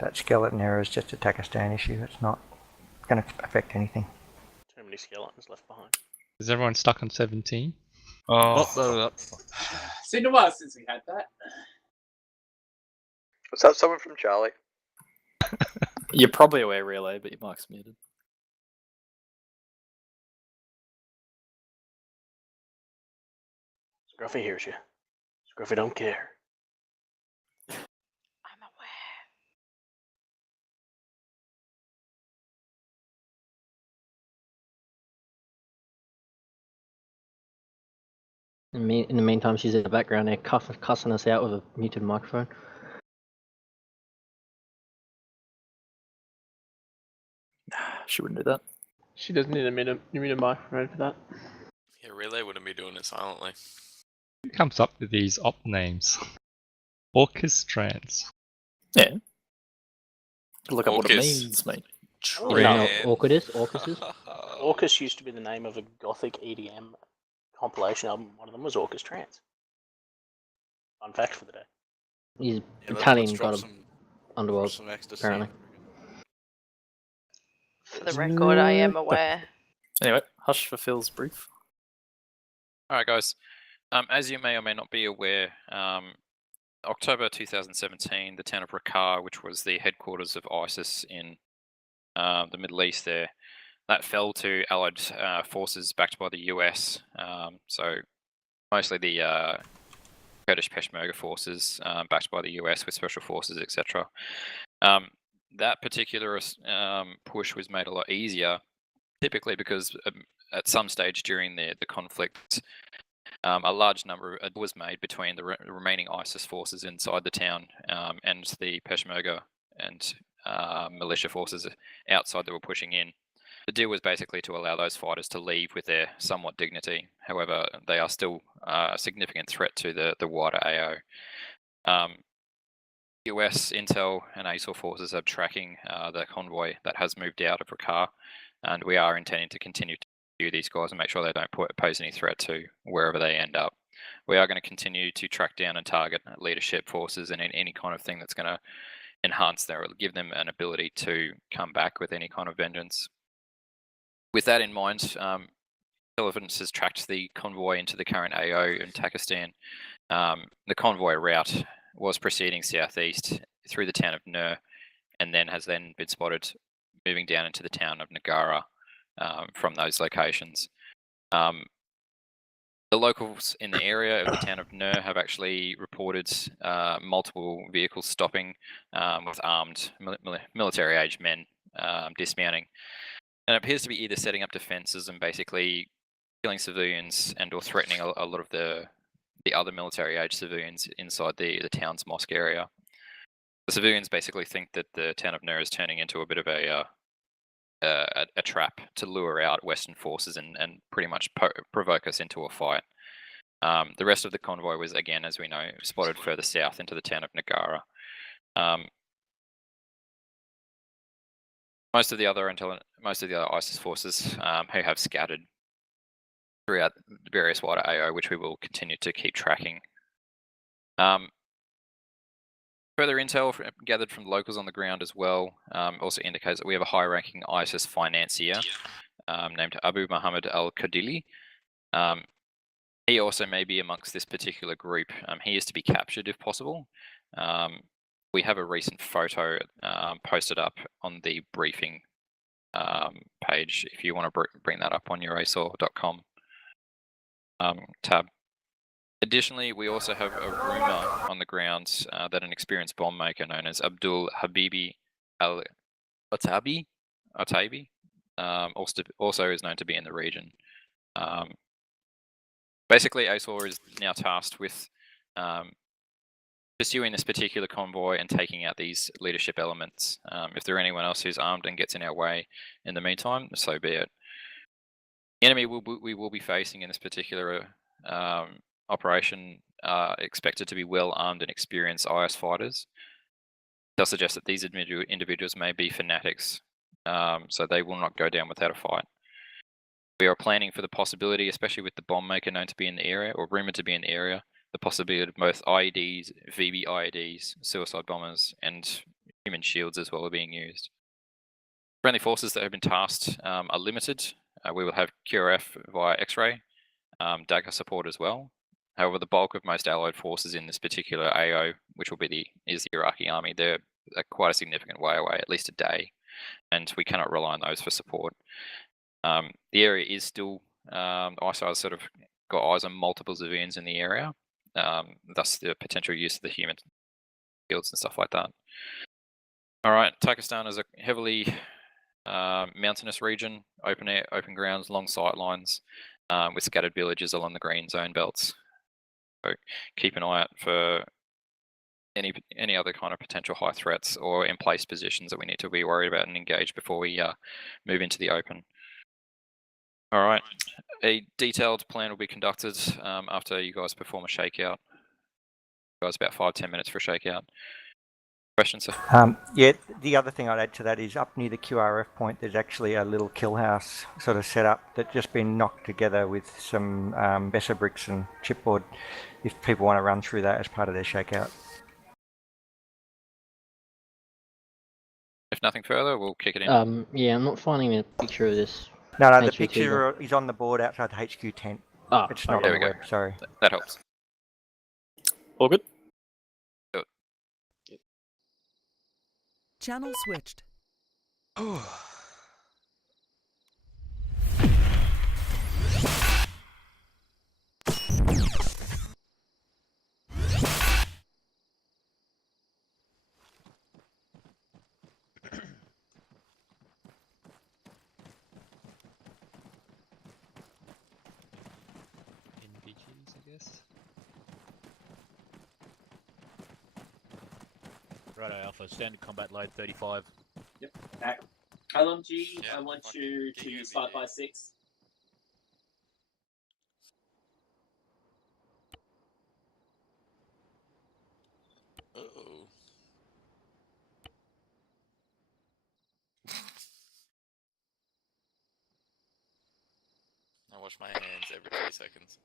That skeleton error is just a Takistan issue. It's not going to affect anything. Too many skeletons left behind. Is everyone stuck on 17? Oh, It's been a while since we had that. Was that someone from Charlie? You're probably aware, Relay, but your mic's muted. Scruffy hears you. Scruffy don't care. I'm aware. In the meantime, she's in the background there cussing us out with a muted microphone. She wouldn't do that. She doesn't need a muted microphone for that. Yeah, Relay wouldn't be doing it silently. Who comes up with these op names? Orchestrants. Yeah. Look up what it Orcus. means, mate. You know what Orcus is? Orcus used to be the name of a gothic EDM compilation album. One of them was Orcus Trance. Fun fact for the day. He's Yeah, Italian let's god drop of some underworld, ecstasy. apparently. For the record, I am aware. Anyway, hush for Phil's brief. Alright guys, as you may or may not be aware, October 2017, the town of Raqqa, which was the headquarters of ISIS in the Middle East there, that fell to Allied forces backed by the US, so mostly the Kurdish Peshmerga forces backed by the US with special forces, etc. That particular push was made a lot easier, typically because at some stage during the conflict, a large number was made between the remaining ISIS forces inside the town and the Peshmerga and militia forces outside that were pushing in. The deal was basically to allow those fighters to leave with their somewhat dignity. However, they are still a significant threat to the wider AO. US Intel and ASOR forces are tracking the convoy that has moved out of Raqqa, and we are intending to continue to view these guys and make sure they don't pose any threat to wherever they end up. We are going to continue to track down and target leadership forces and any kind of thing that's going to enhance their, give them an ability to come back with any kind of vengeance. With that in mind, intelligence has tracked the convoy into the current AO in Takistan. The convoy route was proceeding southeast through the town of Nur, and then has been spotted moving down into the town of Nagara from those locations. The locals in the area of the town of Nur have actually reported multiple vehicles stopping with armed military-aged men dismounting. And it appears to be either setting up defences and basically killing civilians and or threatening a lot of the other military-aged civilians inside the town's mosque area. The civilians basically think that the town of Nur is turning into a bit of a trap to lure out Western forces and pretty much provoke us into a fight. The rest of the convoy was, again, as we know, spotted further south into the town of Nagara. Most of the other ISIS forces who have scattered throughout various wider AO, which we will continue to keep tracking. Further intel gathered from locals on the ground as well also indicates that we have a high-ranking ISIS financier named Abu Muhammad al-Qadili. He also may be amongst this particular group. He is to be captured if possible. We have a recent photo posted up on the briefing page if you want to bring that up on your ASOR.com tab. Additionally, we also have a rumor on the ground that an experienced bomb maker known as Abdul Habibi al-Atabi also is known to be in the region. Basically, ASOR is now tasked with pursuing this particular convoy and taking out these leadership elements. If there are anyone else who's armed and gets in our way in the meantime, so be it. The enemy we will be facing in this particular operation expected to be well armed and experienced IS fighters. They'll suggest that these individuals may be fanatics, so they will not go down without a fight. We are planning for the possibility, especially with the bomb maker known to be in the area, or rumored to be in the area, the possibility of both IEDs, VB IEDs, suicide bombers, and human shields as well are being used. Friendly forces that have been tasked are limited. We will have QRF via X-ray, dagger support as well. However, the bulk of most allied forces in this particular AO, which will be the Iraqi army, they're quite a significant way away, at least a day, and we cannot rely on those for support. The area is still, ASOR has sort of got eyes on multiple civilians in the area, thus the potential use of the human shields and stuff like that. All right, Turkestan is a heavily mountainous region, open grounds, long sight lines, with scattered villages along the green zone belts. So keep an eye out for any other kind of potential high threats or in place positions that we need to be worried about and engage before we move into the open. All right, a detailed plan will be conducted after you guys perform a shakeout. You guys about 5-10 minutes for a shakeout. Questions, sir? Yeah, the other thing I'd add to that is up near the QRF point, there's actually a little kill house sort of set up that's just been knocked together with some Besser bricks and chipboard, if people want to run through that as part of their shakeout. If nothing further, we'll kick it in. Yeah, I'm not finding a picture of this. No, the HQ picture is on the board outside the HQ tent. Ah, It's not okay. on There the we go. web, sorry. That helps. All good? Channel switched. NVGs, I guess. Righto, Alpha. Standard combat load 35. Yep. Back. LMG, Yeah, I want fucking you get to you use a 5x6. Oh. I wash my hands every 3 seconds.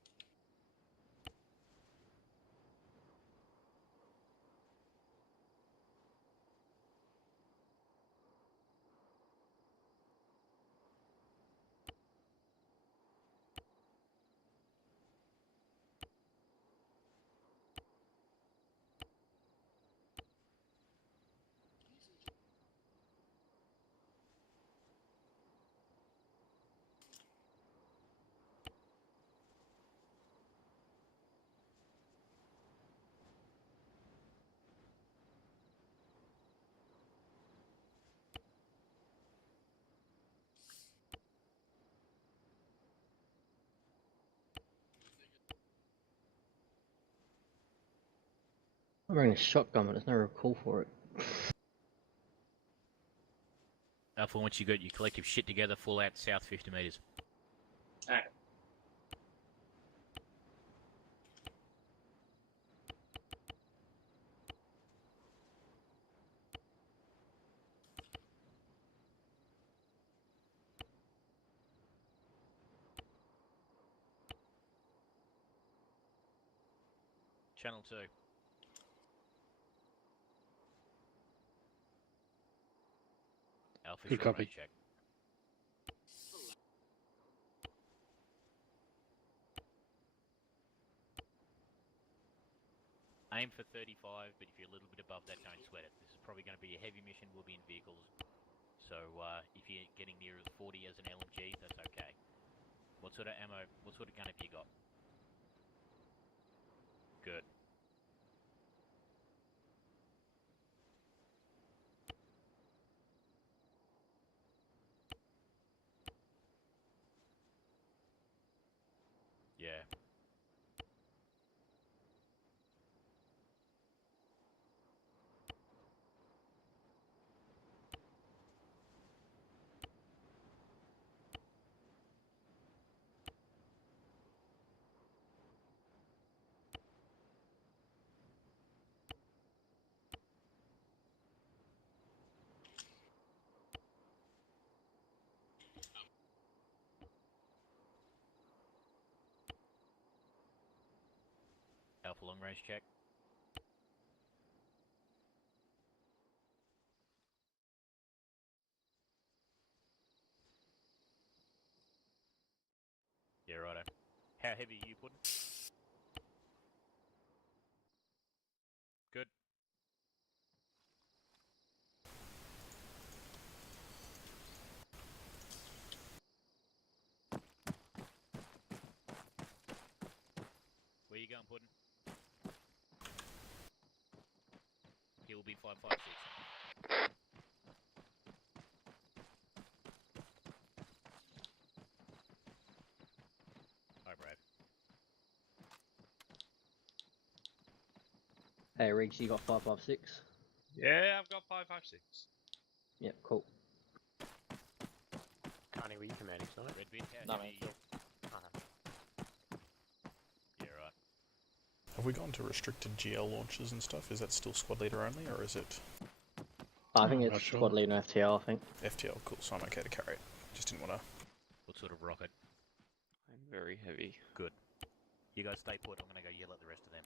I'm wearing a shotgun, but there's no real call for it. Alpha, once you got your collective shit together, fall out south 50 meters. Alright. Channel 2. Alpha, Good short copy. range check. Aim for 35, but if you're a little bit above that, don't sweat it. This is probably going to be a heavy mission. We'll be in vehicles. So if you're getting near 40 as an LMG, that's okay. What sort of ammo, what sort of gun have you got? Good. Yeah. Alpha long range check. How heavy are you putting? Good. Where you going, Puddin'? He will be 556. Hi, Brad. Hey, Riggs, you got 556? Yeah, I've got 556. Yep, cool. Carney, were you commanding tonight? Redbeard, how No, heavy man. Yeah, right. Have we gone to restricted GL launches and stuff? Is that still squad leader only, or is it I think not it's sure. squad leader and FTL, I think. FTL? Cool, so I'm okay to carry it. Just didn't want to. What sort of rocket? I'm very heavy. Good. You guys stay put, I'm gonna go yell at the rest of them.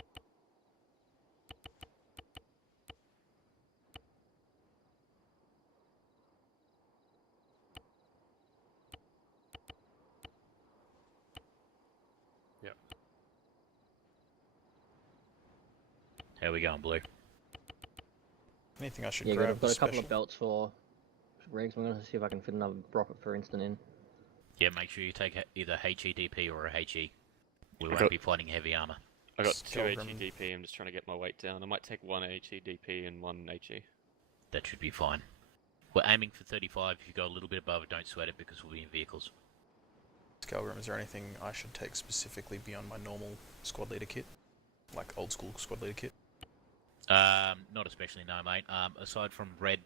Yep. How we going, Blue? Anything I should Yeah, grab? I've got a couple special? of belts for Riggs. I'm going to see if I can fit another rocket for instant in. Yeah, make sure you take either HEDP or a HE. We I won't got- be fighting heavy armor. I got 2 Skelgrim. HEDP, I'm just trying to get my weight down. I might take 1 HEDP and 1 HE. That should be fine. We're aiming for 35. If you go a little bit above it, don't sweat it because we'll be in vehicles. Skelgrim, is there anything I should take specifically beyond my normal squad leader kit? Like old school squad leader kit? Not especially, no, mate. Aside from red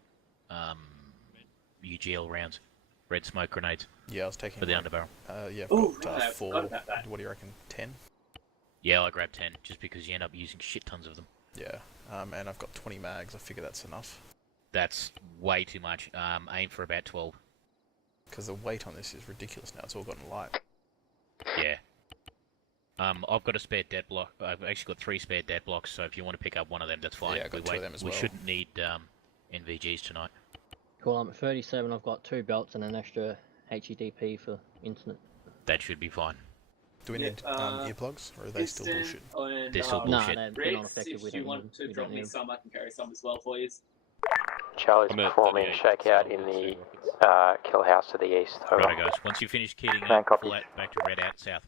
UGL rounds, red smoke grenades Yeah, I was taking for the like, underbarrel. yeah, I've Oh, got right, I 4. forgot about that. What do you reckon? 10? Yeah, I grabbed 10 just because you end up using shit tons of them. Yeah, and I've got 20 mags. I figure that's enough. That's way too much. Aim for about 12. Because the weight on this is ridiculous now. It's all gotten light. Yeah. I've got a spare dead block. I've actually got 3 spare dead blocks, so if you want to pick up one of them, that's fine. Yeah, I got 2 of them as we well. shouldn't need NVGs tonight. Cool, I'm at 37. I've got 2 belts and an extra HEDP for instant. That should be fine. Do we Yeah, need earplugs, or are they still bullshit? And, They're still Nah, bullshit. they're not Riggs, effective. We if you don't want need to them. We drop don't me need them. some, I can carry some as well for you. Charlie's I'm at performing 38, shakeout so in I've got the 2 rockets. kill house to the east. Over. Righto, guys. Once you finish kitting Can I up, copy? pull out back to red out south.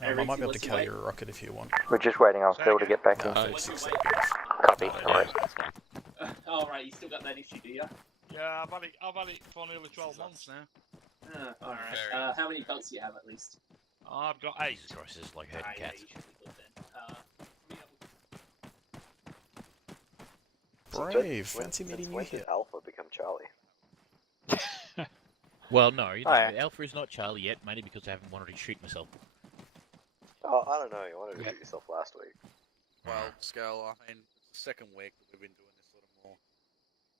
Hey, I Riggsy, might be able to what's your carry weight? your rocket if you want. We're just waiting on Phil to get back in. 36, what's your that'd be enough. Copy. Yeah, No worries. That's fine. Oh, right, you still got that issue, do you? Yeah, I've had it for nearly 12 months now. Alright. Fair How many belts do you have at least? I've got 8. Jesus Christ, this is like herding Yeah, cats. you should be good then. Brave. Fancy meeting you here. Alpha become Charlie? Well, no, Hi. Alpha is not Charlie yet, mainly because I haven't wanted to shoot myself. Oh, I don't know. You wanted to shoot yourself last week. Well, Skull, I mean, it's the second week that we've been doing this sort of more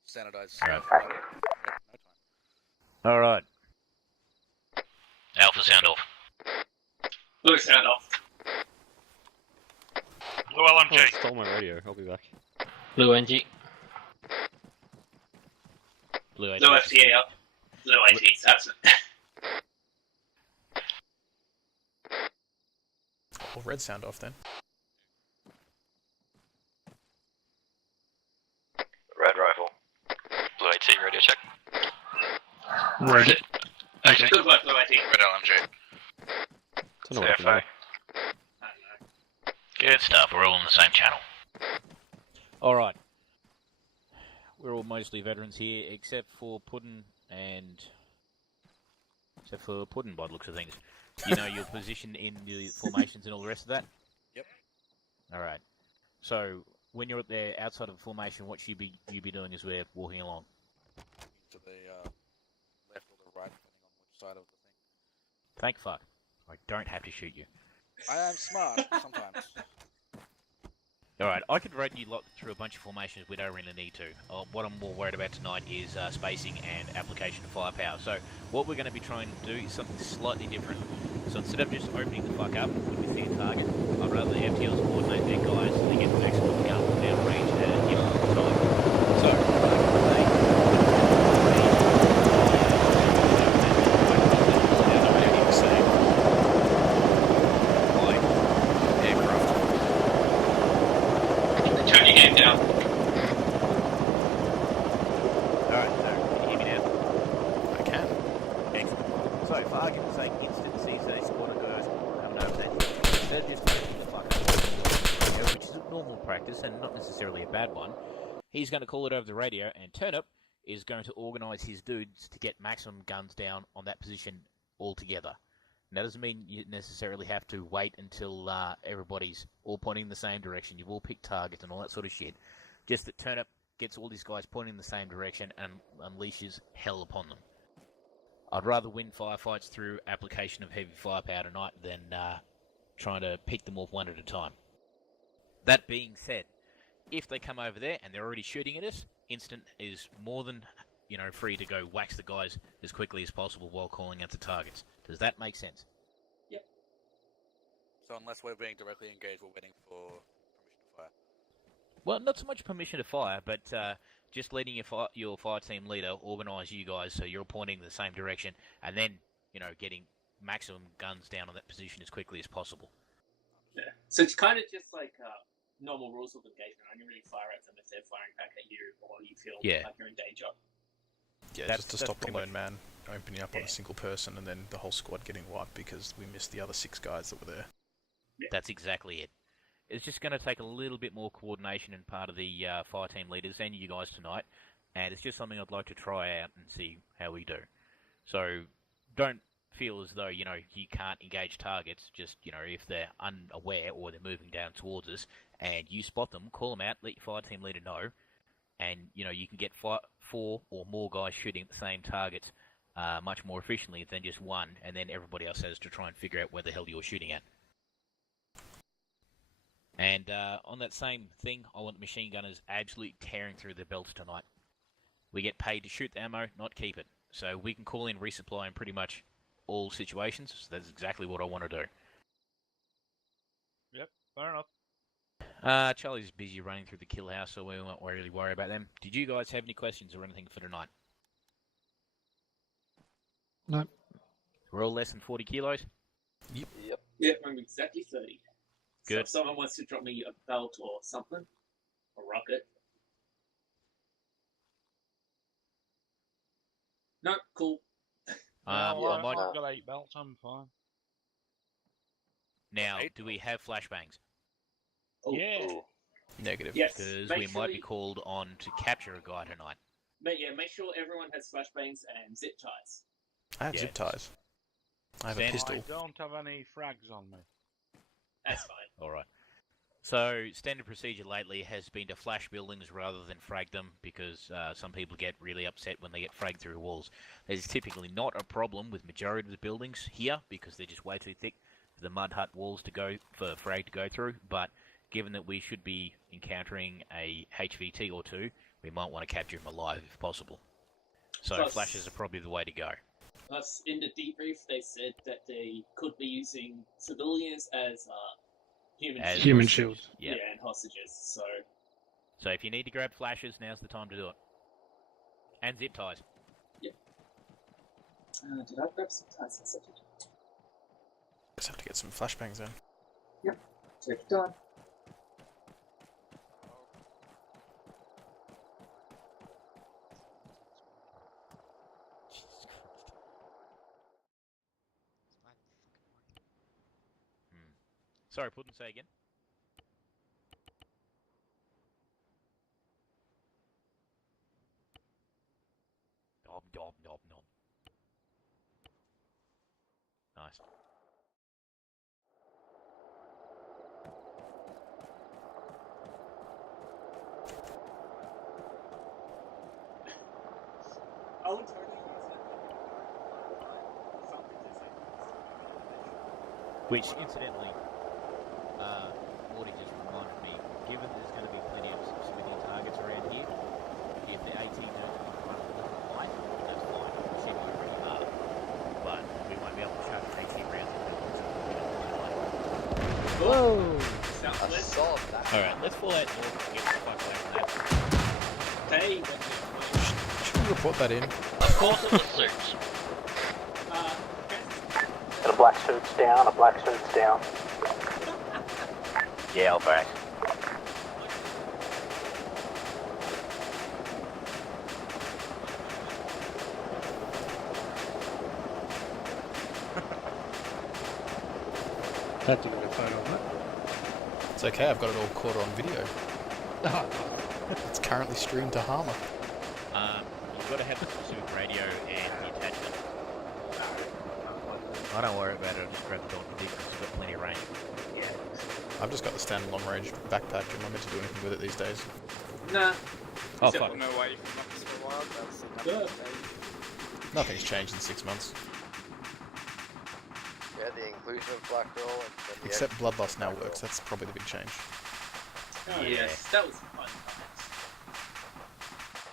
standardized Right. stuff. but no time. Alright. Alpha sound off. Blue sound off. Blue Oh, LMG. I stole my radio. I'll be back. Blue NG. Blue Blue FTA up. Blue AT's absent. Well, red sound off then. Red rifle. Blue AT radio check. Red. Okay. Good work, Blue AT. Red LMG. Don't know what happened there. Good stuff, we're all on the same channel. Alright. We're all mostly veterans here, except for Puddin' by the looks of things. You know your position in the formations and all the rest of that? Yep. Alright. So, when you're there outside of the formation, what you be doing as we're walking along? To the left or the right, depending on which side of the thing. Thank fuck. I don't have to shoot you. I am smart sometimes. Alright, I could run you lot through a bunch of formations we don't really need to. What I'm more worried about tonight is spacing and application of firepower. So, what we're going to be trying to do is something slightly different. So instead of just opening the fuck up when we see a target, I'd rather the FTLs coordinate their guys so they get maximum gun down range at a given time. So, just taking the fucking radio, which is a normal practice and not necessarily a bad one. He's going to call it over the radio, and Turnip is going to organise his dudes to get maximum guns down on that position altogether. And that doesn't mean you necessarily have to wait until everybody's all pointing in the same direction. You've all picked targets and all that sort of shit. Just that Turnip gets all these guys pointing in the same direction and unleashes hell upon them. I'd rather win firefights through application of heavy firepower tonight than trying to pick them off one at a time. That being said, if they come over there and they're already shooting at us, Instant is more than free to go wax the guys as quickly as possible while calling out the targets. Does that make sense? Yep. So unless we're being directly engaged, we're waiting for permission to fire. Well, not so much permission to fire, but just letting your fire team leader organise you guys so you're pointing in the same direction, and then getting maximum guns down on that position as quickly as possible. Yeah. So it's kind of just like normal rules of engagement. Only really fire at them if they're firing back at you or you feel like you're in danger. Yeah, just to stop the lone man opening up on a single person and then the whole squad getting wiped because we missed the other 6 guys that were there. Yeah. That's exactly it. It's just going to take a little bit more coordination in part of the fire team leaders and you guys tonight, and it's just something I'd like to try out and see how we do. So don't feel as though you can't engage targets. Just if they're unaware or they're moving down towards us and you spot them, call them out, let your fire team leader know, and you can get 4 or more guys shooting at the same targets much more efficiently than just one, and then everybody else has to try and figure out where the hell you're shooting at. And on that same thing, I want the machine gunners absolutely tearing through their belts tonight. We get paid to shoot the ammo, not keep it. So we can call in resupply in pretty much all situations. So that's exactly what I want to do. Yep, fair enough. Charlie's busy running through the kill house, so we won't really worry about them. Did you guys have any questions or anything for tonight? No. We're all less than 40 kilos? Yep. Yep, I'm exactly 30. Good. So if someone wants to drop me a belt or something, a rocket. No, cool. I've got 8 belts, I'm fine. Now, do we have flashbangs? Yeah. Negative. Yes. Because Make we sure might be called on to capture a guy tonight. But yeah, make sure everyone has flashbangs and zip ties. I have zip ties. I have a pistol. I don't have any frags on me. That's fine. Alright. So, standard procedure lately has been to flash buildings rather than frag them, because some people get really upset when they get fragged through walls. There's typically not a problem with majority of the buildings here, because they're just way too thick for the mud hut walls for frag to go through, but given that we should be encountering a HVT or 2, we might want to capture them alive if possible. So Plus, flashes are probably the way to go. Plus, in the debrief, they said that they could be using civilians as human shields. Yeah. Yeah, and hostages. So if you need to grab flashes, now's the time to do it. And zip ties. Yeah. Did I grab some ties? Yes, I did. Just have to get some flashbangs in. Yep. Take your time. Sorry, Puddin', say again. Nom, nom, nom, nom. Nice. I would totally use it. Which, incidentally, Morty just reminded me, given there's going to be plenty of civilian targets around here, if the AT don't run a little light, that's fine. We'll shoot you pretty hard. But we won't be able to chuck AT rounds at them, so we don't really Whoa! like. Alright, let's fall out north and get the fuck away from that. Hey, Should we report that in? of course it was suits. And a black suit's down, a black suit's down. Yeah, I'll back. Had to get a photo of it. It's okay, I've got it all caught on video. It's currently streamed to Arma. You've got to have the specific radio and the attachment. I don't worry about it, I'll just grab the dog because you've got plenty of range. Yeah. I've just got the standard long range backpack. Am I meant to do anything with it these days? Nah. Oh, fuck. No way from up for a while. Nothing's changed in 6 months. Yeah, the inclusion of Black Roll and then the Except Bloodlust now works, that's probably the big change. Oh yes, that was fun.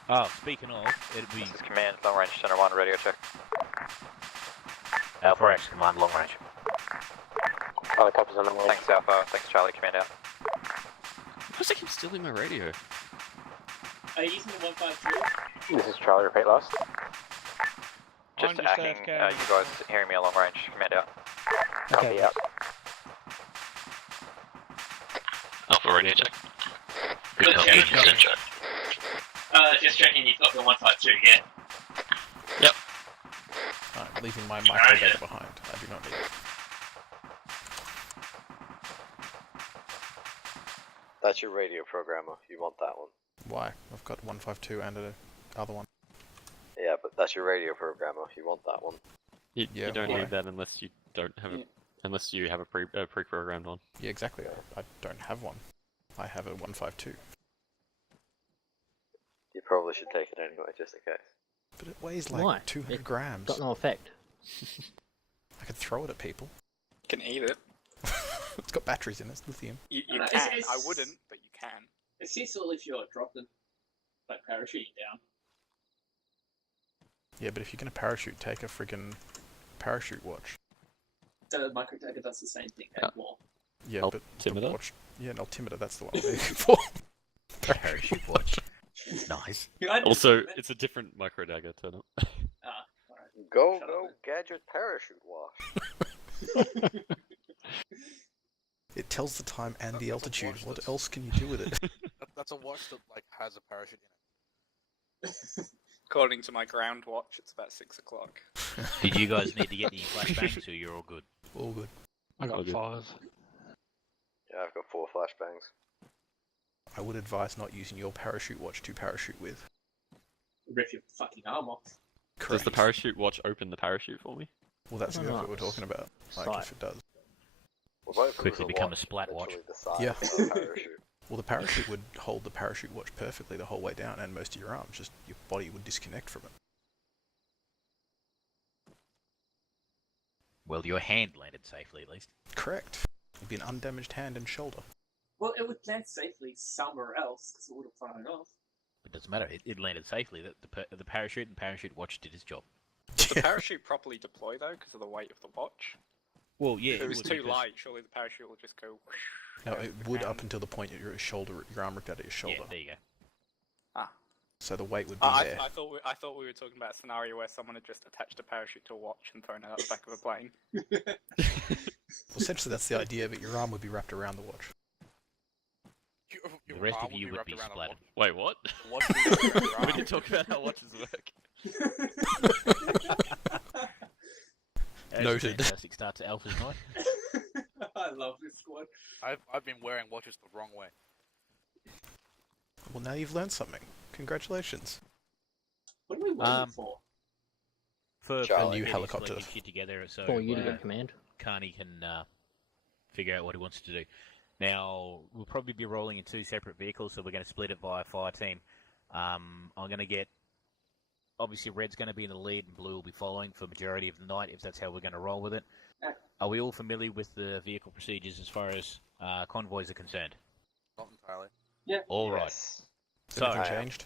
Oh, speaking of, it'd be... This is Command, long range, center 1, radio check. Alpha X, Command, long range. Charlie copies on the way. Thanks Alpha, thanks Charlie, Command out. Why does it keep stealing my radio? Are you using the 152? This is Charlie, repeat last. I'm Just just hacking, AFK. you guys hearing me at long range, Command out. Okay. Copy out. Alpha radio check. Good Alpha check. radio check. Just checking you've got the 152, yeah? Yep. I'm leaving my micro data behind. I do not need it. That's your radio programmer. You want that one. Why? I've got 152 and the other one. Yeah, but that's your radio programmer. You want that one. You Yeah, don't why? need that unless you don't have unless you have a pre-programmed one. Yeah, exactly. I don't have one. I have a 152. You probably should take it anyway, just in case. But it weighs like Why? 200 It's grams. got no effect. I could throw it at people. You can eat it. It's got batteries in it, it's lithium. You No, can. it's- I wouldn't, but you can. It's useful if you're dropping, like parachuting down. Yeah, but if you're gonna parachute, take a friggin' parachute watch. So the microdagger does the same thing and more. Yeah, but the Altimeter? watch... Yeah, an altimeter, that's the one I'm looking for. Parachute watch. Nice. Also, it's a different micro dagger turn up. Alright. Go, Shut go, up gadget parachute wash. It tells the time and the That's a altitude. watch What that's- else can you do with it? That's a watch that like has a parachute in it. According to my ground watch, it's about 6 o'clock. Did you guys need to get any flashbangs or you're all good? All good. I got Okay. 5. Yeah, I've got 4 flashbangs. I would advise not using your parachute watch to parachute with. Rip your fucking arm off. Does the parachute watch open the parachute for me? Well, that's No, exactly no, what we're talking about. Like, sight. if it does. Well, both of Quickly us become watch a splat watch. literally the size Yeah. of a parachute. Well, the parachute would hold the parachute watch perfectly the whole way down, and most of your arms, just your body would disconnect from it. Well, your hand landed safely at least. Correct. It'd be an undamaged hand and shoulder. Well, it would land safely somewhere else because it would have flown off. It doesn't matter. It landed safely. The parachute and parachute watch did its job. Does the parachute properly deploy though, because of the weight of the watch? Well, yeah. If it was would, too because- light, surely the parachute will just go. No, over it the would ground. up until the point your shoulder, your arm ripped out of your shoulder. Yeah, there you go. So the weight would be I there. thought we were talking about a scenario where someone had just attached a parachute to a watch and thrown it out the back of a plane. Well, essentially, that's the idea, but your arm would be wrapped around the watch. The rest of you would be splattered. Wait, what? Watch will be wrapped around your We arm. didn't talk about how watches work. That was a Noted. Fantastic start to Alpha's night. I love this squad. I've been wearing watches the wrong way. Well, now you've learned something. Congratulations. What are we waiting for? For Charlie. A new getting helicopter. selected shit together, so For you to get command. Carney can figure out what he wants to do. Now, we'll probably be rolling in 2 separate vehicles, so we're going to split it via fire team. I'm going to get... Obviously, red's going to be in the lead and blue will be following for majority of the night, if that's how we're going to roll with it. Are we all familiar with the vehicle procedures as far as convoys are concerned? Not entirely. Yeah. All right. Yes. So, Anything changed?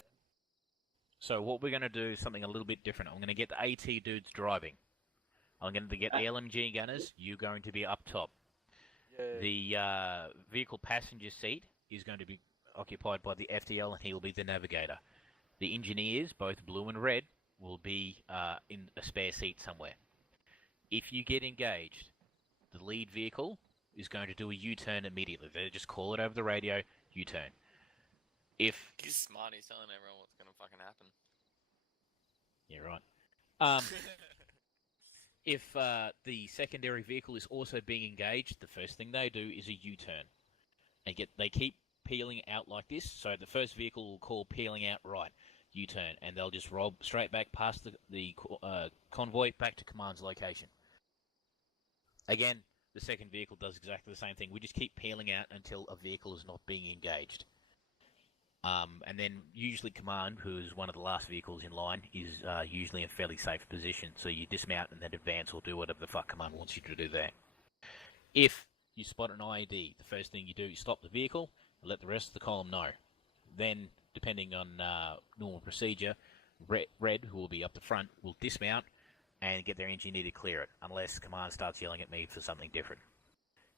So what we're going to do is something a little bit different. I'm going to get the AT dudes driving. I'm going to get the LMG gunners. You're going to be up top. The vehicle passenger seat is going to be occupied by the FTL, and he will be the navigator. The engineers, both blue and red, will be in a spare seat somewhere. If you get engaged, the lead vehicle is going to do a U-turn immediately. They just call it over the radio, U-turn. If He's smart, he's telling everyone what's gonna fucking happen. Yeah, right. If the secondary vehicle is also being engaged, the first thing they do is a U-turn. and they keep peeling out like this. So the first vehicle will call peeling out right, U-turn, and they'll just roll straight back past the convoy back to command's location. Again, the second vehicle does exactly the same thing. We just keep peeling out until a vehicle is not being engaged. And then usually command, who's one of the last vehicles in line, is usually in a fairly safe position. So you dismount and then advance or do whatever the fuck command wants you to do there. If you spot an IED, the first thing you do is stop the vehicle and let the rest of the column know. Then, depending on normal procedure, Red, who will be up the front, will dismount and get their engineer to clear it, unless command starts yelling at me for something different.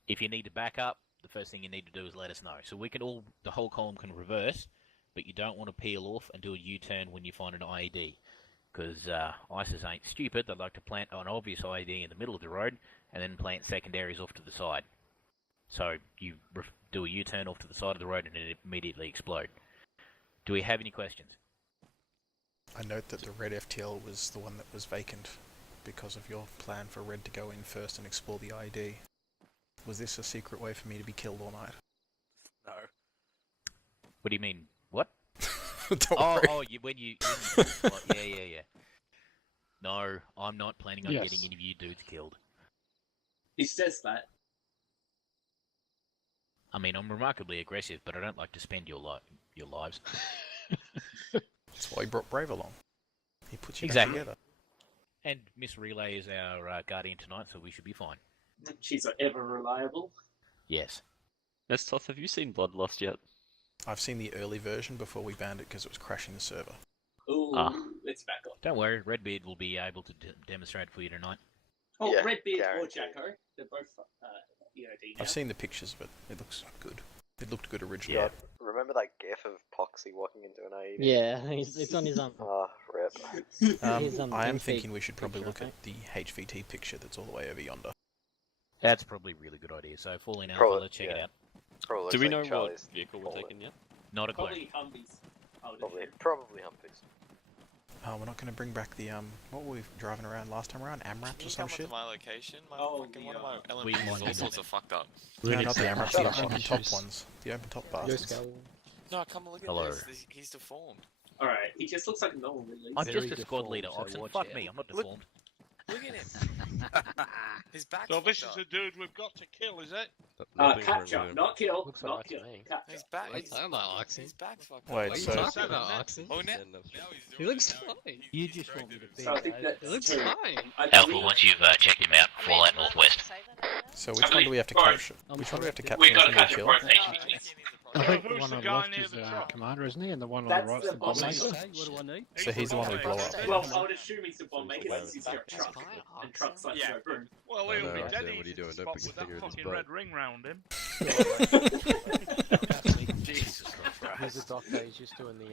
If you need to back up, the first thing you need to do is let us know. So the whole column can reverse, but you don't want to peel off and do a U-turn when you find an IED, because ISIS ain't stupid. They like to plant an obvious IED in the middle of the road and then plant secondaries off to the side. So you do a U-turn off to the side of the road and it immediately explode. Do we have any questions? I note that the red FTL was the one that was vacant because of your plan for Red to go in first and explore the IED. Was this a secret way for me to be killed all night? No. What do you mean? What? Don't worry. When you yeah. No, I'm not planning on getting any of you dudes killed. He says that. I mean, I'm remarkably aggressive, but I don't like to spend your lives. That's why he brought Brave along. He puts you back Exactly. together. And Miss Relay is our guardian tonight, so we should be fine. She's ever reliable. Yes. Nestoth, have you seen Bloodlust yet? I've seen the early version before we banned it because it was crashing the server. Ooh, it's back on. Don't worry, Redbeard will be able to demonstrate for you tonight. Oh, Yeah, Redbeard or guaranteed. Jacko. They're both EOD now. I've seen the pictures of it. It looks good. It looked good originally. God, remember that gif of Poxy walking into an AED? Yeah, it's on his Ah, rip. I am in-feed thinking we should probably picture, look at the HVT picture that's all the way over yonder. That's probably a really good idea. So falling out, Probably, let's check it yeah. out. Probably Do we looks know like what Charlie's vehicle we're fallen. taking yet? Not a clue. Probably Humvees. Probably Humvees. We're not going to bring back the what were we driving around last time around? AMRAPs or some shit? my location? Oh, Fucking one of the, my we LMPs might all need sorts to- of fucked up. No, not the AMRAPs, Shut the up. open top ones. The open top bastards. No, come and look at Hello. this. He's deformed. Alright, he just looks like a normal release. I'm just a squad leader, Oxen. Fuck me, I'm not Look- deformed. Look at him. His back's So this fucked is up. the dude we've got to kill, is it? Capture, not kill. Looks not like kill. to me. Capture. His back. What are you talking about, Oxy? His back's fucked Wait, up. so- talking about, Oxy? Oh, now He looks fine. You just want me to be. So I think that's It looks two. fine. I Alpha, believe- once you've checked him out, fall out northwest. So which one do we have to capture? Which one do we have to capture and kill? I think the Who's one the on the guy left near is the truck? Commander, isn't he? And the one on That's the right's the the bomb Bomb maker. What do I need? So he's the one we blow up. Well, I would assume he's the bomb maker since he's got a truck. And trucks like Yeah. no boom. Well, he'll be no, dead what are easy you doing? to Don't spot put your with that finger in his fucking butt. red ring round him. Jesus He's Christ. the doctor, he's just doing the.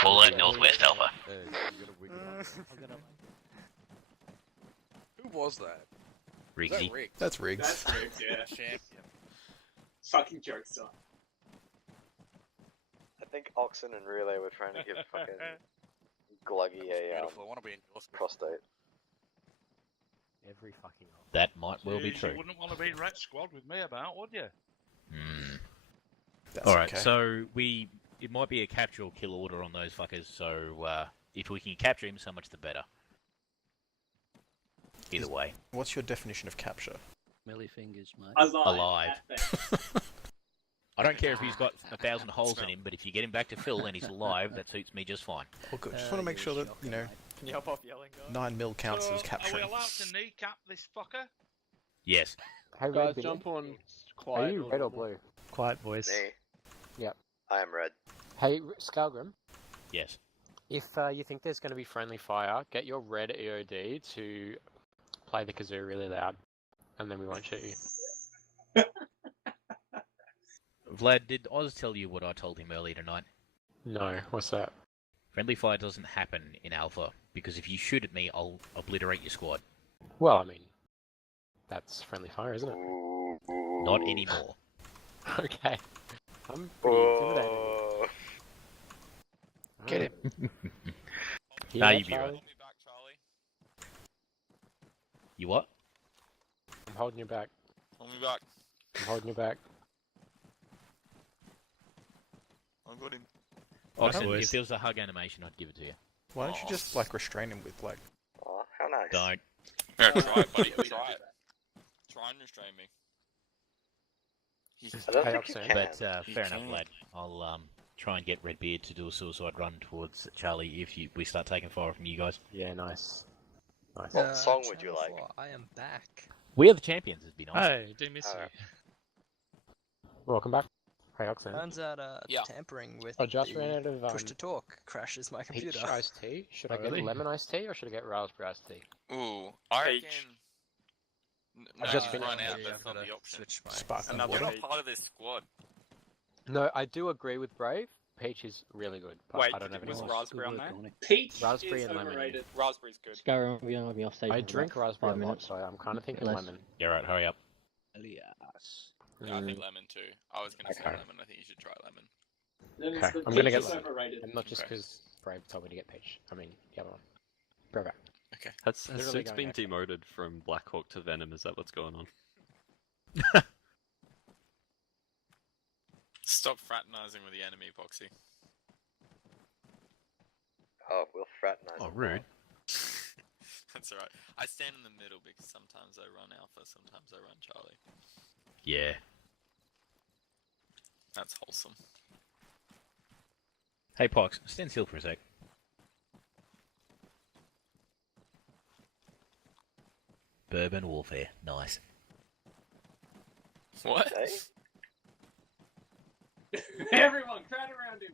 Fall out northwest, Alpha. You gotta wiggle it. Who was that? Was Riggsy. that Rick? That's Riggs. That's rigged, yeah. Champion. Fucking jokes on. I think Oxen and Relay were trying to give fucking Gluggy a Beautiful. I want to be in your spot. prostate. Every fucking. That might well be Jeez, true. You wouldn't want to be in Red Squad with me about, would you? That's Alright, okay. so it might be a capture or kill order on those fuckers, so if we can capture him, so much the better. Either way. What's your definition of capture? Smelly fingers, mate. Alive. I don't care if he's got 1,000 holes in him, but if you get him back to Phil and he's alive, that suits me just fine. Well, good. Just want to make sure that, you know, Can you help off yelling, guys? 9 mil counts So, as capturing. Are we allowed to kneecap this fucker? Yes. Hey, Guys, Red, jump on are quiet. you red or blue? Quiet voice. Me. Yep. I am red. Hey, Skalgrim, Yes. if you think there's going to be friendly fire, get your red EOD to play the kazoo really loud, and then we won't shoot you. Vlad, did Oz tell you what I told him earlier tonight? No, what's that? Friendly fire doesn't happen in Alpha, because if you shoot at me, I'll obliterate your squad. Well, I mean, that's friendly fire, isn't it? Not anymore. Okay. I'm pretty intimidated. Get him. Yeah, Nah, you be Charlie. right. You what? I'm holding you back. Hold me back. I'm holding you back. I got him. Austin, if there was a hug animation, I'd give it to you. Why don't you just like restrain him with like? Oh, how nice. Don't. Yeah, try it, buddy. Try it. Try and restrain me. I don't Hey, think you Oxen, can. but fair enough, lad. I'll try and get Redbeard to do a suicide run towards Charlie if we start taking fire from you guys. Yeah, nice. Nice. What song would you Channel like? 4, I am back. We are the champions. It'd be nice. Hey, do miss Alright. you. Welcome back. Hey, Oxen. Turns out tampering with I just the ran out of push to talk crashes my computer. peach iced tea. Should Oh, I get really? lemon iced tea or should I get raspberry iced tea? Ooh, I reckon. Peach. No, I've just you finished. run out. Yeah, That's I've not gotta the option. switch my Sparkling Another You're water. not part of this squad. No, I do agree with Brave. Peach is really good, but Wait, I don't have any was more. raspberry on there? Peach Raspberry is and lemon. overrated. Raspberry's good. Skyrim, we don't have me off stage. I for drink about raspberry 5 a lot, minutes. so I'm kind of thinking Less. lemon. Yeah, right. Hurry up. Elias. Yeah, I think lemon too. I was gonna say Okay. lemon. I think you should try lemon. Okay, The I'm gonna peach get is lemon. overrated. And not just Okay. because Brave told me to get peach. I mean, the other one. Brave. Okay. Has Literally Suits going been extra. demoted from Blackhawk to Venom? Is that what's going on? Stop fraternizing with the enemy, Poxy. Oh, we'll fraternize. Oh, them rude. That's alright. I stand in the middle because sometimes I run Alpha, sometimes I run Charlie. Yeah. That's wholesome. Hey, Pox, stand still for a sec. Bourbon warfare. Nice. What? Hey? Everyone, crowd around him.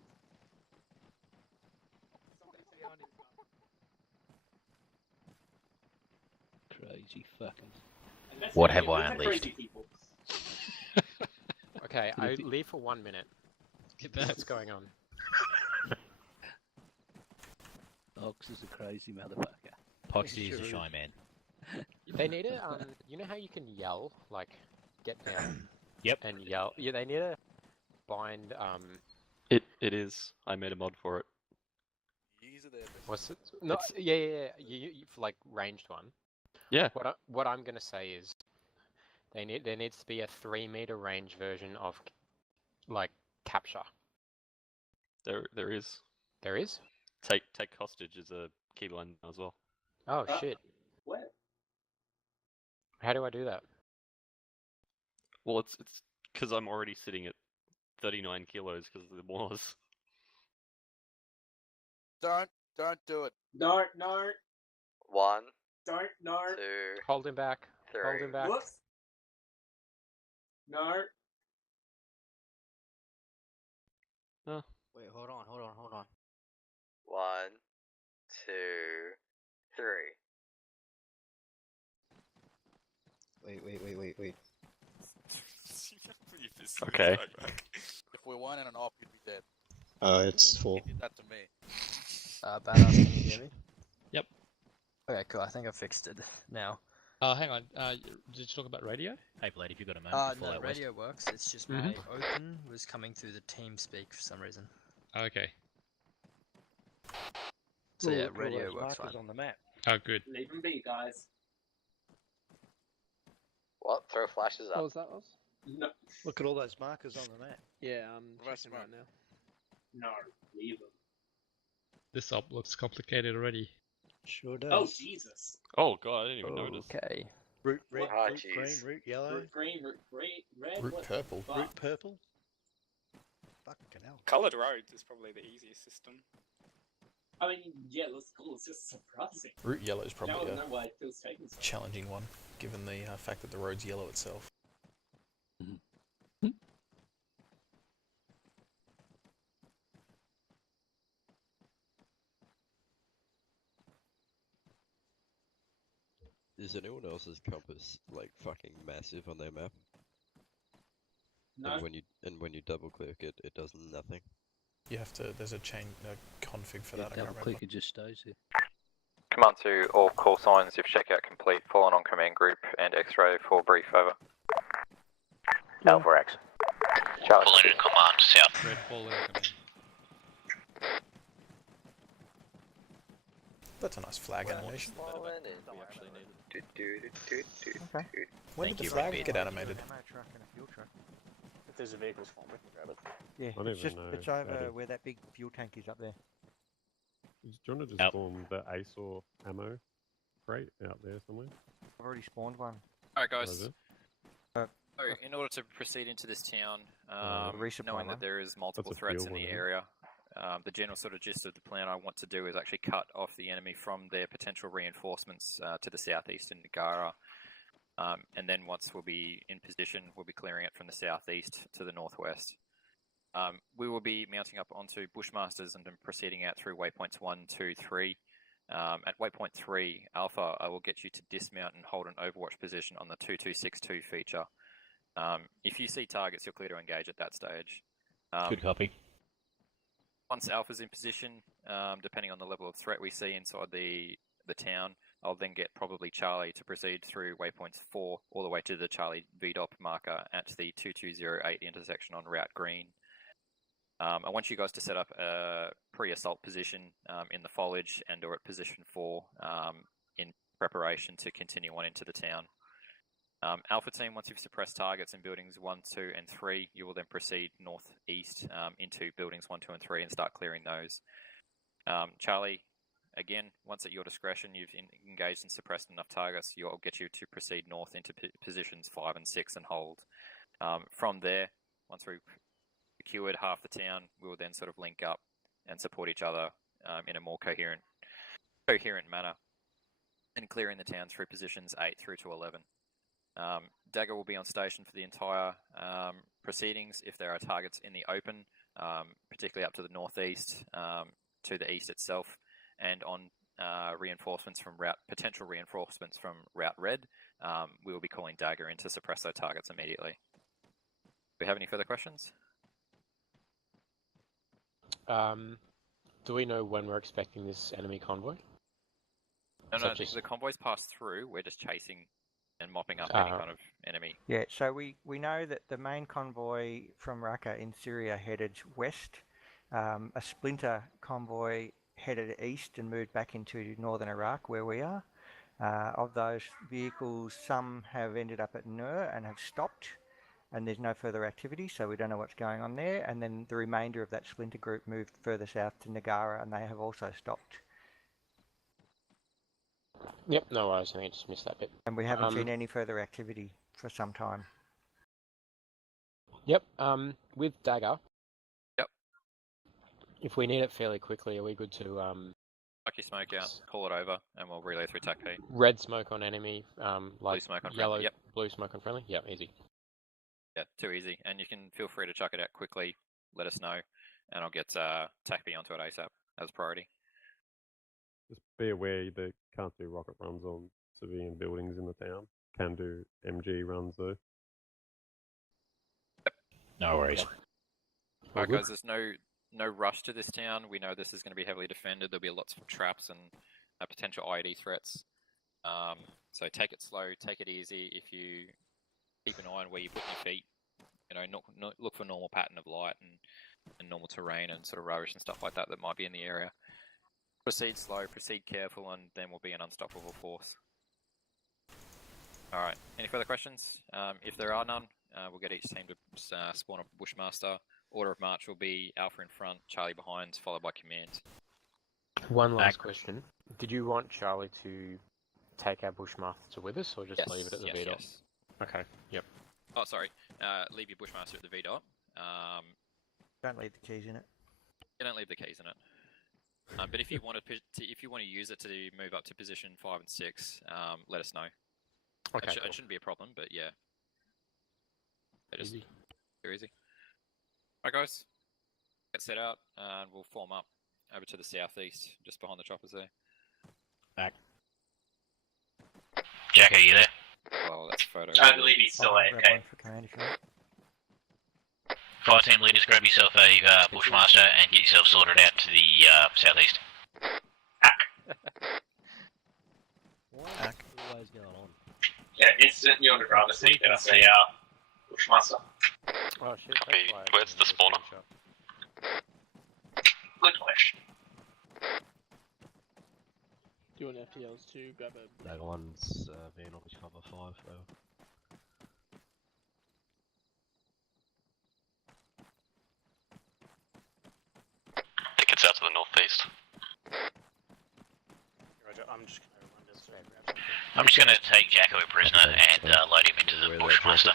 Crazy fucking. And that's What the have thing, I we're the unleashed? crazy people. Okay, I leave for 1 minute. Get back. What's going on? Ox is a crazy motherfucker. Poxy is a Sure shy man. They need to, you know how you can yell, like, get down? Yep. And yell. Yeah, they need to bind, It is. I made a mod for it. Easy there. what's it? No, yeah. You for, like, ranged one. Yeah. What I'm gonna say is, there needs to be a 3-meter range version of, like, capture. There is. There is? Take hostage is a keyline as well. Oh shit. What? How do I do that? Well, it's because I'm already sitting at 39 kilos because of the wars. Don't do it. No. 1, Don't. No. 2, Hold him back. 3. Hold him back. Whoops. No. Wait, hold on. 1, 2, 3. Wait. Okay. If we weren't in an op, you'd be dead. It's 4. He did that to me. Badass, can you hear me? Yep. Okay, cool. I think I fixed it now. Hang on. Did you talk about radio? Hey, Blade, if you've got a moment, No, out west. radio works. It's just my open was coming through the TeamSpeak for some reason. Okay. So yeah, radio works fine. on the map. Oh, good. Leave him be, guys. What? Throw flashes up. was that? No. Look at all those markers on the map. Yeah, checking right now. No. Leave him. This op looks complicated already. Sure does. Oh, Jesus. Oh god, I didn't even notice. Okay. Root red, Ah, root green, jeez. root yellow, Root green, root red. Root what the purple. fuck? root purple. Fucking hell. Coloured roads is probably the easiest system. I mean, yeah, that's cool. It's just surprising. Root yellow is Now I probably don't a know why it feels taken so long. challenging one, given the fact that the road's yellow itself. Is anyone else's compass like fucking massive on their map? No. And when you double click it, it does nothing. You have to. There's a config for that. I can't Double remember. click, it just stays here. Command to all call signs if checkout complete. Fallen on command group and X-ray for brief over. Alpha X. Charlie. Fallen in command, south. Red fallen command. That's a nice flag animation. When Thank did the you, flag Redbeard. get animated? there's a vehicle spawn, we can grab it. Yeah, I don't it's even just know it's how over to- where that big fuel tank is up there. Do you want to just form the ASOR ammo crate out there somewhere? I've already spawned one. Alright, Or guys. is it? So, in order to proceed into this town, resupply knowing one. that there is multiple That's a threats fuel in the one, isn't it? area, the general sort of gist of the plan I want to do is actually cut off the enemy from their potential reinforcements to the southeast in Nagara. And then once we'll be in position, we'll be clearing it from the southeast to the northwest. We will be mounting up onto Bushmasters and then proceeding out through waypoints 1, 2, 3. At waypoint 3, Alpha, I will get you to dismount and hold an overwatch position on the 2262 feature. If you see targets, you're clear to engage at that stage. Good copy. Once Alpha's in position, depending on the level of threat we see inside the town, I'll then get probably Charlie to proceed through waypoints 4 all the way to the Charlie VDOP marker at the 2208 intersection on Route Green. I want you guys to set up a pre-assault position in the foliage and or at position 4 in preparation to continue on into the town. Alpha team, once you've suppressed targets in buildings 1, 2 and 3, you will then proceed northeast into buildings 1, 2 and 3 and start clearing those. Charlie, again, once at your discretion you've engaged and suppressed enough targets, I'll get you to proceed north into positions 5 and 6 and hold. From there, once we've secured half the town, we will then sort of link up and support each other in a more coherent manner and clearing the town through positions 8 through to 11. Dagger will be on station for the entire proceedings if there are targets in the open, particularly up to the northeast, to the east itself, and on potential reinforcements from Route Red, we will be calling Dagger in to suppress those targets immediately. Do we have any further questions? Do we know when we're expecting this enemy convoy? No, the convoys pass through. We're just chasing and mopping up any kind of enemy. Yeah, so we know that the main convoy from Raqqa in Syria headed west. A splinter convoy headed east and moved back into northern Iraq, where we are. Of those vehicles, some have ended up at Nur and have stopped, and there's no further activity, so we don't know what's going on there. And then the remainder of that splinter group moved further south to Nagara, and they have also stopped. Yep, no worries. I think I just missed that bit. And we haven't seen any further activity for some time. Yep. With Dagger. Yep. If we need it fairly quickly, are we good to Chuck your smoke out, call it over, and we'll relay through TAC P. red smoke on enemy, like blue smoke on yellow, friendly. Yep. blue smoke on friendly? Yep, easy. Yeah, too easy. And you can feel free to chuck it out quickly. Let us know, and I'll get TAC P onto it ASAP as priority. Just be aware that you can't do rocket runs on civilian buildings in the town. Can do MG runs though. No worries. Alright guys, there's no rush to this town. We know this is going to be heavily defended. There'll be lots of traps and potential IED threats. So take it slow, take it easy. If you keep an eye on where you put your feet, look for normal pattern of light and normal terrain and sort of rubbish and stuff like that might be in the area. Proceed slow, proceed careful, and then we'll be an unstoppable force. Alright, any further questions? If there are none, we'll get each team to spawn a Bushmaster. Order of march will be Alpha in front, Charlie behind, followed by command. One last question. Did you want Charlie to take our Bushmaster with us, or just Yes, leave it at the yes, VDOT? yes. Okay, yep. Oh, sorry. Leave your Bushmaster at the VDOT. Don't leave the keys in it. You don't leave the keys in it. But if you want to use it to move up to position 5 and 6, let us know. Okay, it shouldn't be a problem, but yeah. Easy. Very easy. Alright guys, get set out and we'll form up over to the southeast, just behind the choppers there. Back. Jack, are you there? Well, that's a photo. I believe he's still AFK. Fire team leaders, grab yourself a Bushmaster and get yourself sorted out to the southeast. What's always going on? Yeah, instant you're on the driver's seat, and I say, Bushmaster. Oh shit, that's why I Where's the spawner? Good question. Do you want FTLs to grab a... That one's being obviously cover 5 though. east. Roger, I'm just going to run this thread. I'm just going to take Jacko prisoner and load him into the Bushmaster.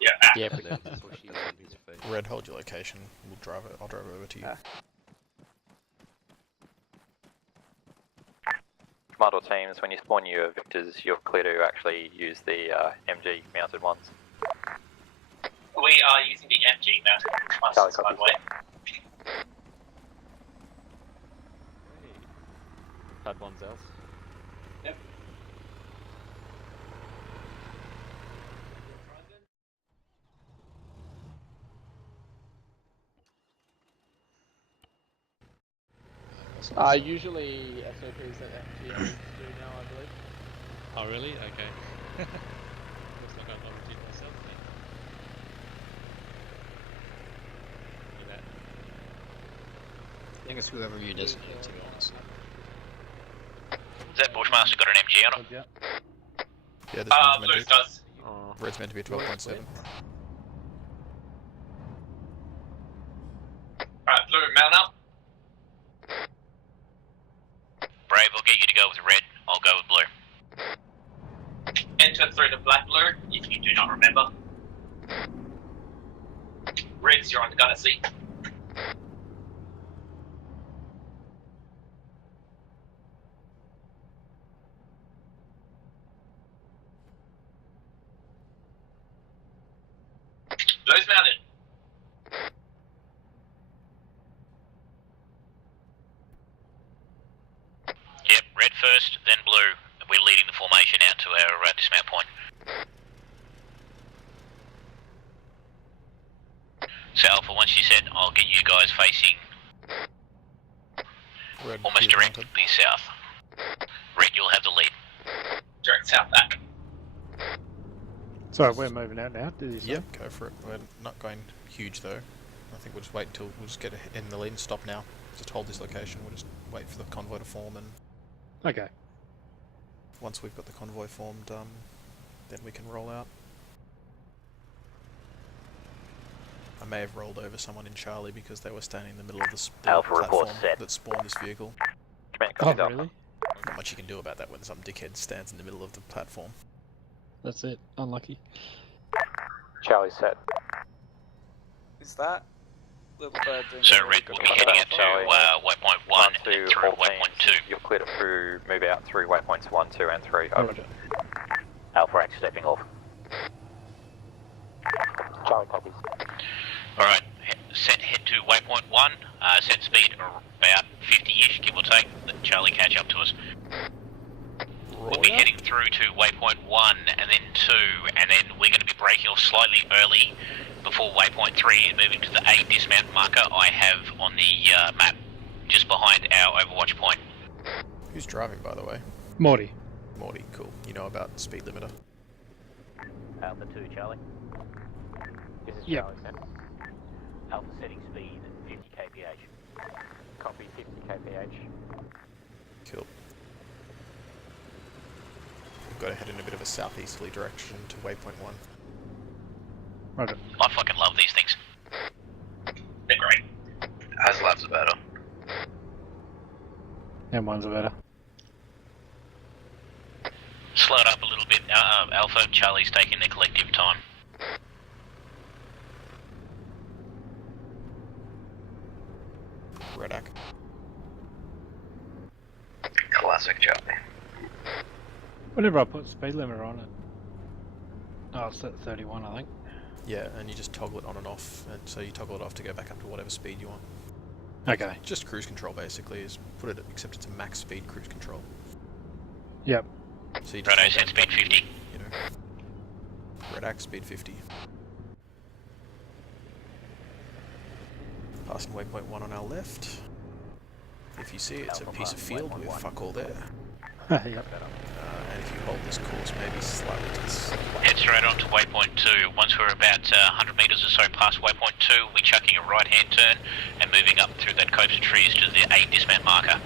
Yeah. Yeah, And then push him on his face. Red, hold your location. We'll drive it. I'll drive it over to you. Commando teams, when you spawn your victors, you're clear to actually use the MG mounted ones. We are using the MG mounted Bushmasters, by the way. Had one's else. Yep. Usually SOPs that FGMs do now, I believe. Oh, really? Okay. Looks like I've novelty myself then. Look at that. I think it's whoever you designate, to be honest. Has that Bushmaster got an MG on it? Yeah, this one's meant Blues to does. be. Red's meant to be 12.7. Alright, Blue, mount up. Brave, I'll get you to go with red. I'll go with blue. Enter through the black blue, if you do not remember. Reds, you're on the gunner seat. Blue's mounted. Yep, red first, then blue. And we're leading the formation out to our dismount point. So Alpha, once you said, I'll get you guys facing Red, almost you're directly mounted. south. Red, you'll have the lead. Direct south back. So we're moving out now, did you say? Yep, go for it. We're not going huge though. I think we'll just wait until we'll just get in the lead and stop now. Just hold this location. We'll just wait for the convoy to form, and Okay. once we've got the convoy formed, then we can roll out. I may have rolled over someone in Charlie because they were standing in the middle of the Alpha report platform set. that spawned this vehicle. Oh, really? Not much you can do about that when some dickhead stands in the middle of the platform. That's it. Unlucky. Charlie set. Is that little bird doing So a really red good will be job? heading up to waypoint 1 and then through all waypoint teams, 2. you're clear to move out through waypoints 1, 2 and 3. Over. Roger. Alpha X stepping off. Charlie copies. Alright, set head to waypoint 1, set speed about 50-ish, give or take. Let Charlie catch up to us. We'll be heading through to waypoint 1 and then 2, and then we're going to be breaking off slightly early before waypoint 3 and moving to the A dismount marker I have on the map, just behind our overwatch point. Who's driving, by the way? Morty. Morty, cool. You know about speed limiter. Alpha 2, Charlie. This is Yep. Charlie Center. Alpha setting speed 50 kph. Copy 50 kph. Cool. We've got to head in a bit of a southeasterly direction to waypoint 1. Roger. I fucking love these things. They're great. HasLabs are better. M1's are better. Slow it up a little bit, Alpha. Charlie's taking their collective time. Redak. Classic Charlie. Whenever I put speed limiter on it. Oh, it's at 31, I think. Yeah, and you just toggle it on and off, and so you toggle it off to go back up to whatever speed you want. Okay. Just cruise control basically is put it, except it's a max speed cruise control. Yep. So you just Righto, hold set down speed button, 50. You know. Redak speed 50. Passing waypoint 1 on our left. If you see it, it's a piece of field with fuck all there. Yep. And if you hold this course maybe slightly to the side. Head straight on to waypoint 2. Once we're about 100 metres or so past waypoint 2, we're chucking a right-hand turn and moving up through that copse of trees to the A dismount marker.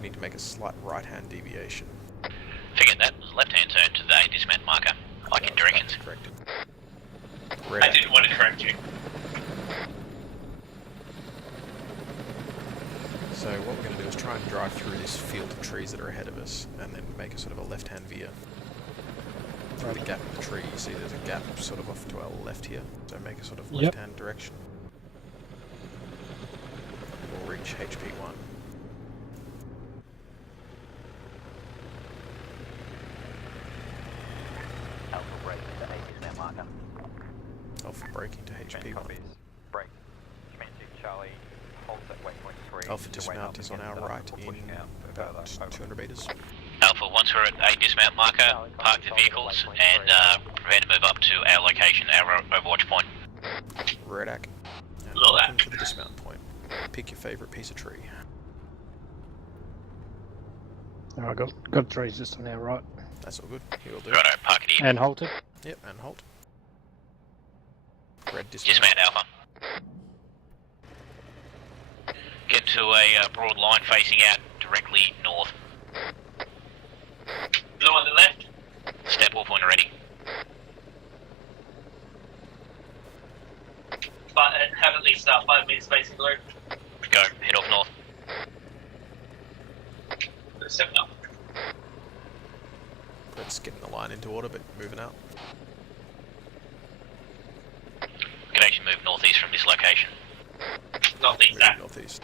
We need to make a slight right-hand deviation. Forget that, left-hand turn to the A dismount marker, like in directions. Corrected. I didn't want to correct you. this field of trees that are ahead of us, and then make a sort of a left-hand veer through the gap in the tree. You see there's a gap sort of off to our left here, so make a sort of left-hand direction. We'll reach HP1. Alpha break into 8 dismount marker. Alpha braking to HP1. Break. Charlie, hold at waypoint 3. Alpha dismount is on our right in about 200 meters. Alpha, once we're at a dismount marker, park the vehicles and prepare to move up to our location, our overwatch point. Redac. And welcome to the dismount point. Pick your favourite piece of tree. Alright, got trees just on our right. That's all good. Here will do. Righto, park it here. And halted. Yep, and halt. Red dismount. Dismount Alpha. Get to a broad line facing out directly north. Blue on the left. Step off when ready. But have at least 5 meters spacing blue. Go, head off north. Step up. Let's get in the line into order, but moving out. Can actually move northeast from this location. Northeast. Northeast.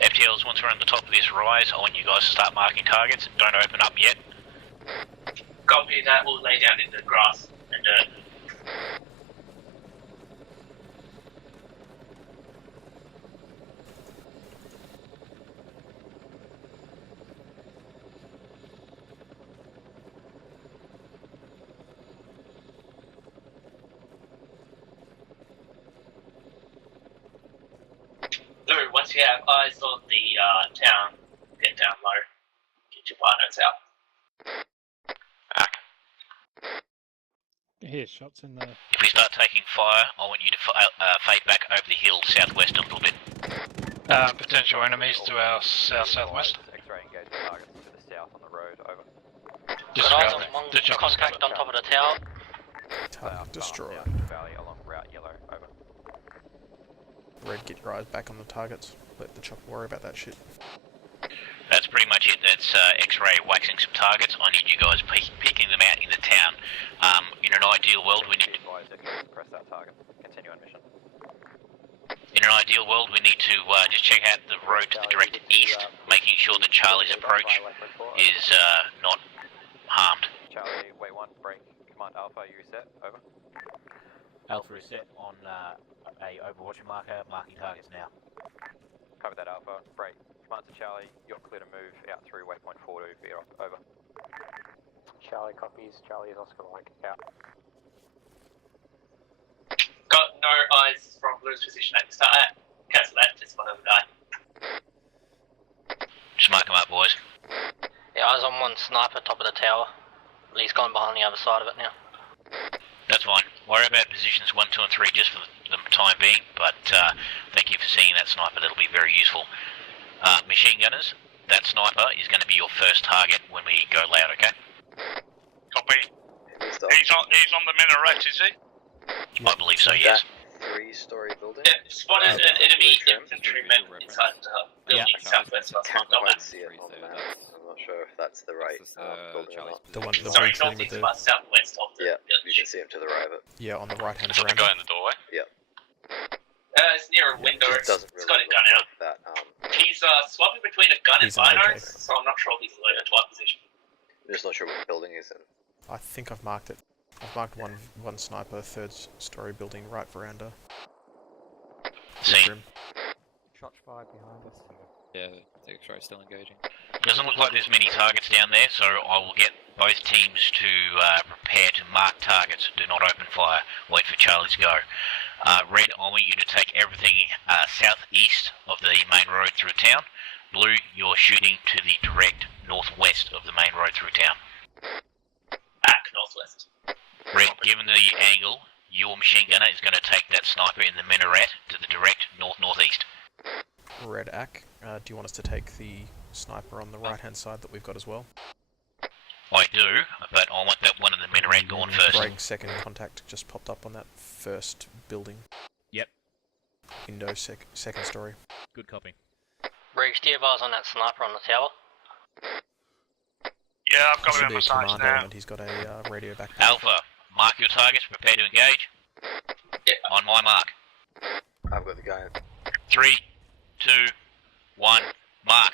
FTLs, once we're on the top of this rise, I want you guys to start marking targets. Don't open up yet. Copy that. We'll lay down in the grass and dirt. Once you have eyes on the town, get down low. Get your binos out. Here, shots in the... If we start taking fire, I want you to fade back over the hill southwest a little bit. Potential enemies to our south-southwest. X-ray engagement targets to the south on the road, over. Contact on top of the tower. Target destroyed. Valley along route yellow, over. Red, get your eyes back on the targets. Let the chopper worry about that shit. That's pretty much it. That's X-ray waxing some targets. I need you guys picking them out in the town. In an ideal world, we need to... Press that target. Continue on mission. In an ideal world, we need to just check out the road to the direct east, making sure that Charlie's approach is not harmed. Charlie, way 1, break. Command Alpha, you set, over. Alpha is set on a overwatch marker, marking targets now. Cover that Alpha, break. Command to Charlie, you're clear to move out through waypoint 4 to veer off, over. Charlie copies, Charlie is Oscar Mike, out. Got no eyes from Blue's position at the start. Cancel that, just one other guy. Just mark them up, boys. Yeah, eyes on one sniper, top of the tower. He's gone behind the other side of it now. That's fine. Worry about positions 1, 2 and 3 just for the time being, but thank you for seeing that sniper. That'll be very useful. Machine gunners, that sniper is going to be your first target when we go loud, okay? Copy. He's on the minaret, is he? I believe so, yes. 3-story building? Yeah, spotted an enemy infantryman inside the building southwest of Can't quite see it on the map. I'm not sure if that's the right building or not. The one, the Sorry, blue thing northeast with by southwest of the Yeah, you can see him to the right of it. Yeah, on the right hand The veranda. guy in the doorway? Yeah. It's near a window. It doesn't It's really got a gun out. that, He's swapping between a gun and He's an AK. binos, so I'm not sure if he's loaded to what position. I'm just not sure what building he's in. I think I've marked it. I've marked one sniper, 3rd story building, right veranda. See. Shots fired behind us. Yeah, the X-ray's still engaging. Doesn't look like there's many targets down there, so I will get both teams to prepare to mark targets. Do not open fire. Wait for Charlie to go. Red, I want you to take everything southeast of the main road through town. Blue, you're shooting to the direct northwest of the main road through town. Back northwest. Red, given the angle, your machine gunner is going to take that sniper in the minaret to the direct north-northeast. Red Ack, do you want us to take the sniper on the right hand side that we've got as well? I do, but I want that one in the minaret gone first. Break second contact just popped up on that first building. Yep, Window, second story. Good copy. Briggs, do you have eyes on that sniper on the tower? Yeah, I've got Should him be in a my sights command now. element. He's got a radio backpack. Alpha, mark your targets, prepare to engage. On my mark. I've got the guy. 3, 2, 1, mark.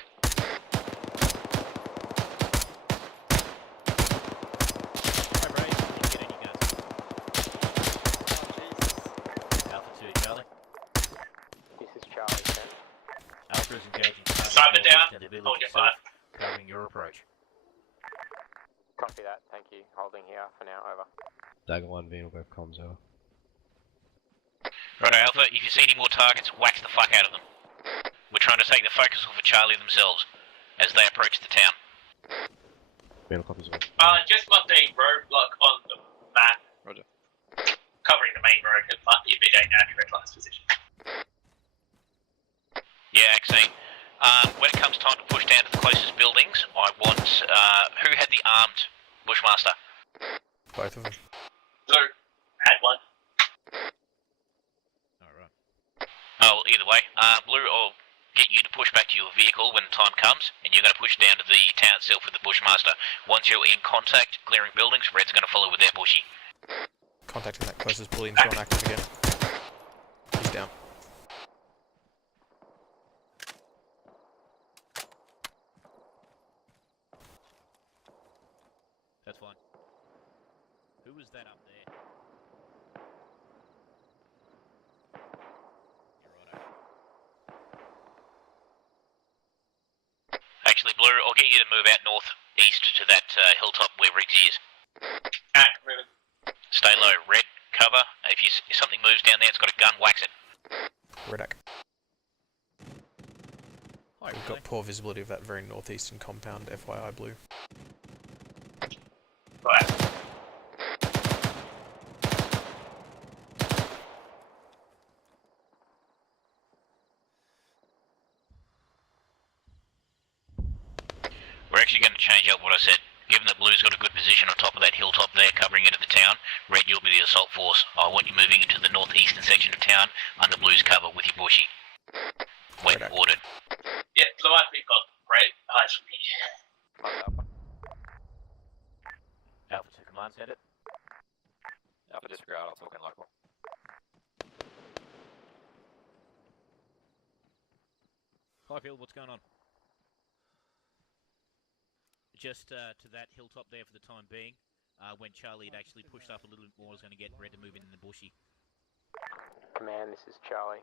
Alpha 2, Charlie. This is Charlie 10. Alpha is engaging. Cyber down, hold your fire. Covering your approach. Copy that, thank you. Holding here for now, over. Dagger 1 being web comms over. Right, Alpha, if you see any more targets, wax the fuck out of them. We're trying to take the focus off of Charlie themselves as they approach the town. Being copies well. Just mark the roadblock on the map. Roger. Covering the main road, it might be a bit inaccurate last position. Yeah, Axine. When it comes time to push down to the closest buildings, I want, who had the armed Bushmaster? Both of them. Blue had one. Alright. Oh, either way. Blue, I'll get you to push back to your vehicle when the time comes, and you're going to push down to the town itself with the Bushmaster. Once you're in contact, clearing buildings, Red's going to follow with their bushy. Contacting that closest bullying's gone active again. He's down. That's fine. Who was that up there? Actually, Blue, I'll get you to move out northeast to that hilltop where Riggs is. Moving. Stay low. Red, cover. If something moves down there, it's got a gun, wax it. Redac. We've got poor visibility of that very northeastern compound, FYI Blue. Right. We're actually going to change up what I said. Given that Blue's got a good position on top of that hilltop there, covering into the town, Red, you'll be the assault force. I want you moving into the northeastern section of town under Blue's cover with your bushy. When ordered. Yeah, Blue Eye, we've got great eyes for me. Alpha 2 command, send it. Alpha disregard, I'll talk in local. Highfield, what's going on? Just to that hilltop there for the time being. When Charlie had actually pushed up a little bit more, I was going to get Red to move in the bushy. Command, this is Charlie.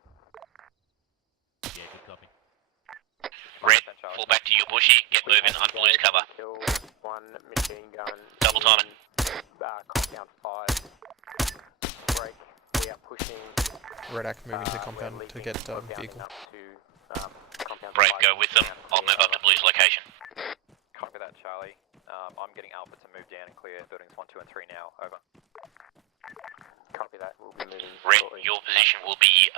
Yeah, good copy. Red, fall back to your bushy, get moving under Blue's cover. Kill one machine gun. Double time it. Compound 5. Break, we are pushing. Redac moving to the compound to get vehicle. Red, go with them. I'll move up to Blue's location. Copy that, Charlie. I'm getting Alpha to move down and clear buildings 1, 2, and 3 now. Over. Copy that. We'll be moving. Red, shortly. your position will be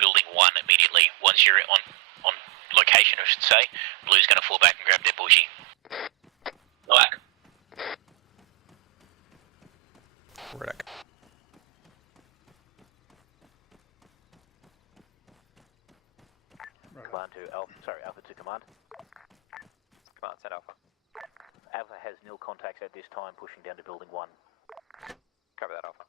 building 1 immediately. Once you're on location, I should say, Blue's going to fall back and grab their bushy. Black. Redac. Command to Alpha 2 command. Command, send Alpha. Alpha has nil contacts at this time, pushing down to building 1. Cover that, Alpha.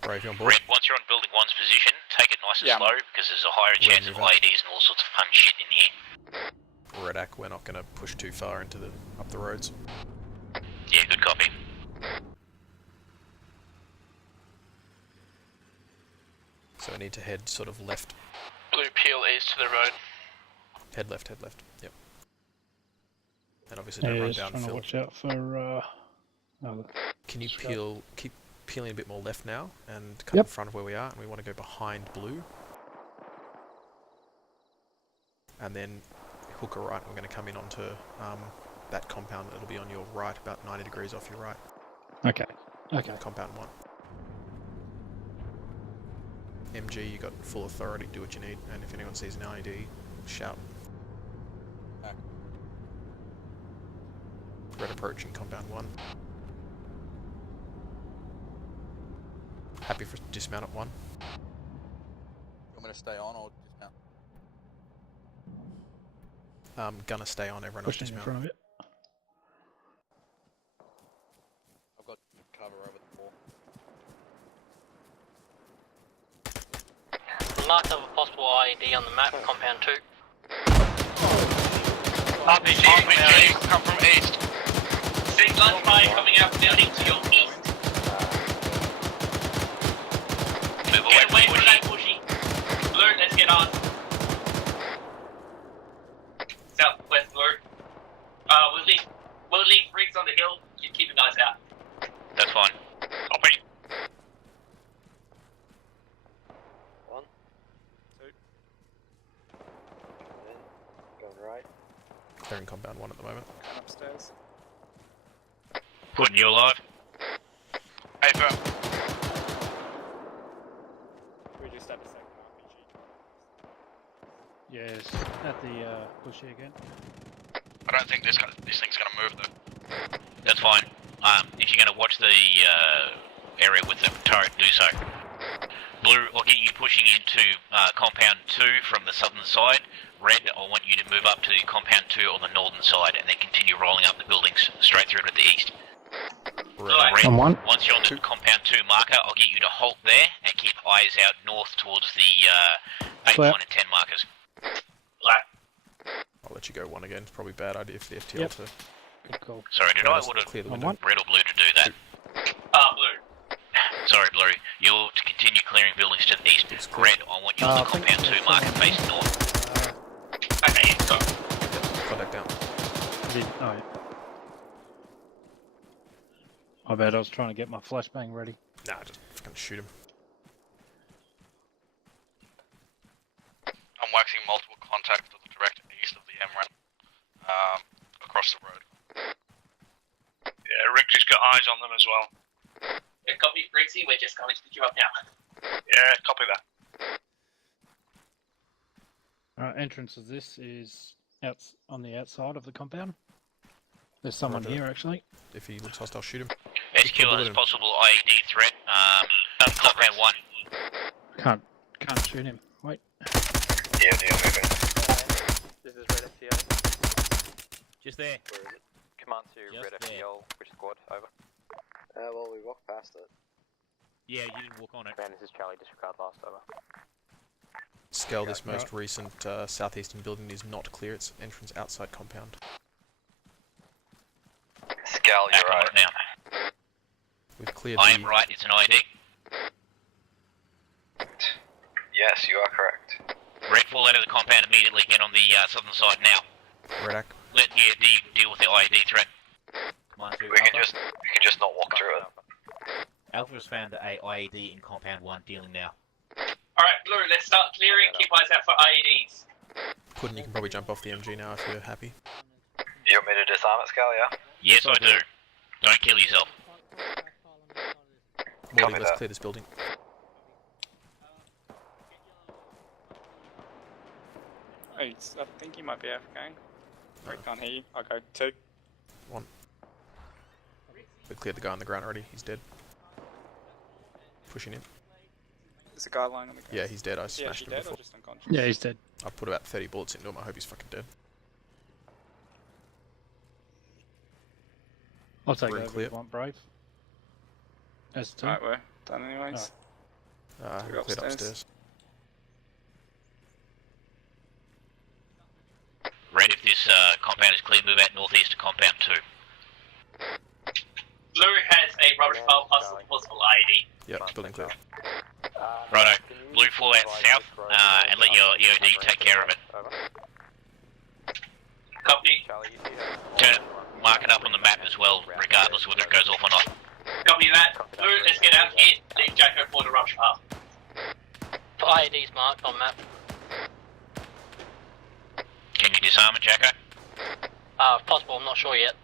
Brave, you on board? Red, once you're on building 1's position, take it nice and slow because there's a higher chance of IEDs and all sorts of fun shit in here. Redac, we're not going to push too far into up the roads. Yeah, good copy. So I need to head sort of left. Blue, peel east to the road. Head left, yep. And obviously don't run down trying to Phil. watch out for Can you keep peeling a bit more left now and come Yep. in front of where we are, and we want to go behind Blue. And then hook a right, and we're going to come in onto that compound. It'll be on your right, about 90 degrees off your right. Okay. Okay. Compound 1. MG, you got full authority, do what you need, and if anyone sees an IED, shout. Back. Red approaching compound 1. Happy for dismount at 1. You want me to stay on or dismount? Gonna stay on, everyone else Pushing in dismount. front of it. I've got cover over the wall. Marked up a possible IED on the map, compound 2. RPG come from east. See lunch fire coming out from building to your east. Get away from that bushy. Blur, let's get on. Southwest blur. We'll leave rigs on the hill. Keep your eyes out. That's fine. Copy. 1. 2. Going right. Clearing compound 1 at the moment. Going upstairs. Putting you alive. Hey, firm. We just have a second RPG. Yes, at the bushy again. I don't think this thing's gonna move though. That's fine. If you're going to watch the area with the turret, do so. Blue, I'll get you pushing into compound 2 from the southern side. Red, I want you to move up to compound 2 on the northern side and then continue rolling up the buildings straight through to the east. Red, I'm one. once you're on the compound 2 marker, I'll get you to halt there and keep eyes out north towards the 8, Clear. 9 and 10 markers. Black. I'll let you go 1 again. It's probably a bad idea for the FTL to... Good call. Sorry, did I order clear the I'm window. one. red or blue to do that? Blue. Sorry, Blue. You'll to continue clearing buildings to the east. Red, I want you on the compound 2 marker facing north. Okay, go. Contact down. Oh, yeah. I bet I was trying to get my flashbang ready. Nah, just fucking shoot him. I'm waxing multiple contacts to the direct east of the MRAN. Across the road. Yeah, Rick just got eyes on them as well. Yeah, copy, Brixie. We're just coming to pick you up now. Yeah, copy that. Alright, entrance of this is on the outside of the compound. There's someone Roger. here actually. If he looks hostile, shoot him. SQ has possible IED threat. Compound 1. Can't shoot him. Wait. Yeah, moving. This is Red FTL. Just there. Where is it? Command to Just Red there. FTL, which squad? Over. Well, we walked past it. Yeah, you didn't walk on it. Man, this is Charlie, disregard last, over. Scale, this most recent southeastern building is not clear. It's entrance outside compound. Scal, you're right. Now. We've cleared I the... am right, it's an ID. Yes, you are correct. Red, fall out of the compound immediately. Get on the southern side now. Redac. Let the AD deal with the IED threat. Command to We can just not walk through it. Alpha has found a IED in compound 1, dealing now. Alright, Blue, let's start clearing. Keep eyes out for IEDs. Puddin', you can probably jump off the MG now if you're happy. You want me to disarm it, Scal, yeah? Yes, I do. Don't kill yourself. Morty, let's clear this building. I think he might be AFK. I can't hear you. I'll go 2. 1. We cleared the guy on the ground already. He's dead. Pushing in. There's a guy lying on the ground. Yeah, he's dead. I Yeah, is smashed he him dead before. or just unconscious? Yeah, he's dead. I put about 30 bullets into him. I hope he's fucking dead. I'll take Room over clear. if you want, Brave. S2. Right, we're done anyways. Cleared upstairs. upstairs. Red, if this compound is clear, move out northeast to compound 2. Blue has a rubbish pile possible IED. Yep, building clear. Righto. Blue, fall out south and let your EOD take care of it. Copy. Turn it, mark it up on the map as well, regardless whether it goes off or not. Copy that. Blue, let's get out here. Leave Jacko for the rubbish pile. IED's marked on map. Can you disarm it, Jacko? If possible, I'm not sure yet.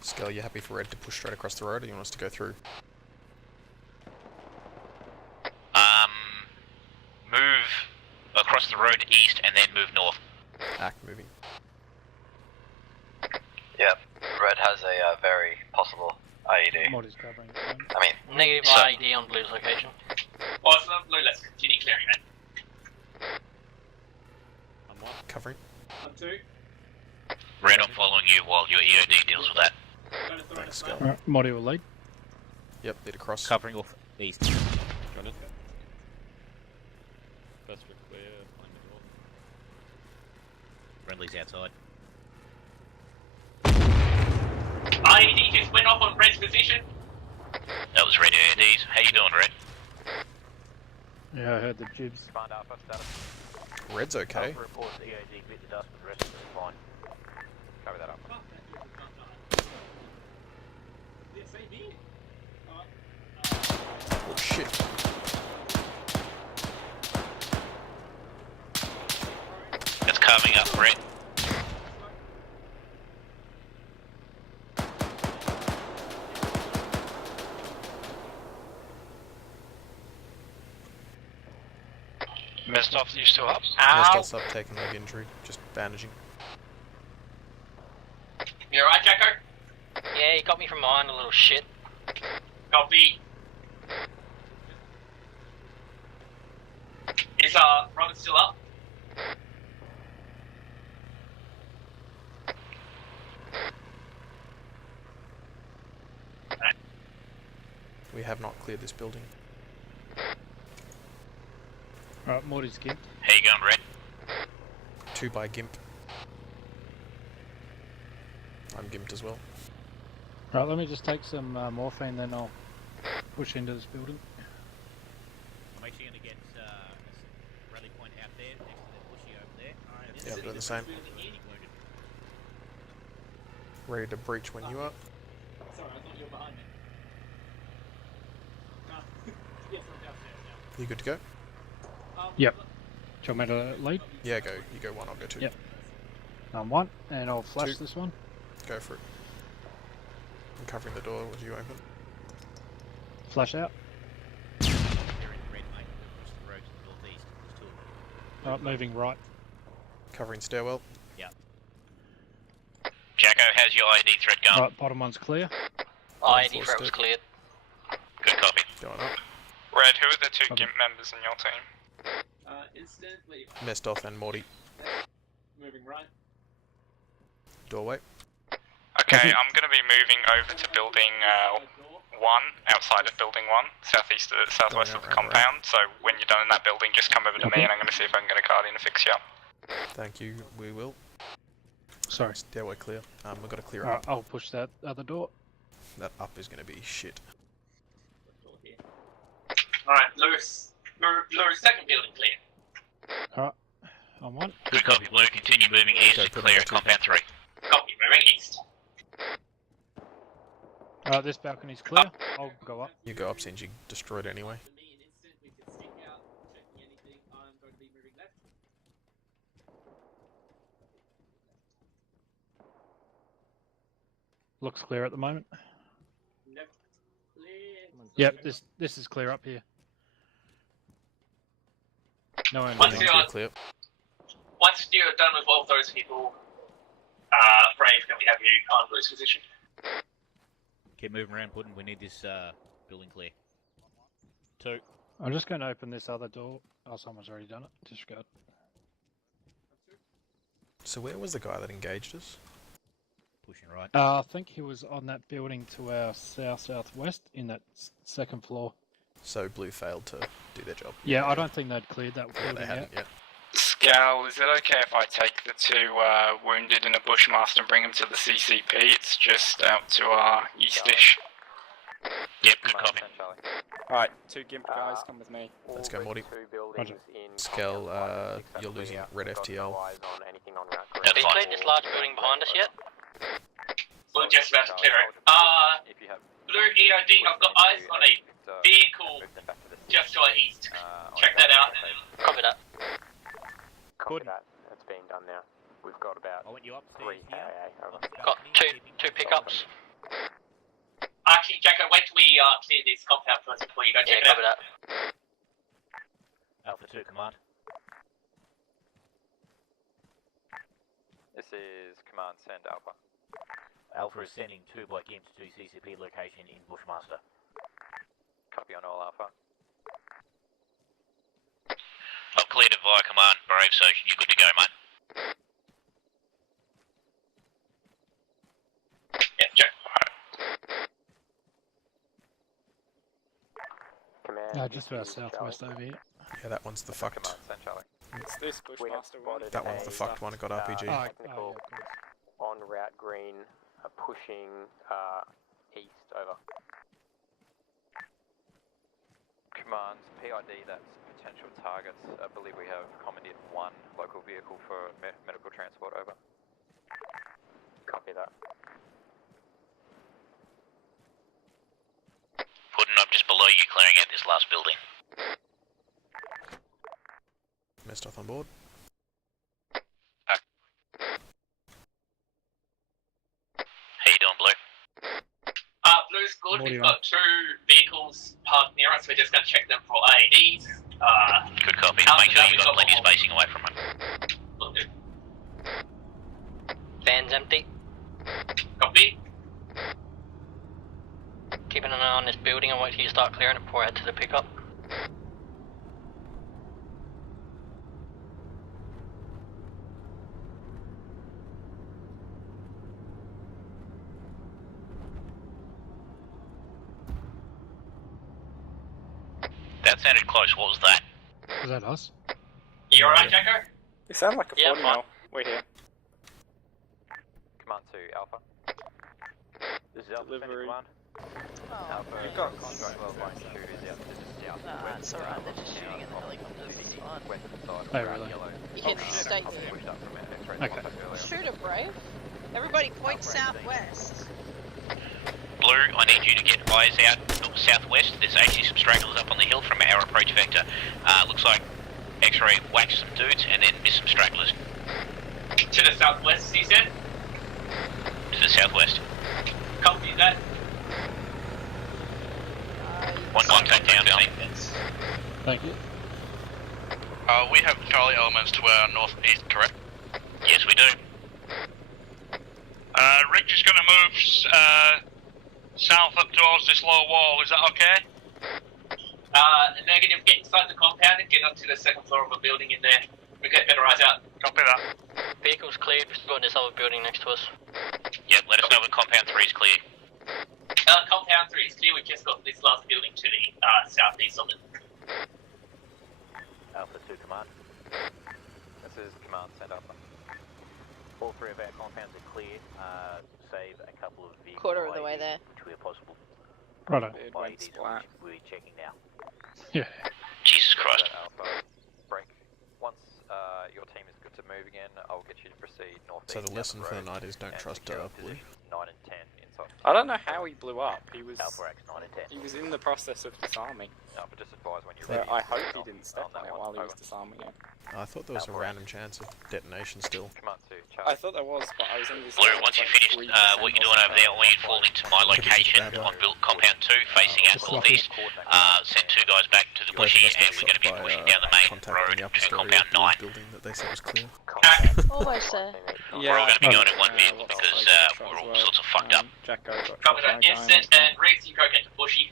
Scale, you happy for Red to push straight across the road, or you want us to go through? Move across the road east and then move north. Act moving. Yep. Red has a very possible IED. Mod is covering it. I mean, Negative so- IED on Blue's location. Awesome, Blue, let's continue clearing it. I'm one. Covering. I'm 2. Red, I'm following you while your EOD deals with that. Thanks, Skull. Alright, Moddy will lead. Yep, lead across. Covering off east. Got it. First we're clear, find the door. Friendly's outside. IED just went off on Red's position. That was Red EODs. How you doing, Red? Yeah, I heard the jibs. Command Alpha status. Red's okay. Alpha reports EOD bit the dust, but the rest of it is fine. Cover that up. Oh shit. It's coming up, Red. Missed off, you still up? Missed up, taking leg injury, just bandaging. You alright, Jacko? Yeah, he got me from behind, a little shit. Copy. Is Robert still up? We have not cleared this building. Alright, Morty's gimped. How you going, Red? 2 by Gimp. I'm gimped as well. Right, let me just take some morphine, then I'll push into this building. Make sure you're going to get a rally point out there, next to the bushy over there. Alright, Yeah, I'm doing the same. Ready to breach when you are. Sorry, I thought you were behind me. Yes, I'm downstairs now. You good to go? Yep. Do you want me to lead? Yeah, go. You go 1, I'll go 2. Yep. I'm 1, and I'll flash 2. this one. Go for it. I'm covering the door with you open. Flash out. You're in red, mate. Across the road to the northeast. There's 2 of them. Alright, moving right. Covering stairwell. Yep. Jacko, how's your ID threat going? Alright, bottom one's clear. IED threat was cleared. Good copy. Going up. Red, who are the 2 GIMP members in your team? Instantly. Messed off and Morty. Moving right. Doorway. Okay, I'm going to be moving over to building 1, outside of building 1, southwest of the compound. So when you're done in that building, just come over to me and I'm going to see if I can get a card in and fix you up. Thank you, we will. Sorry. Stairway clear. We've got to clear Alright, up. I'll push that other door. That up is going to be shit. Alright, Lewis, second building clear. Alright, I'm 1. Good copy, Blue. Continue moving east to clear compound 3. Copy, moving east. Alright, this balcony's clear. I'll go up. You go up since you destroyed it anyway. Looks clear at the moment. Nope. Yep, this is clear up here. No one Once you're done with all of those people, Brave, can we have you on Blue's position? Keep moving around, Puddin'. We need this building clear. 2. I'm just going to open this other door. Oh, someone's already done it. Disregard. So where was the guy that engaged us? Pushing right. I think he was on that building to our south-southwest in that second floor. So Blue failed to do their job. Yeah, I don't think they'd cleared that Yeah, building they hadn't yet. Scal, is it okay if I take the 2 wounded and a Bushmaster and bring them to the CCP? It's just out to our eastish. Yep, good copy. Alright, 2 GIMP guys, come with me. Let's go, Morty. Roger. Skel, you're losing red FTL. That's Have you fine. cleared this large building behind us yet? We're just about to clear it. Blue EOD, I've got eyes on a vehicle just to our east. Check that out. Copy that. Copy that. It's being done now. We've got about I want you 3 upstairs here. KIA over. Got two pickups. Actually, Jacko, wait till we clear this compound first before you go check it out. Copy that. Alpha 2 command. This is command send Alpha. Alpha is sending 2 Black Imps to CCP location in Bushmaster. Copy on all Alpha. I've cleared it via command, Brave, so you're good to go, mate. Yeah, Jack. Command. Just about southwest over here. Yeah, that one's the fucked. Command, send Charlie. It's this Bushmaster one. That one's the fucked one. I got RPG. Technical on route green, pushing east over. Commands, PID, that's potential targets. I believe we have commandeered 1 local vehicle for medical transport, over. Copy that. Putting up just below you, clearing out this last building. Missed off on board. How you doing, Blue? Blue's good. We've got 2 vehicles parked near us. We're just going to check them for AEDs. Good copy. Make sure you've got plenty of spacing away from them. Van's empty. Copy. Keeping an eye on this building and wait till you start clearing it before I head to the pickup. That sounded close. What was that? Was that us? You alright, Jacko? You sound like a 40 mil. We're here. Command to Alpha. This is Alpha. Delivery. Command. Alpha. You've got contract level line shooters out to the south. Nah, it's alright, they're just shooting at the helicopters, it's fine. West side. Oh, really? You can stay there. Pushed up from X-ray Okay. contact earlier. Shooter, Brave. Everybody point southwest. Blue, I need you to get eyes out southwest. There's actually some stragglers up on the hill from our approach vector. Looks like X-ray whacked some dudes and then missed some stragglers. To the southwest, he said? To the southwest. Copy that. One contact down, team. Thank you. We have Charlie elements to our northeast, correct? Yes, we do. Rick is going to move south up towards this low wall. Is that okay? Negative. Get inside the compound and get up to the 2nd floor of a building in there. We get better eyes out. Copy that. Vehicle's cleared, we've still got this other building next to us. Yep, let us know when compound 3 is clear. Compound 3 is clear. We just got this last building to the southeast of it. Alpha 2 command. This is command, send Alpha. All 3 of our compounds are clear, save a couple of vehicles. Quarter of the way there. Which we are possible. Righto. IEDs, which we're checking now. Yeah. Jesus Christ. Alpha, break. Once your team is good to move again, I'll get you to proceed northeast. So the lesson for the night is don't trust Blue. 9 and 10 inside. I don't know how he blew up. He was. Alpha X 9 and 10. He was in the process of disarming. Alpha, just advise when you're So ready. I hope he didn't step on it while he was Over. disarming it. I thought there was a random chance of detonation still. Command 2, I thought there was, but I was in this. Blue, once you finish what you're doing over there, I want you to fall into my location on compound 2, facing out northeast. Send 2 guys back to the bushy, and we're going to be pushing down the main road to compound 9. Building that they said was clear. Almost there. We're all going to be going in one vehicle because we're all sorts of fucked up. Jacko got Copy that. Instant and Reese, you go get the bushy.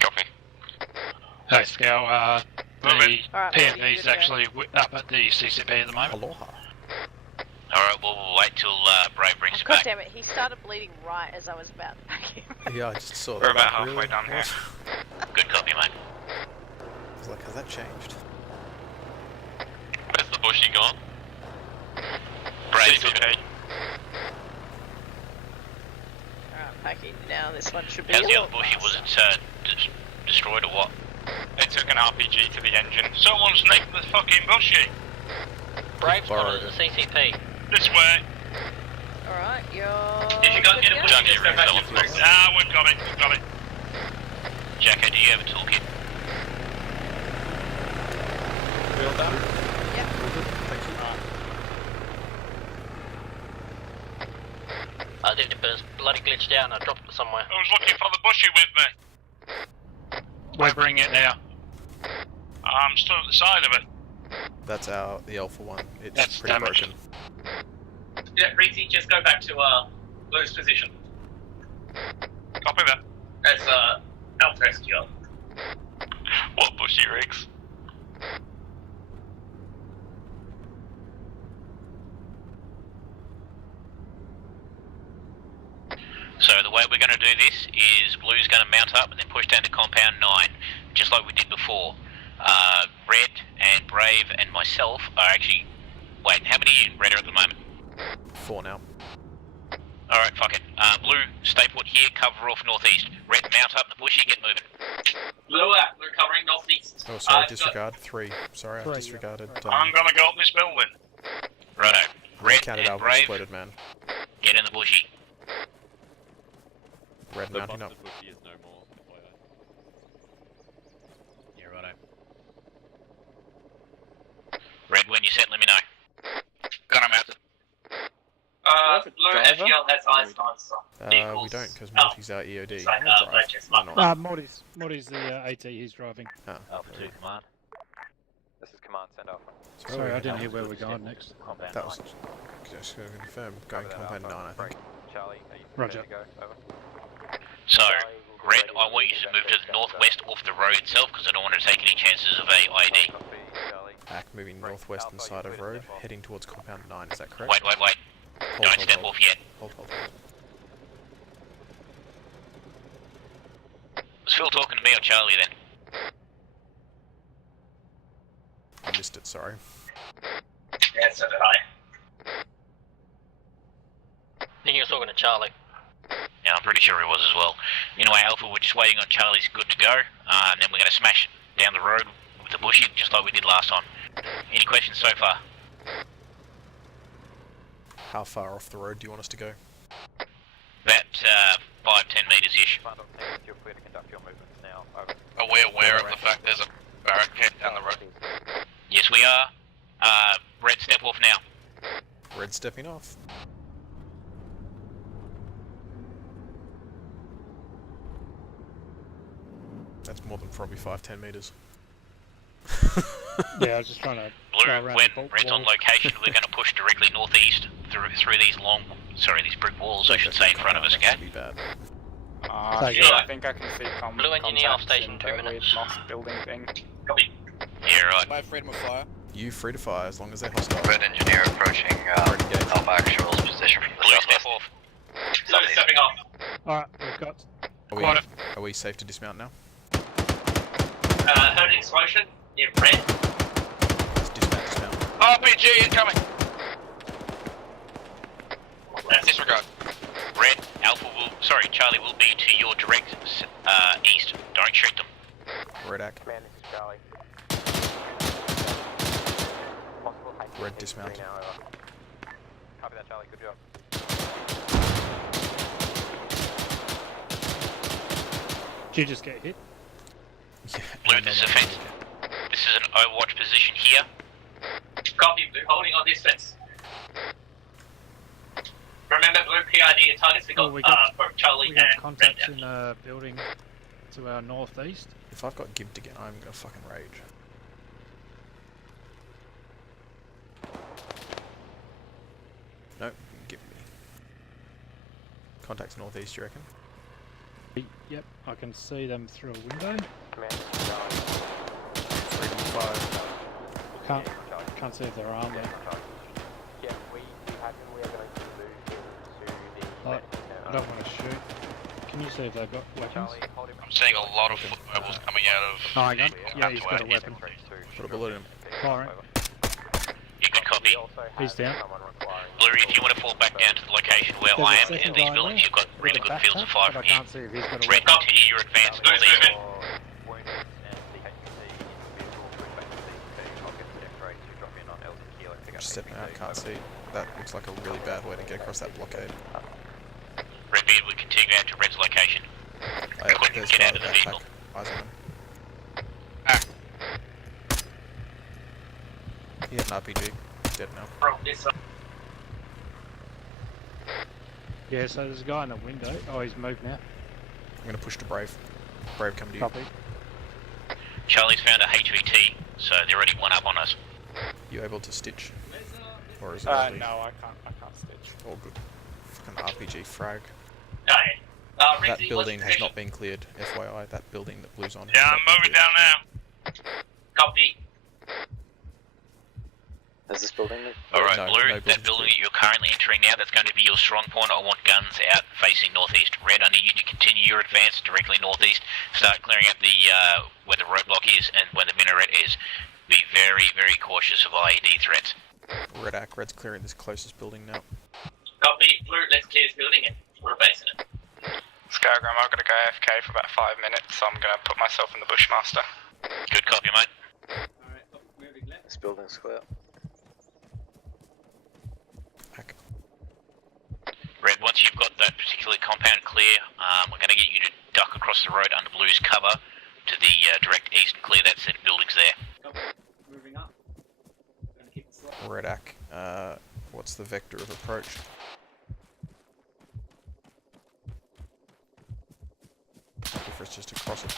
Copy. Hey, Scout, the Alright, PFV's actually up at the CCP at the moment. Aloha. Alright, well, we'll wait till Brave brings it God back. damn it, he started bleeding right as I was about to back him. Yeah, I just saw that. We're about Like, halfway really? done here. Good copy, mate. I was like, has that changed? Where's the bushy gone? Brave's okay. Alright, packing now, this one should be How's a the little other bushy? Was faster. it destroyed or what? They took an RPG to the engine. Someone's nicked the fucking bushy. Brave's got it at the CCP. This way. Alright, you're... If you can't get a good bushy, to go? just go back to the first. We've got it. We've got it. Jacko, do you have a toolkit? Real done? Yep. Thank you. I did, but it's bloody glitched out and I dropped it somewhere. I was looking for the bushy with me. We're bringing it now. I'm still at the side of it. That's the Alpha one. It's That's pretty damaged. broken. Yeah, Reese, just go back to Blue's position. Copy that. As Alpha SQL. What bushy rigs? So the way we're going to do this is Blue's going to mount up and then push down to compound 9, just like we did before. Red and Brave and myself are actually... Wait, how many in Red are at the moment? 4 now. Alright, fuck it. Blue, stay put here, cover off northeast. Red, mount up the bushy, get moving. Blue out, we're covering northeast. Oh, sorry, disregard. 3. Sorry, I disregarded. I'm gonna go up this building. Righto. Red counted and out Brave, exploded, man. get in the bushy. Red mounting up. bushy is no more. Yeah, righto. Red, when you set, let me know. Gonna mount it. Blue FGL has eyes on some We don't, because Morty's our EOD. Morty's the AT he's driving. Oh. Alpha 2 command. This is command, send Alpha. Sorry, I didn't hear where we're going next. That was just going to confirm. Going compound 9, I think. Charlie, are you Roger. ready to go? Over. So, Red, I want you to move to the northwest off the road itself because I don't want to take any chances of a IED. Back moving northwestern side of road, heading towards compound 9, is that correct? Wait. Don't step off yet. Hold. Was Phil talking to me or Charlie then? I missed it, sorry. Yeah, so did I. I think he was talking to Charlie. Yeah, I'm pretty sure he was as well. Anyway, Alpha, we're just waiting on Charlie's good to go, and then we're going to smash down the road with the bushy, just like we did last time. Any questions so far? How far off the road do you want us to go? About 5-10 metres-ish. You're clear to conduct your movements now. Over. Are we aware of the fact there's a barricade down the road? Yes, we are. Red, step off now. Red stepping off. That's more than probably 5-10 metres. Yeah, I was just trying to Blue, go around when the bolt Red's on wall. location, we're going to push directly northeast through these these brick walls, I should say, in front of us, okay? Be bad. Take Yeah, I think I can see Blue engineer off contacts station, in 2 the minutes. lost building thing. Yeah, right. By freedom of fire. You free to fire as long as they're hostile. Red engineer approaching Alpha Actual's position. Blue, step off. So stepping off. Alright, we've got. Are we safe to dismount now? Heard an explosion near Red. Let's dismount. RPG incoming! Disregard. Red, Charlie will be to your direct east. Don't shoot them. Redac. Command, this is Charlie. Red dismount. Now, over. Copy that, Charlie. Good job. Did you just get hit? Yeah. Blue, this is an Overwatch position here. Copy, Blue, holding on this fence. Remember, Blue PID and targets we got, for Charlie we got and contacts Red. in a building to our northeast. If I've got gimped again, I'm gonna fucking rage. Nope, give me. Contacts northeast, you reckon? Yep, I can see them through a window. Command, this is Charlie. Freedom 5. Can't see if they're armed there. Yeah, we are going to move into the... I don't want to shoot. Can you see if they've got weapons? I'm seeing a lot of foot mobiles coming out of... Oh, hang on. Yeah, he's got a weapon. Put a bullet in him. Firing. You can copy. He's down. Blue, if you want to fall back down to the location where There's I a am second in these guy buildings, there you've got with really a good fields of backpack, fire but I from here. can't see if he's got a Red, weapon. continue your advance Blue's northeast. moving. Just stepping out, can't see. That looks like a really bad way to get across that blockade. Redbeard, we continue out to Red's location. We couldn't get out of the vehicle. Eyes on him. He had an RPG. Dead now. From this side. Yeah, so there's a guy in the window. Oh, he's moved now. I'm gonna push to Brave. Brave, come to you. Copy. Charlie's found a HVT, so they're already one up on us. You able to stitch? Or is it No, I can't stitch. all good? Fucking RPG frag. Okay. That Rinksy, building what's has your not been cleared, FYI. That building that Blue's on. has Yeah, not I'm been moving cleared. down now. Copy. Is this building? Alright, No, Blue, no that building that you're currently entering now, that's going to be your strong point. I want guns out facing northeast. Red, I need you to continue your advance directly northeast. Start clearing up the where the roadblock is and where the minaret is. Be very, very cautious of IED threats. Red Ack, Red's clearing this closest building now. Copy. Blue, let's clear this building and we're basing it. Skygram, I've got to go AFK for about 5 minutes, so I'm going to put myself in the Bushmaster. Good copy, mate. Alright, moving left. This building's clear. Red, once you've got that particular compound clear, we're going to get you to duck across the road under Blue's cover to the direct east and clear that set of buildings there. Copy. Moving up. Gonna keep it slow. Red Ack, what's the vector of approach? Happy for us just to cross it.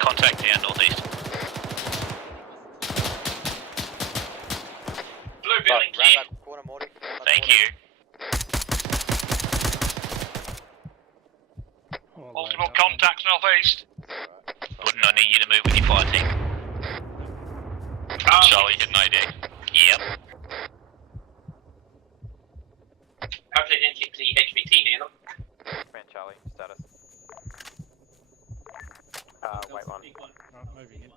Contact down northeast. Blue building clear. Round that corner, Morty. Thank you. Multiple contacts northeast. Wouldn't I need you to move with your fire team? Charlie, hit an ID. Yep. Hopefully they didn't keep the HVT near them. Man, Charlie, status. Wait one. Right, moving in.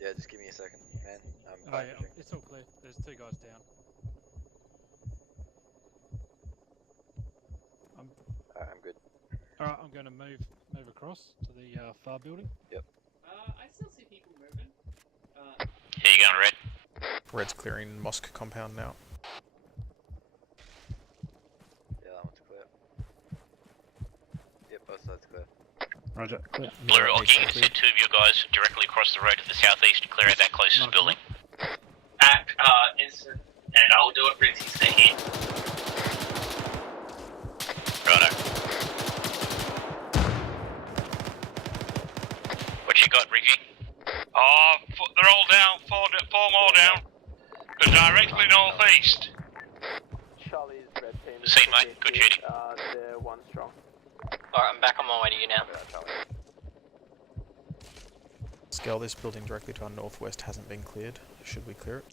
Yeah, just give me a second, man. Oh yeah, it's all clear. There's 2 guys down. I'm good. Alright, I'm going to move across to the far building. Yep. I still see people moving. Here you going, Red? Red's clearing mosque compound now. Yeah, that one's clear. Yep, both sides clear. Roger, clear. Blue, I'll get you to send 2 of your guys directly across the road to the southeast and clear out that closest building. Act, instant, and I'll do it. Rinksy, stay here. Righto. What you got, Ricky? They're all down. Four more down. They're directly northeast. Charlie's red team. See, mate. Good shooting. They're 1 strong. Alright, I'm back on my way to you now. Scale, this building directly to our northwest hasn't been cleared. Should we clear it?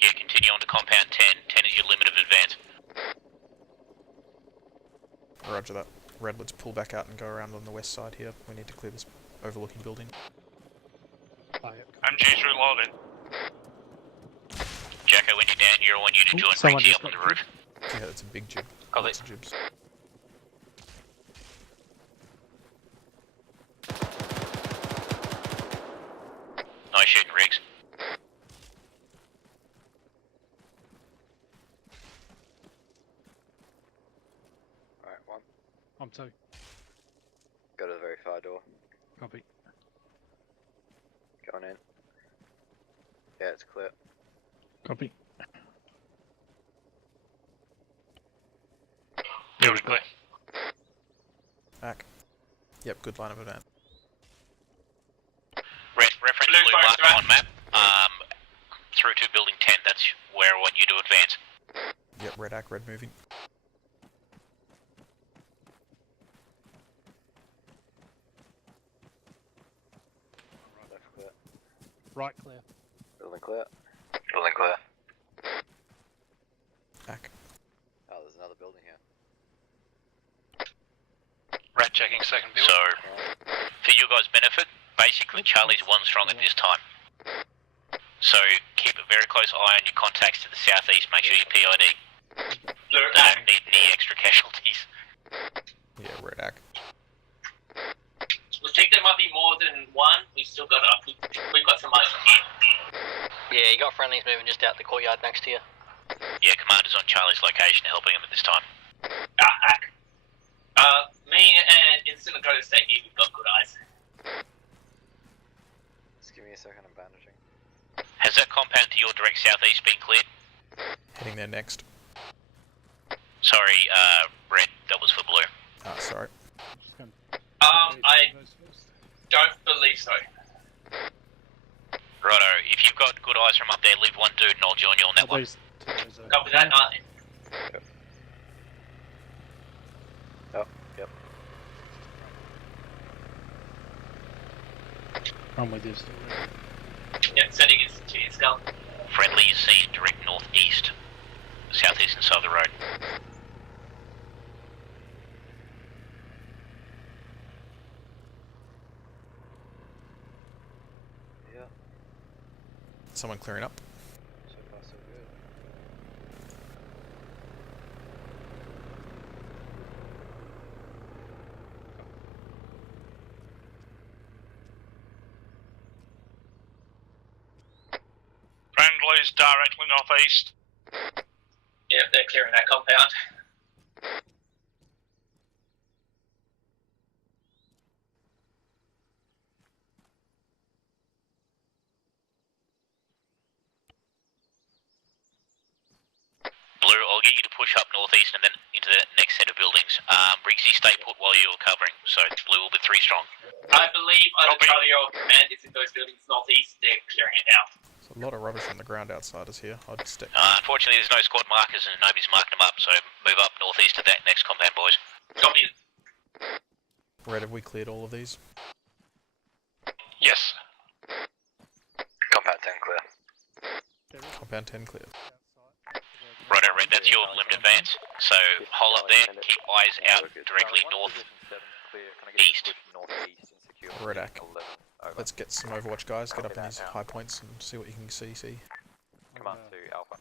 Yeah, continue on to compound 10. 10 is your limit of advance. Roger that. Red, let's pull back out and go around on the west side here. We need to clear this overlooking building. MG's reloading. Jacko, when you're down here, I want you to join someone Ricky just up on got the roof. Yeah, that's a big jib. Copy. Lots of jibs. Nice shooting, Riggs. Alright, 1. I'm 2. Go to the very far door. Copy. Going in. Yeah, it's clear. Copy. Building clear. Back. Yep, good line of advance. Reference blue marker on map. Through to building 10. That's where I want you to advance. Yep, red ack, red moving. Left clear. Right clear. Building clear. Building clear. Back. Oh, there's another building here. Rat checking second building. So, for you guys' benefit, basically Charlie's 1 strong at this time. So, keep a very close eye on your contacts to the southeast. Make sure you PID. They don't need any extra casualties. Yeah, red ack. We think there might be more than one. We've still got we've got some eyes on here. Yeah, you got friendlies moving just out the courtyard next to you. Yeah, commander's on Charlie's location, helping him at this time. Me and Instant are going to stay here. We've got good eyes. Just give me a second, I'm bandaging. Has that compound to your direct southeast been cleared? Heading there next. Sorry, Red, that was for Blue. Ah, sorry. I don't believe so. Righto, if you've got good eyes from up there, leave one dude and I'll join you on that one. Copy that, Martin. Oh, yep. I'm with you. Yep, sending it to you, Skull. Friendly is seen direct northeast, southeastern side of the road. Yeah. Someone clearing up. So far, so good. Friendly's directly northeast. Yep, they're clearing that compound. Blue, I'll get you to push up northeast and then into the next set of buildings. Briggsy, stay put while you're covering, so Blue will be 3 strong. I believe either Charlie or Command is in those buildings northeast. They're clearing it now. There's a lot of rubbish on the ground outside us here. I'd stick. Unfortunately, there's no squad markers and nobody's marked them up, so move up northeast to that next compound, boys. Copy. Red, have we cleared all of these? Yes. Compound 10 clear. Compound 10 clear. Righto, Red, that's your limit advance. So hold up there, keep eyes out directly northeast. Redac. Let's get some Overwatch guys, get up in these high points and see what you can see. Command to Alpha.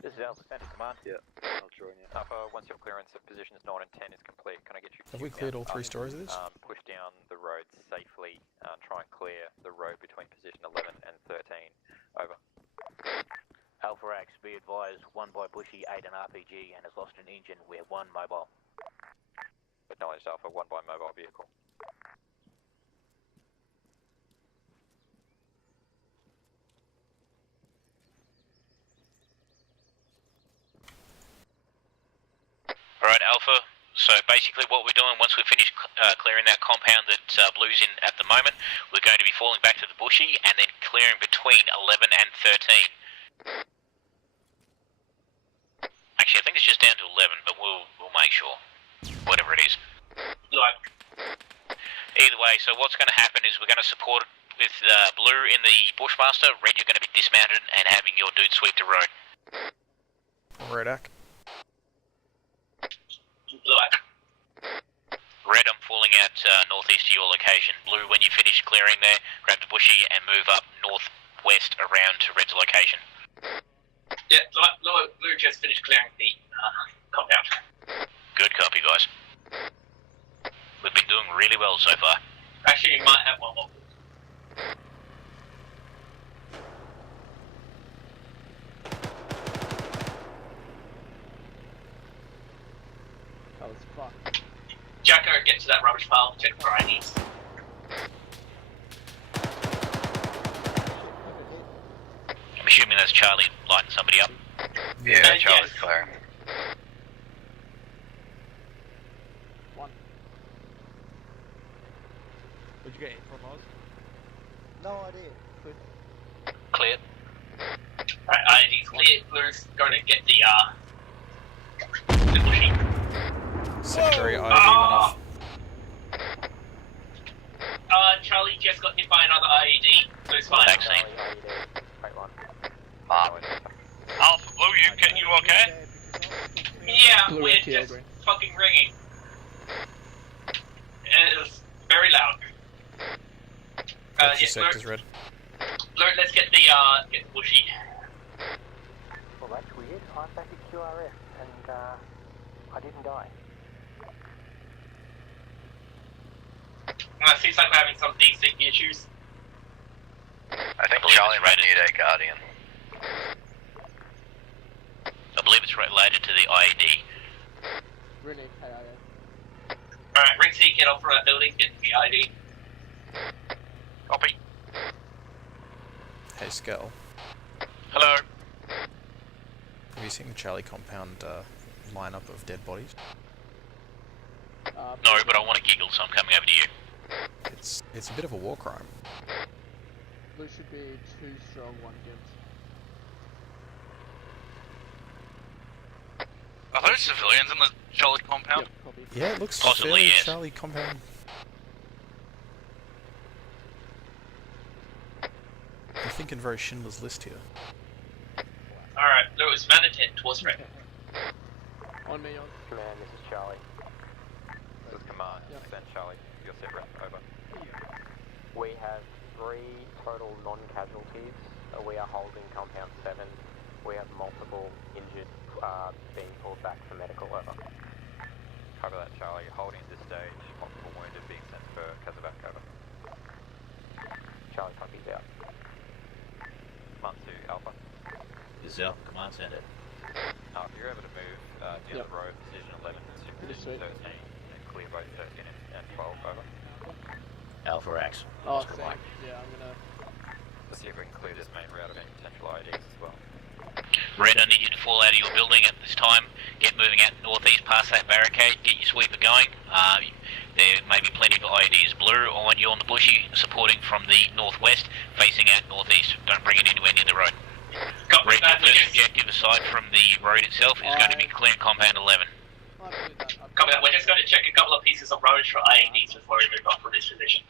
This is Alpha, stand in command. Yeah, I'll join you. Alpha, once your clearance of positions 9 and 10 is complete, can I get you to Have we cleared all 3 stories of this? push down the road safely, try and clear the road between position 11 and 13. Over. Alpha X, be advised, 1 by Bushy, 8 an RPG, and has lost an engine. We're 1 mobile. Acknowledged Alpha, 1 by mobile vehicle. Alright, Alpha, so basically what we're doing once we finish clearing that compound that Blue's in at the moment, we're going to be falling back to the Bushy and then clearing between 11 and 13. Actually, I think it's just down to 11, but we'll make sure. Whatever it is. Like. Either way, so what's going to happen is we're going to support it with Blue in the Bushmaster, Red you're going to be dismounted and having your dude sweep the road. Redac. Red, I'm falling out northeast to your location. Blue, when you finish clearing there, grab the Bushy and move up northwest around to Red's location. Yeah, Blue just finished clearing the compound. Good copy, guys. We've been doing really well so far. Actually, you might have one more. Oh, it's fucked. Jacko, get to that rubbish pile, check for IDs. I'm assuming that's Charlie lighting somebody up. Yeah, Charlie's clear. What'd you get from us? No idea. Clear. Alright, ID's clear. Blue's going to get the Bushy. Secondary ID went off. Charlie just got hit by another IED. Blue's fine. Vaccine. Alpha Blue, you okay? Yeah, Blue we're FTL just green. fucking ringing. It was very loud. What's your Yes, sectors, Red? Blue, let's get the Bushy. Well, that's weird. I'm back at QRF and I didn't die. Seems like we're having some DC issues. I think Charlie might need a Guardian. I believe it's related to the IED. Really? Hey, Alright, Rixie, get off for that building, get the ID. Copy. Hey, Skull. Hello. Have you seen the Charlie compound lineup of dead bodies? No, but I want to giggle, so I'm coming over to you. It's a bit of a war crime. Blue should be 2 strong, 1 gimped. Are those civilians in the Charlie compound? Yep, copy. Yeah, it looks Possibly, fairly yes. Charlie compound. You're thinking very Schindler's List here. Alright, Lewis, man at 10 towards red. On me, on. Command, this is Charlie. This is Command. Send Charlie. You're set rep. Over. We have 3 total non-casualties. We are holding compound 7. We have multiple injured being pulled back for medical. Over. Cover that, Charlie. Holding at this stage. Multiple wounded being sent for Kazabac. Over. Charlie copies out. Command to Alpha. This is Alpha. Command center. If you're able to move near the road, position 11 to position 13, and clear both 13 and 12. Over. Alpha X. Oh, thanks. Yeah, I'm gonna... Let's see if we can clear this main route of any potential IDs as well. Red, I need you to fall out of your building at this time. Get moving out northeast past that barricade. Get your sweeper going. There may be plenty of IDs. Blue, I want you on the bushy, supporting from the northwest, facing out northeast. Don't bring it anywhere near the road. Red, your first objective aside from the road itself is going to be clearing compound 11. Copy that. We're just going to check a couple of pieces of road for IEDs before we move on from this position.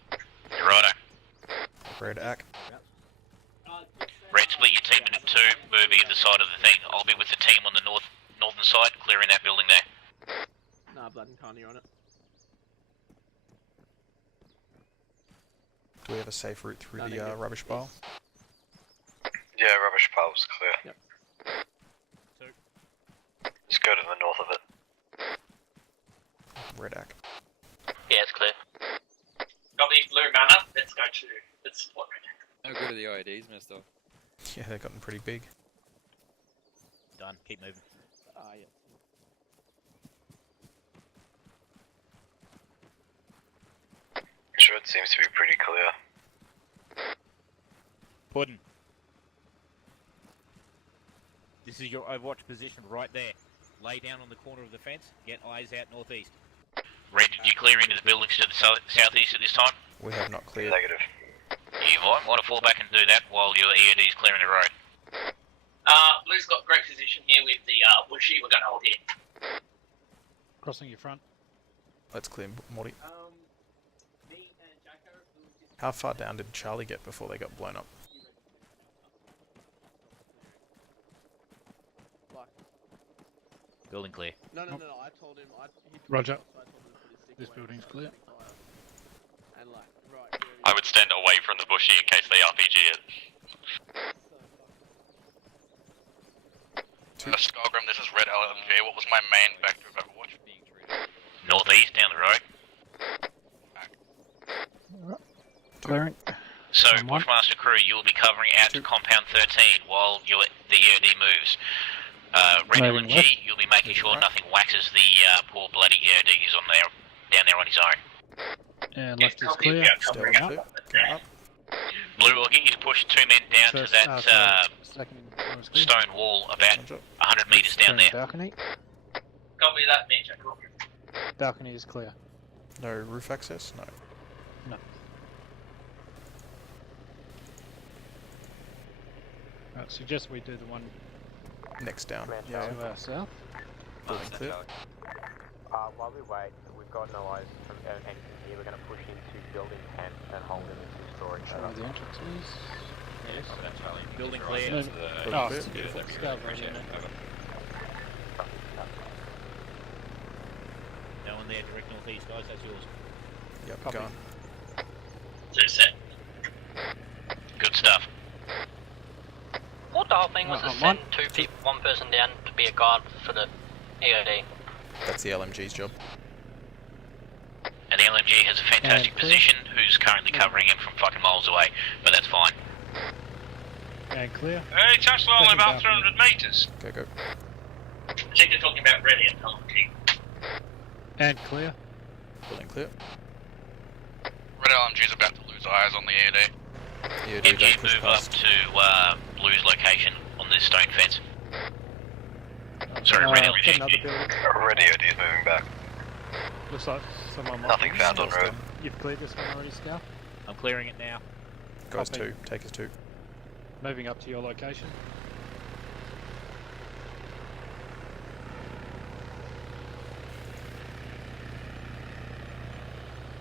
Righto. Red Ack. Red, split your team into 2, move either side of the thing. I'll be with the team on the northern side, clearing that building there. Nah, blood and carny on it. Do we have a safe route through the rubbish pile? Yeah, rubbish pile's clear. Yep. Just go to the north of it. Red Ack. Yeah, it's clear. Copy, blue manor. Let's go to. Let's support red. How good are the IEDs, mister? Yeah, they've gotten pretty big. Done. Keep moving. Yeah. Sure, it seems to be pretty clear. Puddin'. This is your Overwatch position right there. Lay down on the corner of the fence. Get eyes out northeast. Red, did you clear into the buildings to the southeast at this time? We have not cleared. Negative. You might want to fall back and do that while your EOD is clearing the road. Blue's got great position here with the bushy. We're going to hold here. Crossing your front. Let's clear Morty. How far down did Charlie get before they got blown up? Building clear. No, I told him. Roger. This building's clear. And like, right. I would stand away from the bushy in case they RPG it. Skyrim, this is Red LMG. What was my main vector of Overwatch? Northeast, down the road. Clearing. So, Bushmaster crew, you will be covering out to compound 13 while the EOD moves. Red LMG, you'll be making sure nothing waxes the poor bloody EOD who's on there, down there on his own. And left is clear. Stepping up. Blue, I'll get you to push 2 men down to that stone wall about 100 metres down there. Balcony. Copy that, Major. Copy. Balcony is clear. No roof access? No. No. Right, suggest we do the one next down. Command Yeah. to our south. Building clear. While we wait, we've got no eyes from anything here. We're going to push into building 10 and hold it in 2-story. Show where the entrance is. Yes. Building clear. No. Oh, it's beautiful. Scout right in there. No one there, direct northeast, guys. That's yours. Yep, Copy. gone. Set. Good stuff. What the whole thing was to send one person down to be a guard for the EOD. That's the LMG's job. And the LMG has a fantastic position, who's currently covering him from fucking miles away, but that's fine. And clear. Hey, touch line about 300 metres. Go, go. I think they're talking about ready and LMG. And clear. Building clear. Red LMG's about to lose eyes on the EOD. EOD, If you don't push move up past. to Blue's location on this stone fence. Sorry, Red LMG. Another building. Red EOD is moving back. Looks like someone might Nothing be found on road. You've cleared this one already, Scout? I'm clearing it now. Go as Copy. 2. Take as 2. Moving up to your location.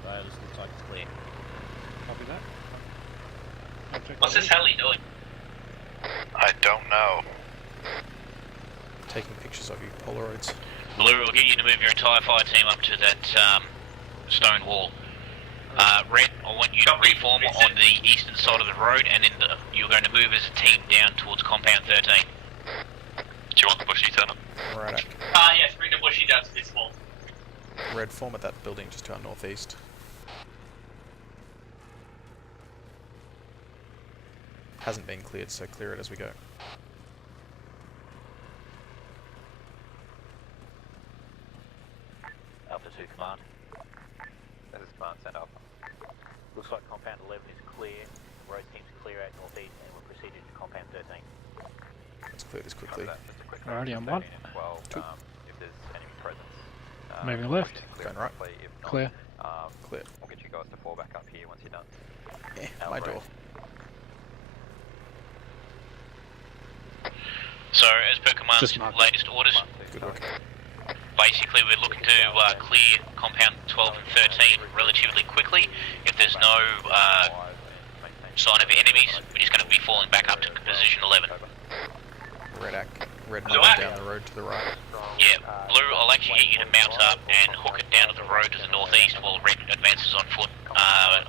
Well, this looks like it's clear. Copy that. What's this heli doing? I don't know. Taking pictures of you, Polaroids. Blue will get you to move your entire fire team up to that stone wall. Red, I want you to reform on the eastern side of the road, and then you're going to move as a team down towards compound 13. Do you want the bushy turn up? Right. Yes, bring the bushy down to this wall. Red, form at that building just to our northeast. Hasn't been cleared, so clear it as we go. Alpha 2 command. This is command sent Alpha. Looks like compound 11 is clear. Road seems clear out northeast, and we're proceeding to compound 13. Let's clear this quickly. Alrighty, I'm 1. Well, Two. if there's enemy presence. Moving left. Going right. If not, Clear. Clear. We'll get you guys to fall back up here once you're done. My door. So, as per command's Just mark. latest orders, Good work. basically we're looking to clear compound 12 and 13 relatively quickly. If there's no sign of enemies, we're just going to be falling back up to position 11. Red moving down the road to the right. Yeah, Blue, I'll actually get you to mount up and hook it down to the road to the northeast while Red advances on foot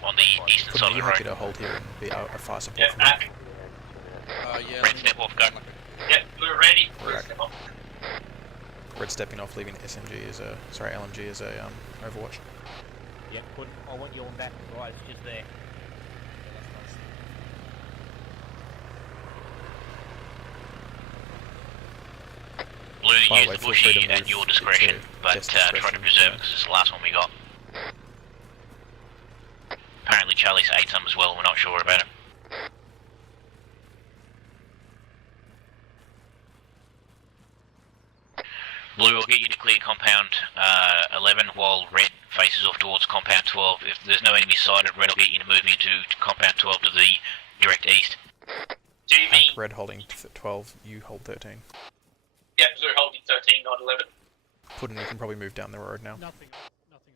on the eastern side of Are you the happy road. to hold here and be a fire support from here? Red, step off, go. Yep, we're ready. Right. Red stepping off, leaving SMG as a, LMG as a Overwatch. Yep, I want you on that, right, it's just there. Blue, By the use way, the feel free to bushy at move your to discretion, but best try to discretion, preserve yeah. it because it's the last one we got. Apparently Charlie's ate some as well, we're not sure about it. Blue will get you to clear compound 11 while Red faces off towards compound 12. If there's no enemy sighted, Red will get you to move into compound 12 to the direct east. Do you mean? Red holding 12, you hold 13. Yep, so we're holding 13, not 11. Puddin', you can probably move down the road now. Nothing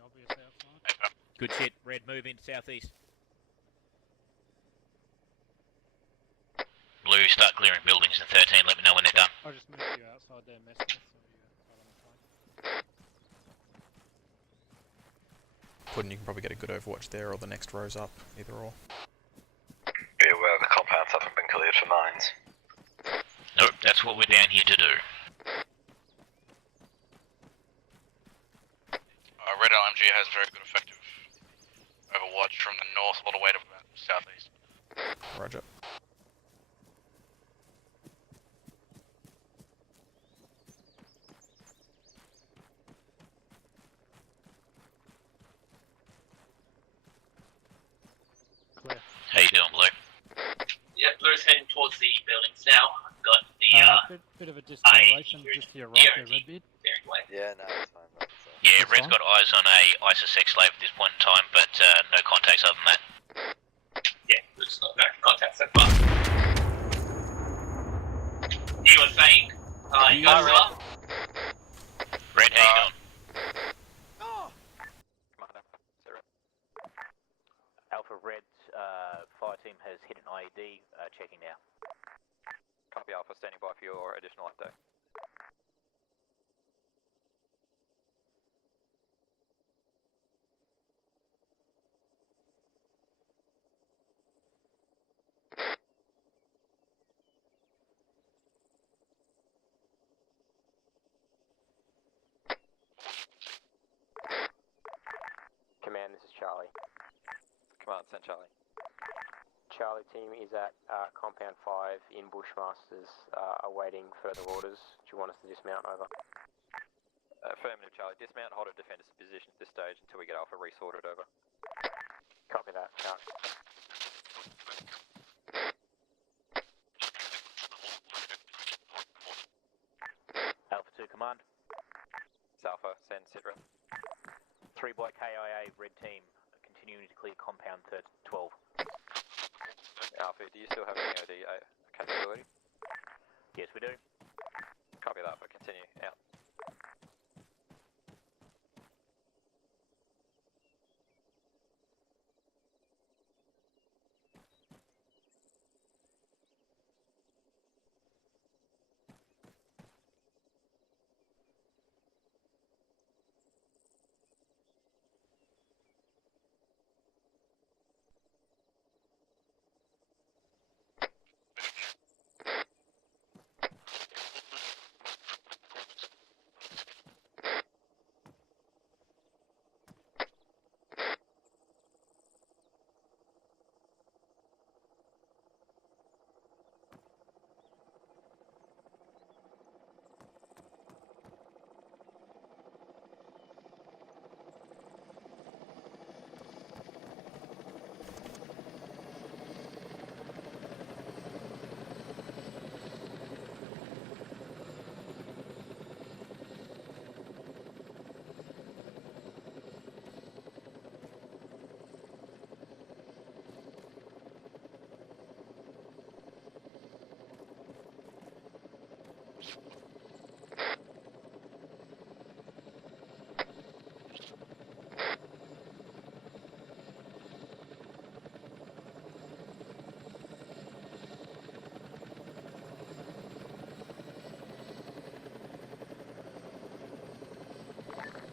obvious outside. Good shit, Red, move into southeast. Blue, start clearing buildings in 13, let me know when they're done. I'll just move you outside there, mess with, so you're outside on the plane. Puddin', you can probably get a good Overwatch there, or the next row's up, either or. Be aware the compounds haven't been cleared for mines. Nope, that's what we're down here to do. Red LMG has very good effective overwatch from the north all the way to the southeast. Roger. Clear. How you doing, Blue? Yep, Blue's heading towards the buildings now. Got the Bit of a discoloration just to your right there, Redbeard. steering way. Yeah, no, it's fine. Yeah, That's Red's fine. got eyes on a ISIS slave at this point in time, but no contacts other than that. Yeah, Blue's not back in contact so far. You were saying, you guys are up? Red, how you doing? Alpha Red's fire team has hit an IED, checking now. Copy Alpha, standing by for your additional update. Command, this is Charlie. Command, send Charlie. Charlie team is at compound 5 in Bushmasters, awaiting further orders. Do you want us to dismount? Over. Affirmative, Charlie. Dismount, hold at defender's position at this stage until we get Alpha resorted. Over. Copy that, Charlie. Alpha 2 command. It's Alpha, send Sidra. 3 by KIA, red team, continuing to clear compound 12. Alpha, do you still have an EOD capability? Yes, we do. Copy that, but continue. Out.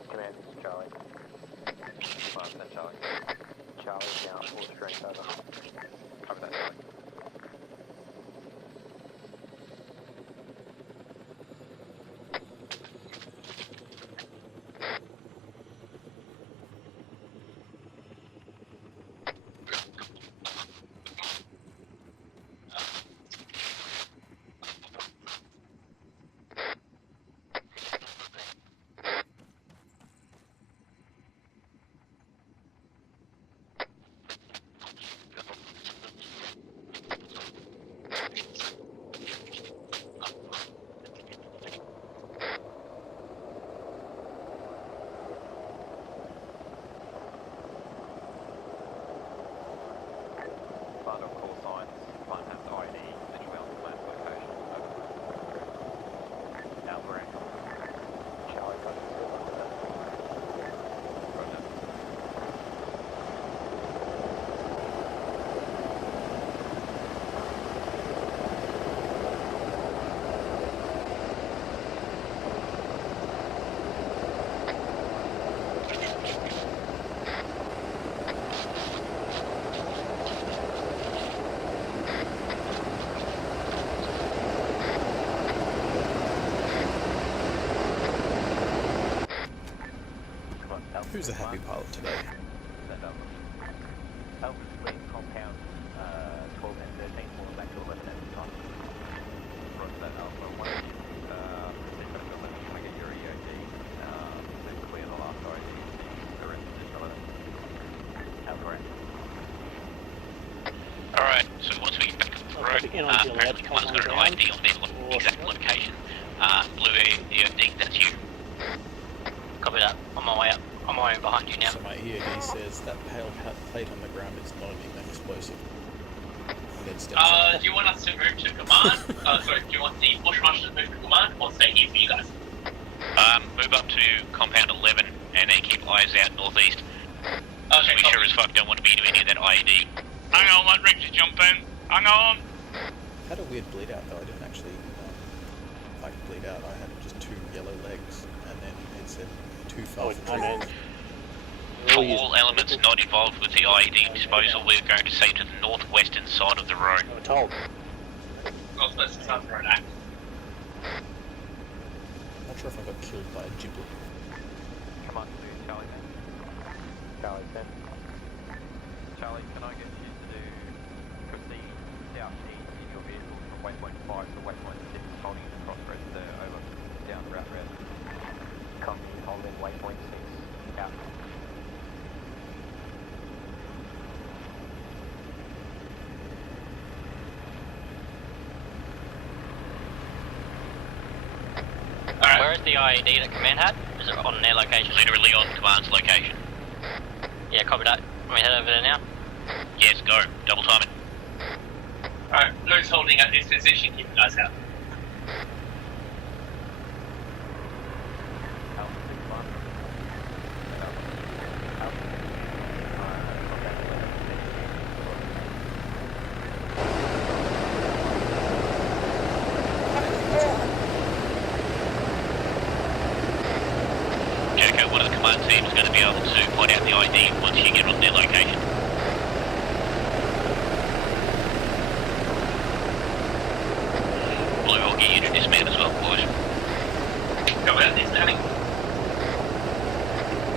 Command, this is Charlie. Well, that's Charlie. Charlie down, full strength over. Cover that, Charlie. Final call signs. One has ID, visually on the planned location. Alpha Echo. Charlie, got it. Roger. Who's the happy pilot today? Alpha Fleet compound 12 and 13, falling back to 11 at the time. Roger that, Alpha 1. Proceed back to 11. Can I get your EOD? Then clear the last ID. The rest position 11. Alpha right. Alright, so once we get back to the road, apparently one's got an ID on their exact location. Blue EOD, that's you. Copy that. On my way up. I'm way behind you now. So my EOD says that pale plate on the ground is not an ignition explosive. Do you want us to move to command? Sorry, do you want the bushrush to move to command or stay here for you guys? Move up to compound 11 and then keep eyes out northeast. Okay, we sure as fuck don't want to be doing any of that IED. Hang on, let Rick just jump in. Hang on. I had a weird bleed out though. I didn't actually like bleed out. I had just 2 yellow legs, and then it said 2 fell for treatment. For all elements not involved with the IED disposal, we're going to say to the northwestern side of the road. I'm told. Northwestern side of the road, act. I'm not sure if I got killed by a giblet. Come on, do Charlie then. Charlie 10. Charlie, can I get you to do proceed southeast in your vehicle from waypoint 5 to waypoint 6, holding the crossroads there, over. Down route red. Copy, hold in waypoint 6, out. Alright. Where is the IED that command had? Is it on their location? Literally on command's location. Yeah, copy that. Can we head over there now? Yes, go. Double timing. Alright, Blue's holding at this position, keep you guys out. Jericho, one of the command teams is going to be able to point out the ID once you get on their location. Blue, I'll get you to dismount as well, boys. Go out dismounting.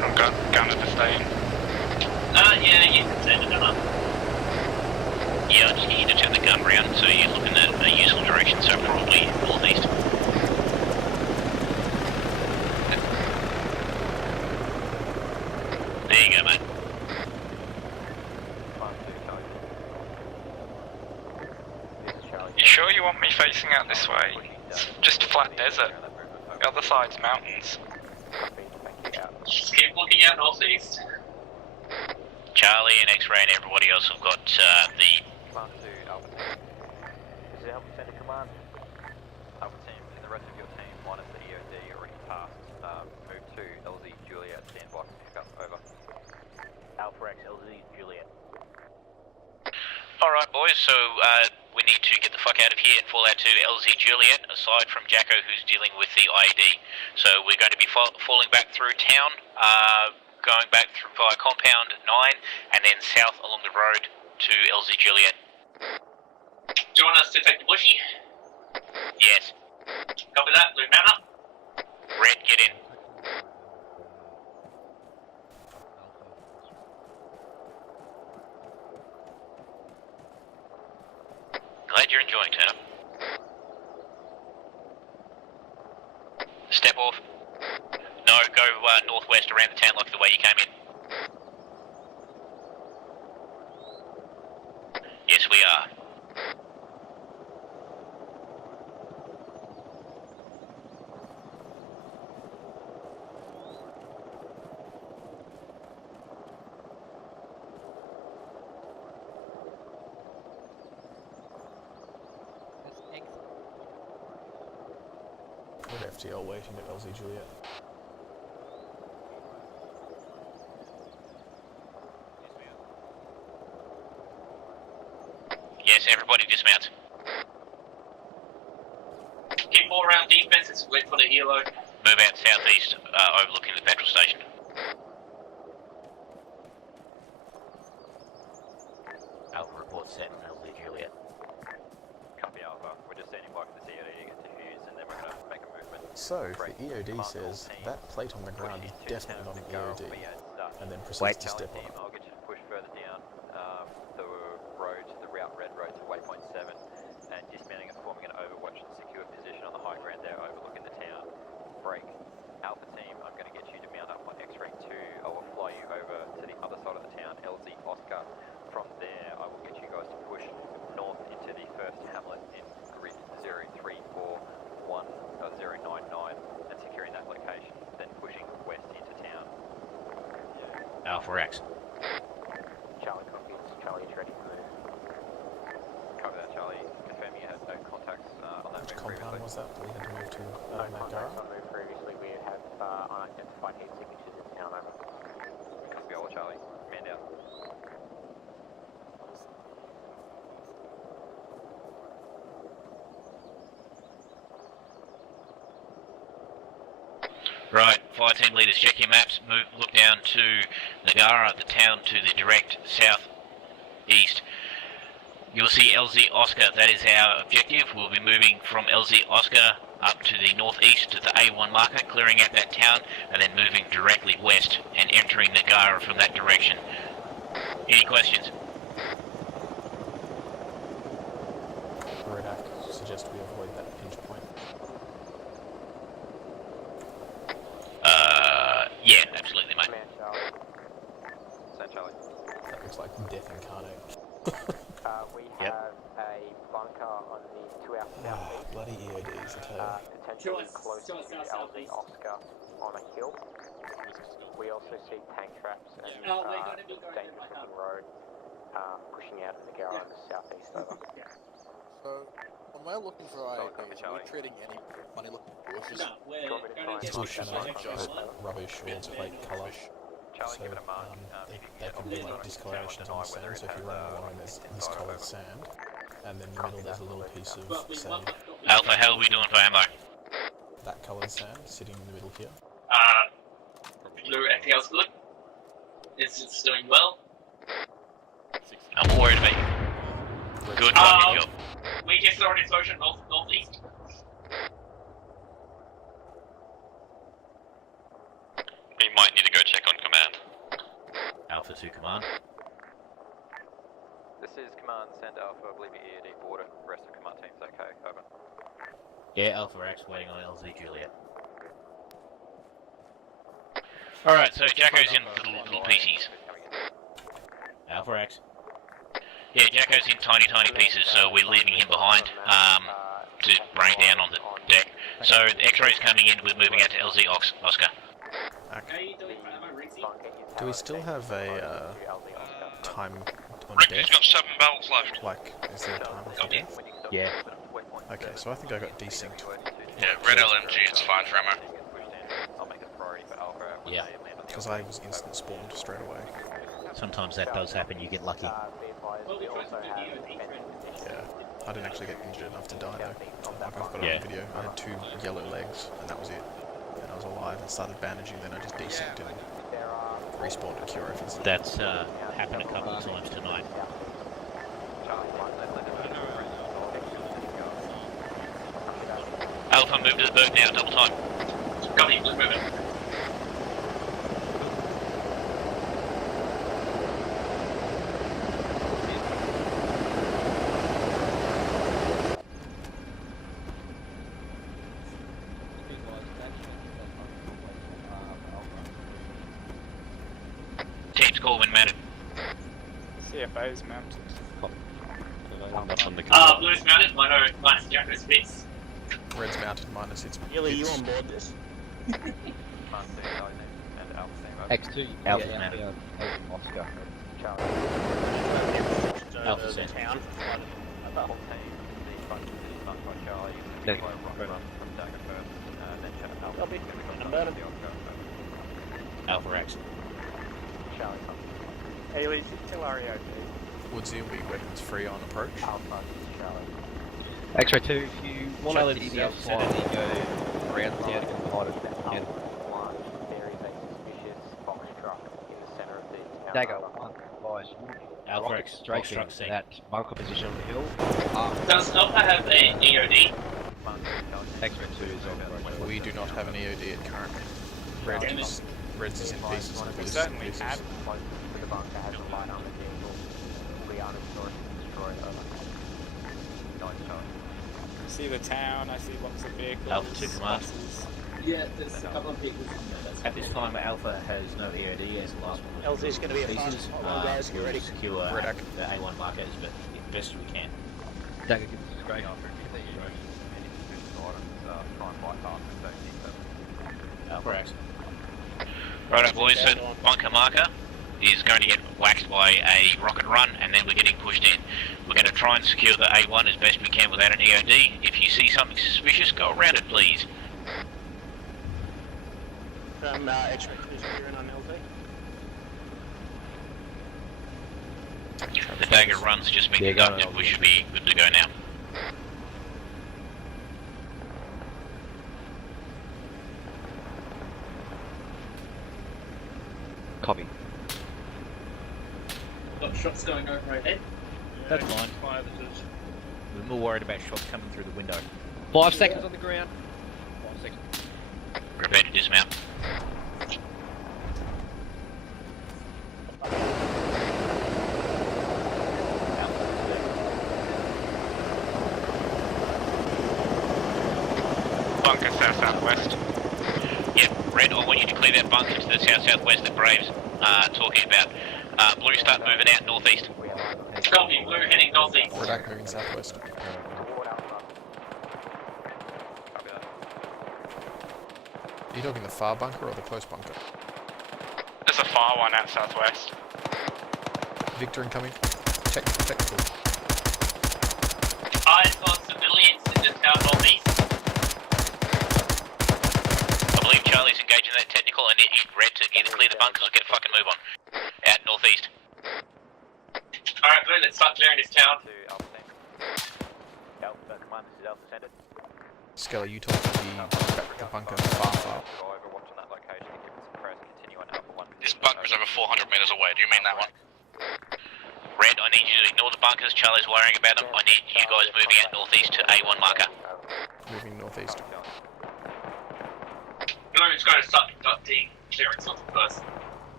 I'm going to stay in. Yeah, you can send it up. Yeah, I'll just get you to turn the gun round so you're looking at a useful direction, so probably northeast. There you go, mate. You sure you want me facing out this way? It's just flat desert. The other side's mountains. Just keep looking out northeast. Charlie and X-Ray and everybody else have got the... Command to Alpha Team. This is Alpha Center Command. Alpha Team and the rest of your team, minus the EOD, already passed. Move to LZ Juliet, standby for pickup, over. Alpha X, LZ Juliet. Alright boys, so we need to get the fuck out of here and fall out to LZ Juliet, aside from Jacko who's dealing with the ID. So we're going to be falling back through town, going back through via compound 9, and then south along the road to LZ Juliet. Do you want us to take the bushy? Yes. Copy that, Blue, mount up. Red, get in. Glad you're enjoying, Turner. Step off. No, go northwest around the town like the way you came in. Yes, we are. Red FTL waiting at LZ Juliet. Yes, everybody dismount. Keep all around defenses, wait for the helo. Move out southeast, overlooking the petrol station. Alpha report set in LZ Juliet. Copy Alpha. We're just standing by for the EOD to get defused and then we're going to make a movement. So, the EOD says that plate on the ground is definitely not an EOD, and then proceeds to step on it. I'll get you to push further down the road, the red road to waypoint 7, and dismounting and forming an overwatch and secure position on the high ground there overlooking the town. Break. Alpha Team, I'm going to get you to mount up on X-Ray 2. I will fly you over to the other side of the town, LZ Oscar. From there, I will get you guys to push north into the first hamlet in grid 0341-099 and securing that location, then pushing west into town. Alpha X. Charlie copies. Charlie is ready to move. Cover that, Charlie. Confirming you had no contacts on that move previously. Compound was that we had to move to? No contacts on move previously. We have unidentified heat signatures in town, over. Copy all, Charlie. Man down. Right, fire team leaders, check your maps, look down to Nagara, the town to the direct southeast. You'll see LZ Oscar, that is our objective. We'll be moving from LZ Oscar up to the northeast to the A1 marker, clearing out that town, and then moving directly west and entering Nagara from that direction. Any questions? Red Act suggest we avoid that pinch point. Yeah, absolutely, mate. St. Charlie. That looks like death incarnate. We have a bunker on the 2 hour southeast. Bloody EODs, I tell you. Potentially close to LZ Oscar on a hill. We also see tank traps and dangerous looking road pushing out of the Nagara on the southeast, over. So, when we're looking for IEDs, we're treating any funny-looking bushes. No, we're going to get Bush and extra one. rubbish or it's fake colour. So they can be like discolorations on the sand. So if you run along and there's this coloured sand, and then in the middle there's a little piece of, say, Alpha, how are we doing for ammo? that coloured sand sitting in the middle here. Blue FPL's good. It's doing well. I'm worried about you. Good fucking job. We just saw an explosion northeast. We might need to go check on command. Alpha to command. This is command, send Alpha, I believe EAD border, rest of command team's okay, over. Yeah, Alpha X waiting on LZ Juliet. Alright, so Jacko's in little pieces. Alpha X. Yeah, Jacko's in tiny pieces, so we're leaving him behind to bring down on the deck. So the X-ray's coming in, we're moving out to LZ Oscar. Okay. Do we still have a time on Rick, deck? he's got 7 belts left. Like, is there a time for death? Yeah. Okay, so I think I got desynced. Yeah, red LMG, it's fine for ammo. Yeah. Because I was instant spawned straight away. Sometimes that does happen, you get lucky. Yeah, I didn't actually get injured enough to die though. Like I've got it on video, I had 2 yellow legs and that was it. And I was alive and started bandaging, then I just desynced and respawned at QRF instead. That's happened a couple of times tonight. Alpha, move to the boat now, double time. Copy, let's move it. Team's call when mounted. CFA's mounted. Blue's mounted, minus Jacko's bits. Red's mounted minus its Really, you bits. on board this? X2. Alpha's yeah, mounted. Oscar. Alpha sent. Copy. Unmounted. Alpha X. Haley, Tilario. Woodsy will be weapons free on approach. X-ray 2, if you want to Charlie, see the the outside, outside. you go around the outer component again. Dagger, one, guys. Alpha Rocket X, straight Foxtrot into C. that bunker position on the hill. Does Alpha have an EOD? X-ray 2 is on approach. We do not have an EOD at current. Red's is in pieces and We Blue's is in certainly pieces. have. I see the town, I see lots of vehicles. Alpha to command. buses. Yeah, there's a couple of vehicles. At this time, Alpha has no EOD as the last one. LZ is going to be a pieces. fast. Hold on, guys, get ready. Secure Red Ack. the A1 markers, but as best we can. Dagger gives us great. Alpha X. Righto boys, so bunker marker is going to get waxed by a rocket run and then we're getting pushed in. We're going to try and secure the A1 as best we can without an EOD. If you see something suspicious, go around it please. X-ray 2 is clearing on LZ. The dagger run's just been conducted, we should be good to go now. Copy. Got shots going over ahead. That's fine. We're more worried about shots coming through the window. 5 seconds on the ground. 5 seconds. Prepare to dismount. Bunker south-southwest. Yep, Red, I want you to clear that bunker to the south-southwest that Braves talking about. Blue, start moving out northeast. Copy, Blue heading northeast. Red Ack moving southwest. Are you talking the far bunker or the close bunker? There's a far one out southwest. Victor incoming. Technical. Eyes engaging that technical. I need you red to either clear the bunkers or get a fucking move on. Out northeast. Alright, Blue, let's start clearing this town. Alpha Command, this is Alpha Center. Skelly, you talk to the bunker far. Go over, watch on that location and give us some press. Continue on Alpha 1. This bunker's over 400 meters away. Do you mean that one? Red, I need you to ignore the bunkers. Charlie's worrying about them. I need you guys moving out northeast to A1 marker. Moving northeast. Blue is going to start conducting clearance on the first.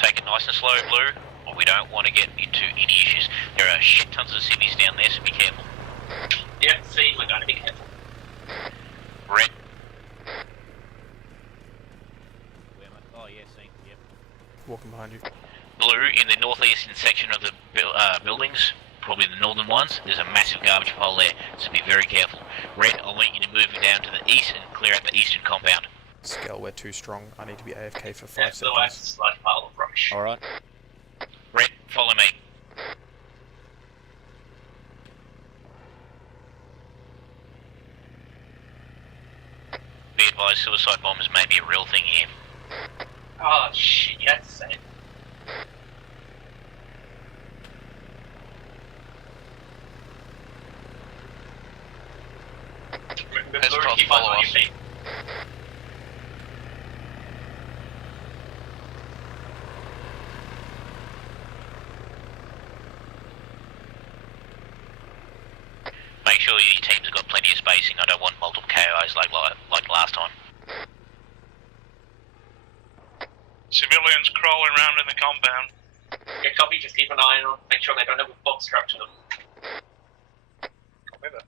Take it nice and slow, Blue. We don't want to get into any issues. There are shit tons of civvies down there, so be careful. Yep, see, we're going to be careful. Red. Where am I? Oh, yeah, see. Yep. Walking behind you. Blue, in the northeastern section of the buildings, probably the northern ones, there's a massive garbage pile there, so be very careful. Red, I want you to move down to the east and clear out the eastern compound. Scale, we're too strong. I need to be AFK for 5 seconds. That's a large pile of rubbish. Alright. Red, follow me. Be advised, suicide bombers may be a real thing here. Oh shit, you had to say it. Let's try to follow us. Make sure your team's got plenty of spacing. I don't want multiple KIs like last time. Civilians crawling around in the compound. Yeah, copy, just keep an eye on them. Make sure they don't have a bomb strapped to them. Copy that.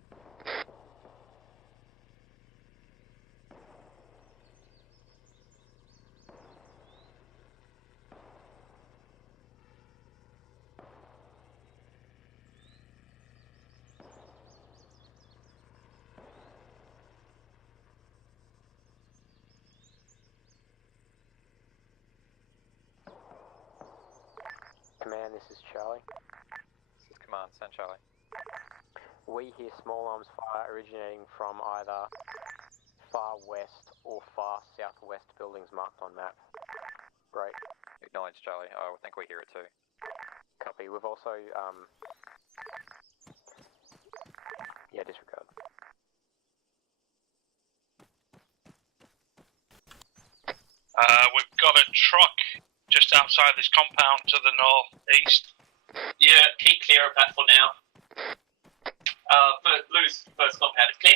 Command, this is Charlie. This is Command, send Charlie. We hear small arms fire originating from either far west or far southwest buildings marked on map. Great. Acknowledge, Charlie. I think we hear it too. Copy. We've also, yeah, disregard. We've got a truck just outside this compound to the northeast. Yeah, keep clear of that for now. Blue's first compound is clear.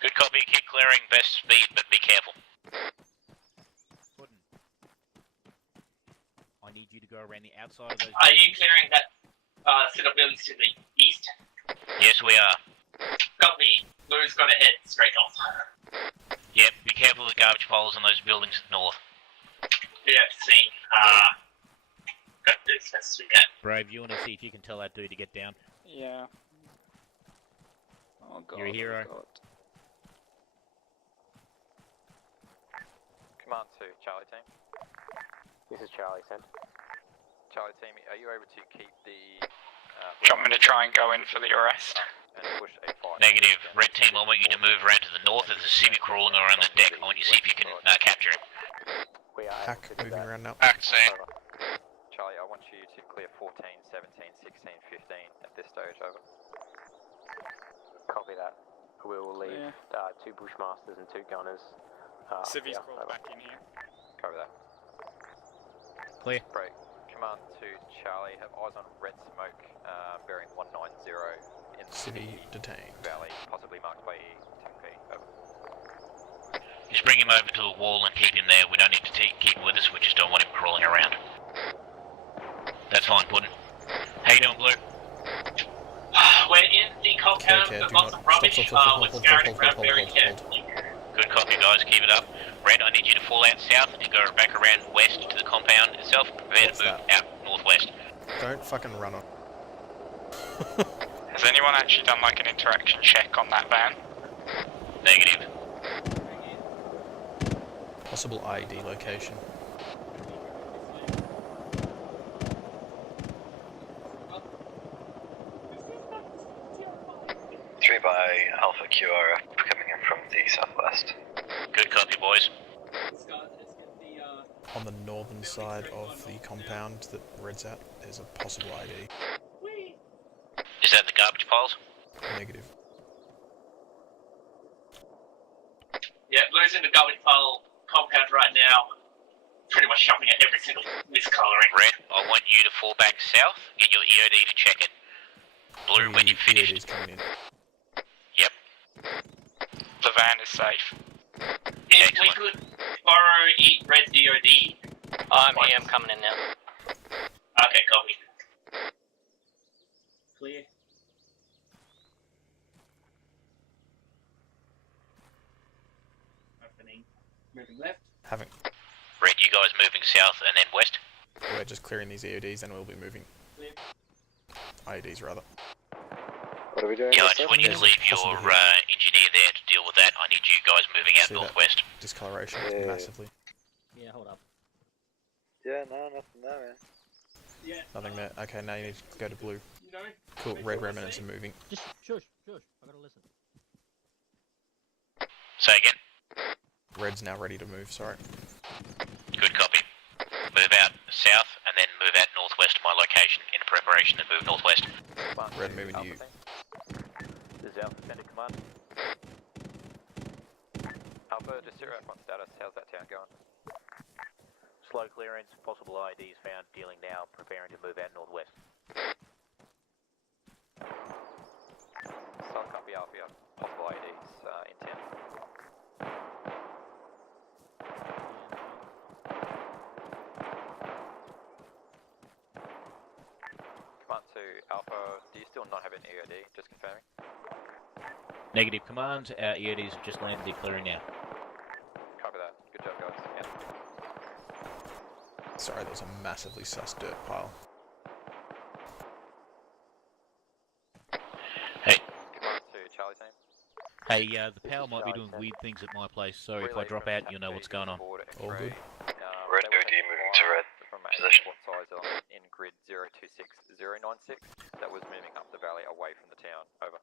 Good copy, keep clearing, best speed, but be careful. I need you to go around the outside of those. Are you clearing that set of buildings to the east? Yes, we are. Copy. Blue's gonna head straight off. Yep, be careful of the garbage piles on those buildings north. Yeah, see. Got to do as best as we can. Brave, you want to see if you can tell that dude to get down? Yeah. Oh god. You're a hero. Oh god. Command 2, Charlie team. This is Charlie, sent. Charlie team, are you able to keep the... Do you want me to try and go in for the arrest? And push A5? Negative. Red team, I want you to move around to the north. There's a civvy crawling around the deck. I want you to see if you can capture him. We are Hack, moving around now. Hack, same. Charlie, I want you to clear 14, 17, 16, 15 at this stage, over. Copy that. We will leave 2 bushmasters and 2 gunners. Civvies yeah, crawled back in here. Copy that. Clear. Break. Command 2, Charlie, have eyes on red smoke, bearing 190 in the Civvy detained. valley, possibly marked by TP. Over. Just bring him over to a wall and keep him there. We don't need to keep him with us. We just don't want him crawling around. That's fine, Puddin'. How you doing, Blue? We're in the compound. There's lots of rubbish. We're scouring around very carefully. Good copy, guys. Keep it up. Red, I need you to fall out south and go back around west to the compound itself. Prepare to move out northwest. Don't fucking run on. Has anyone actually done like an interaction check on that van? Negative. Possible ID location. Three by Alpha QRF coming in from the southwest. Good copy, boys. On the northern side of the compound that Red's at, there's a possible ID. Is that the garbage piles? Negative. Yeah, Blue's in the garbage pile compound right now. Pretty much shopping at every single miscolouring. Red, I want you to fall back south, get your EOD to check it. Blue, when you finish. EOD's coming in. Yep. The van is safe. If we could borrow Red's EOD. I'm here, I'm coming in now. Okay, copy. Clear. Opening. Moving left. Having. Red, you guys moving south and then west? We're just clearing these EODs and we'll be moving. Clear. IEDs rather. What are we doing? Yeah, I just want you to leave your engineer there to deal with that. I need you guys moving out northwest. Discoloration massively. Yeah, hold up. Yeah, no, nothing there, man. Yeah. Nothing there. Okay, now you need to go to blue. You know, Cool, red remnants are moving. Just shush. I gotta listen. Say again? Red's now ready to move, sorry. Good copy. Move out south and then move out northwest to my location in preparation to move northwest. Red moving to you. This is Alpha Defender Command. Alpha, just zero front status. How's that town going? Slow clearance, possible IDs found, dealing now, preparing to move out northwest. South copy Alpha, possible IDs in 10. Command to Alpha, do you still not have an EOD? Just confirming. Negative command, our EODs have just landed, they're clearing now. Copy that. Good job, guys. Yeah. Sorry, there's a massively sus dirt pile. Hey. Command to Charlie team. Hey, the power might be doing weird things at my place, so if I drop out, you'll know what's going on. All good. Red OD moving to red. From Position. what size in grid 026096 that was moving up the valley away from the town. Over.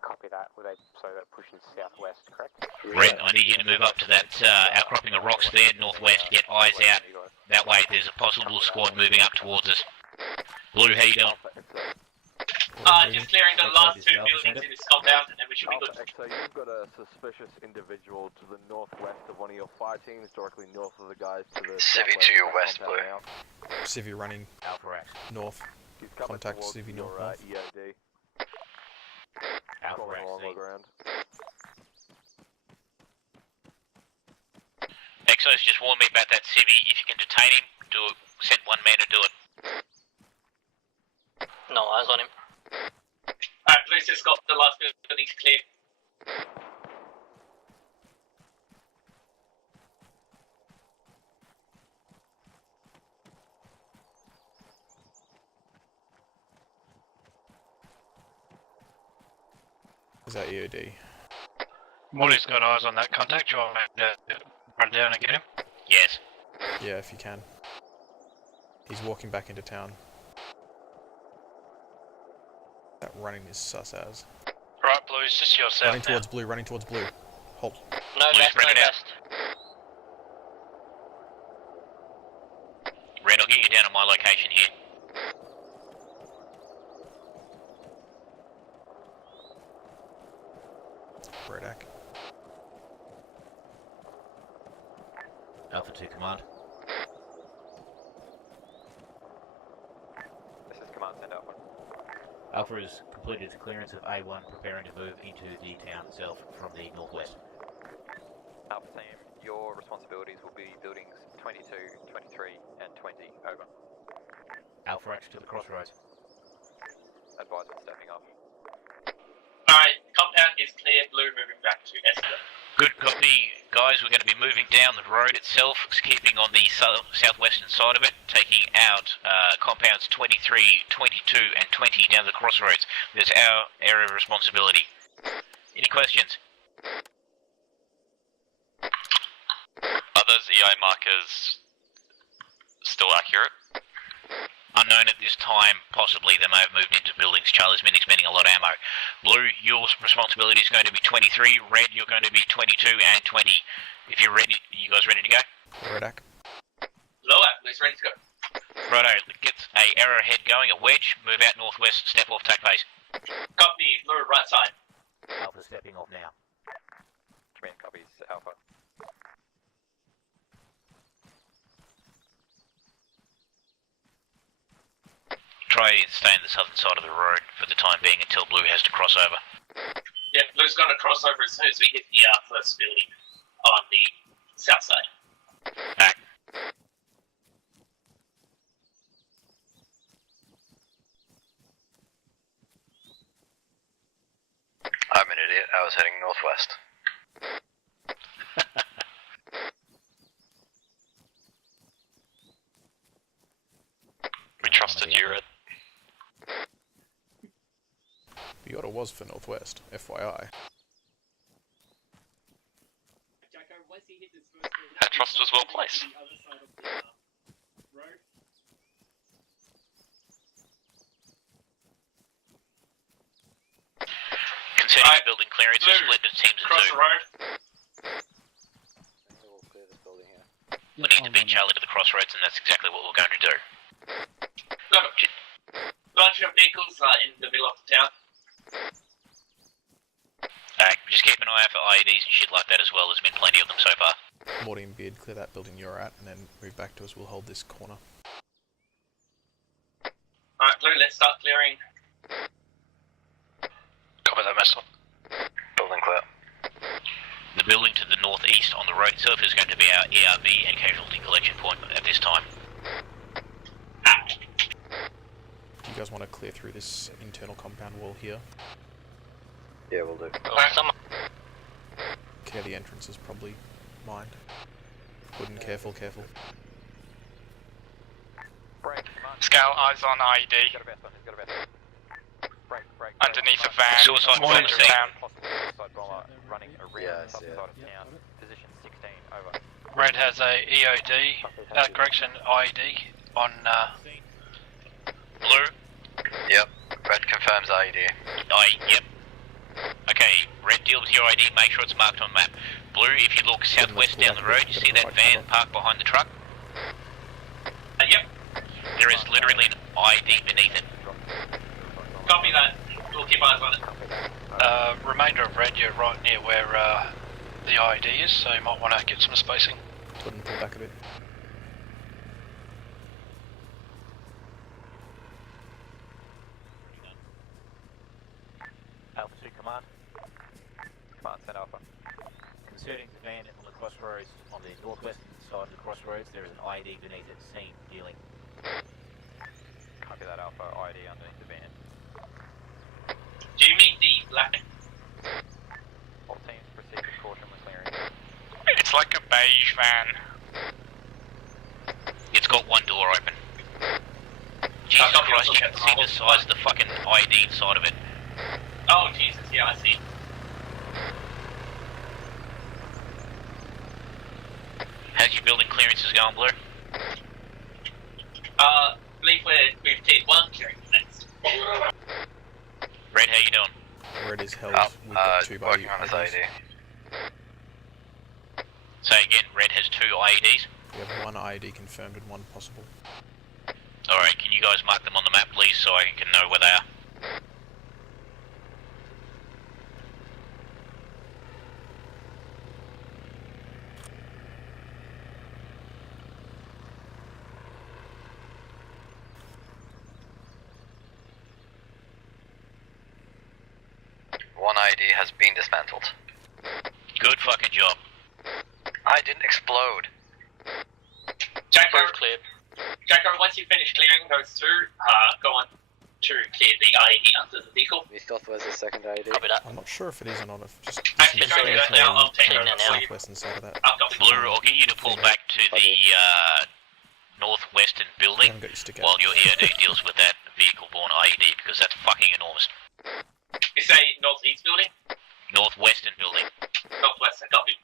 Copy that, so they're pushing southwest, correct? Red, I need you to move up to that outcropping of rocks there, northwest. Get eyes out. That way, there's a possible squad moving up towards us. Blue, how you doing? Just clearing the last two buildings in this compound and then we should be good. So you've got a suspicious individual to the northwest of one of your fire teams, directly north of the guys to the Civvy to your west, Blue. Civvy running north. Contact Civvy north. EOD. Alpha Along the ground. Exos just warned me about that civvy. If you can detain him, do it. Send one man to do it. No eyes on him. Alright, Blue's just got the last building clear. Is that EOD? Molly's got eyes on that contact. Do you want me to run down and get him? Yes. Yeah, if you can. He's walking back into town. That running is sus as. Right, Blue, it's just yourself Running towards blue, running towards blue. Halt. No best, no spread it out. best. Red, I'll get you down at my location here. Redak. Alpha 2 command. This is Command Center Alpha. Alpha has completed the clearance of A1, preparing to move into the town itself from the northwest. Alpha team, your responsibilities will be buildings 22, 23, and 20. Over. Alpha X to the crossroads. Advise on stepping off. Alright, compound is clear, Blue moving back to Esther. Good copy, guys. We're going to be moving down the road itself, keeping on the southwestern side of it, taking out compounds 23, 22, and 20 down the crossroads. There's our area of responsibility. Any questions? Are those EI markers still accurate? Unknown at this time, possibly they may have moved into buildings. Charlie's been expending a lot of ammo. Blue, your responsibility is going to be 23. Red, you're going to be 22 and 20. If you're ready, you guys ready to go? Redac. Lower, let's ready to go. Righto, gets a arrowhead going, a wedge, move out northwest, step off, take base. Copy, blue, right side. Alpha stepping off now. Command copies, Alpha. Try and stay on the southern side of the road for the time being until Blue has to cross over. Yeah, blue's gonna cross over as soon as we hit the first building on the south side. Back. I'm an idiot. I was heading northwest. We trusted you, Red. The order was for northwest, FYI. That trust was well placed. Concerning the building clearance, we're split into teams of Cross two. the road. We'll clear this building here. We need to beat Charlie to the crossroads, and that's exactly what we're going to do. Got a bunch of vehicles in the middle of the town. Just keep an eye out for IEDs and shit like that as well. There's been plenty of them so far. Morty and Beard, clear that building you're at, and then move back to us. We'll hold this corner. Alright, Blue, let's start clearing. Copy that, Master. Building clear. The building to the northeast on the road itself is going to be our ERB and casualty collection point at this time. Do you guys want to clear through this internal compound wall here? Yeah, we'll do. Okay, the entrance is probably mined. Wooden, careful. Scale, eyes on IED. Underneath a van. Suicide bomber Center of town. Suicide bomber running a ring on the south side of town. Position 16, over. Red has a EOD, correction, IED on Blue? Yep. Red confirms IED. Yep. Okay, Red, deal with your ID, make sure it's marked on the map. Blue, if you look southwest down the road, you see that van parked behind the truck? Yep. There is literally an ID beneath it. Copy that. We'll keep eyes on it. remainder of Red, you're right near where the IED is, so you might want to get some spacing. Pull back a bit. Alpha 2 command. Command, send Alpha. Concerning the van on the crossroads, on the northwestern side of the crossroads, there is an IED beneath it, seen dealing. Copy that, Alpha. IED underneath the van. Do you mean the black? All teams proceed with caution when clearing. It's like a beige van. It's got one door open. Jesus Christ, you can see the size of the fucking ID inside of it. Oh Jesus, yeah, I see. How's your building clearances going, Blue? Believe we've did one clearing next. Red, how you doing? Red is held. We've got two working on his ID. Say again, Red has two IEDs? We have one IED confirmed and one possible. Alright, can you guys mark them on the map, please, so I can know where they are? One ID has been dismantled. Good fucking job. I didn't explode. Jacko, once you finish clearing those two, go on to clear the IED under the vehicle. East was the second ID. Copy that. I'm not sure if it is or not. If just Actually, don't do that now. I'll take over. southwestern side of that. Blue, I'll get you to pull back to the northwestern building while your EOD deals with that vehicle-borne IED, because that's fucking enormous. You say northeast building? Northwestern building. Northwestern, copy.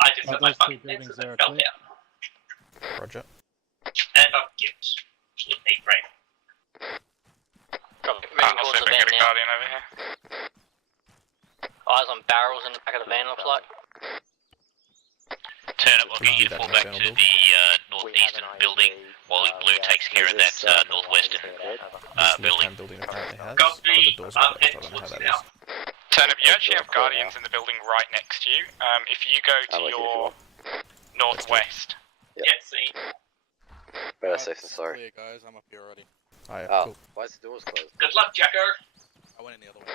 I just got my those two fucking buildings pencil there that are fell clear. down. Roger. And I've given van got a now. Guardian over here. Eyes on barrels in the back of the van, looks like. Turn up, I'll get you to fall back to the northeastern building while Blue takes care of that northwestern building. Building apparently has. Copy. The doors are closed. I don't know how that is. Turn up, you actually have Guardians in the building right next to you. If you go to your northwest. Yep, see. Better safe than sorry. Clear, guys. I'm up here already. Oh, yeah, cool. Why is the doors closed? Good luck, Jacko. I went in the other one.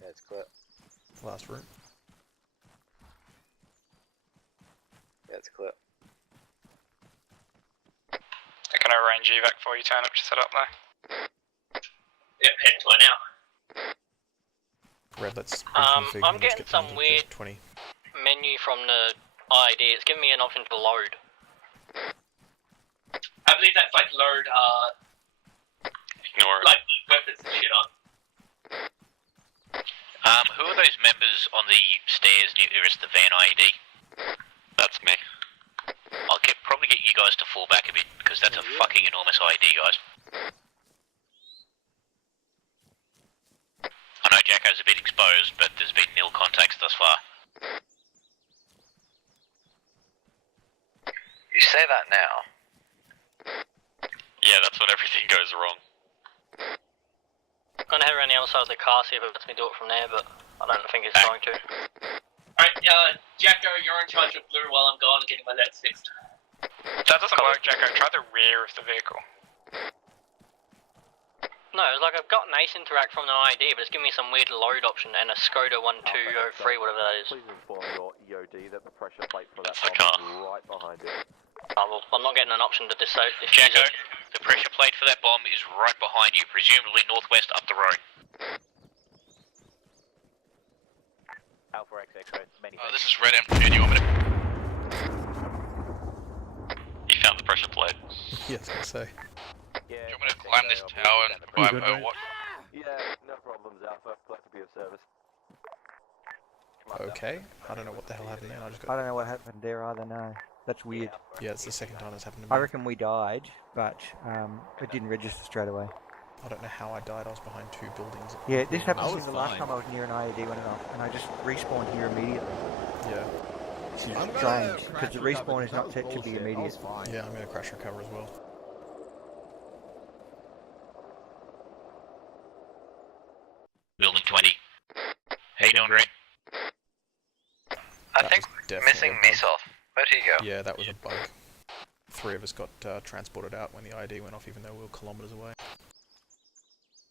Yeah, it's clear. Last room. Yeah, it's clear. Can I arrange evac for you, turn up to set up there? Yep, head to it now. Red, let's I'm getting some weird 20. menu from the ID. It's giving me an option to load. I believe that's like load, Ignore it. like weapons and shit on. Who are those members on the stairs nearest the van ID? That's me. I'll probably get you guys to fall back a bit, because that's a fucking enormous ID, guys. I know Jacko's a bit exposed, but there's been nil contacts thus far. You say that now. Yeah, that's when everything goes wrong. I'm gonna head around the other side of the car, see if it lets me do it from there, but I don't think it's going to. Alright, Jacko, you're in charge of Blue while I'm gone and getting my legs fixed. That doesn't work, Jacko. Try the rear of the vehicle. No, it's like I've got an Ace Interact from the ID, but it's giving me some weird load option and a Skoda 1203, whatever that is. Please inform your EOD that the pressure plate for that bomb is right behind it. Well, I'm not getting an option to diffuse Jacko, it. the pressure plate for that bomb is right behind you, presumably northwest up the road. Alpha XX, many this is Red M2, do you want me to... You found the pressure plate. Yeah, I was gonna say. Yeah, do you want me to climb this tower and climb what? Yeah, no problems, Alpha. Glad to be of service. Okay, I don't know what the hell happened then. I don't know what happened there either, no. That's weird. Yeah, it's the second time that's happened to me. I reckon we died, but it didn't register straight away. I don't know how I died. I was behind two buildings. Yeah, this happened to me the last time I was near an IED went off, and I just respawned here immediately. Yeah. Which is strange, because the respawn is not set to be immediate. Yeah, I'm going to crash recover as well. Building 20. How you doing, Red? I think missing Misoff. Where'd he go? Yeah, that was a bug. 3 of us got transported out when the ID went off, even though we were kilometers away.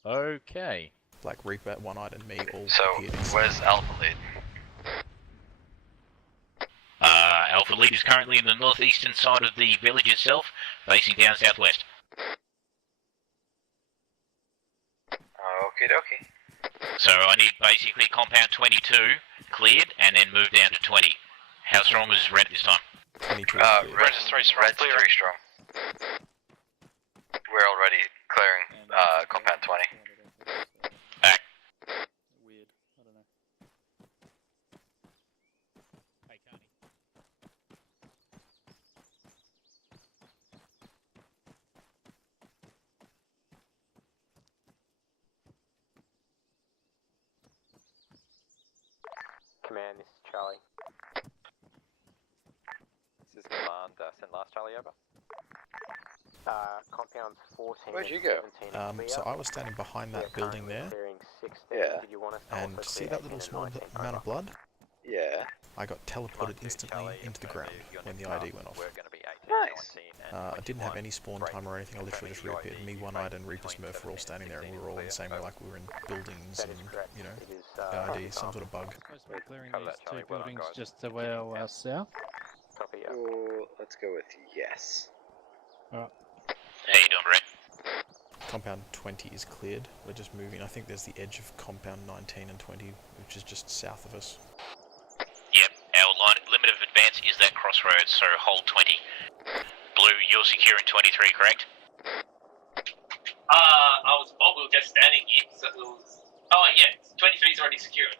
Okay. Like Reaper, One-Eyed, and me all So, where's Alpha Lead? Alpha Lead is currently in the northeastern side of the village itself, facing down southwest. Okie dokie. So I need basically compound 22 cleared, and then move down to 20. How strong is Red this time? 22. Red's 3 strong. We're already clearing compound 20. Back. Weird. I don't know. Hey, Carney. Command, this is Charlie. This is Command, send last Charlie over. Compounds 14 Where'd you and go? 17 clear. So I was standing behind that building there, Clearing 16. Yeah. Did you want us to and also see clear that little 18 small and 19? amount of blood? Yeah. I got teleported instantly into the ground when the ID went off. Nice. I didn't have any spawn time or anything, I literally just reappeared. Me, One-Eyed, and Reaper Smurf were all standing there, and we were all in the same way, like we were in buildings and, you know, ID, some sort of bug. Supposed to be clearing these two buildings just to our south. Copy, yeah. Ooh, let's go with yes. Alright. How you doing, Red? Compound 20 is cleared. We're just moving. I think there's the edge of compound 19 and 20, which is just south of us. Yep, our limit of advance is that crossroads, so hold 20. Blue, you're securing 23, correct? We were just standing here, so it was... Oh, yeah, 23 is already secured.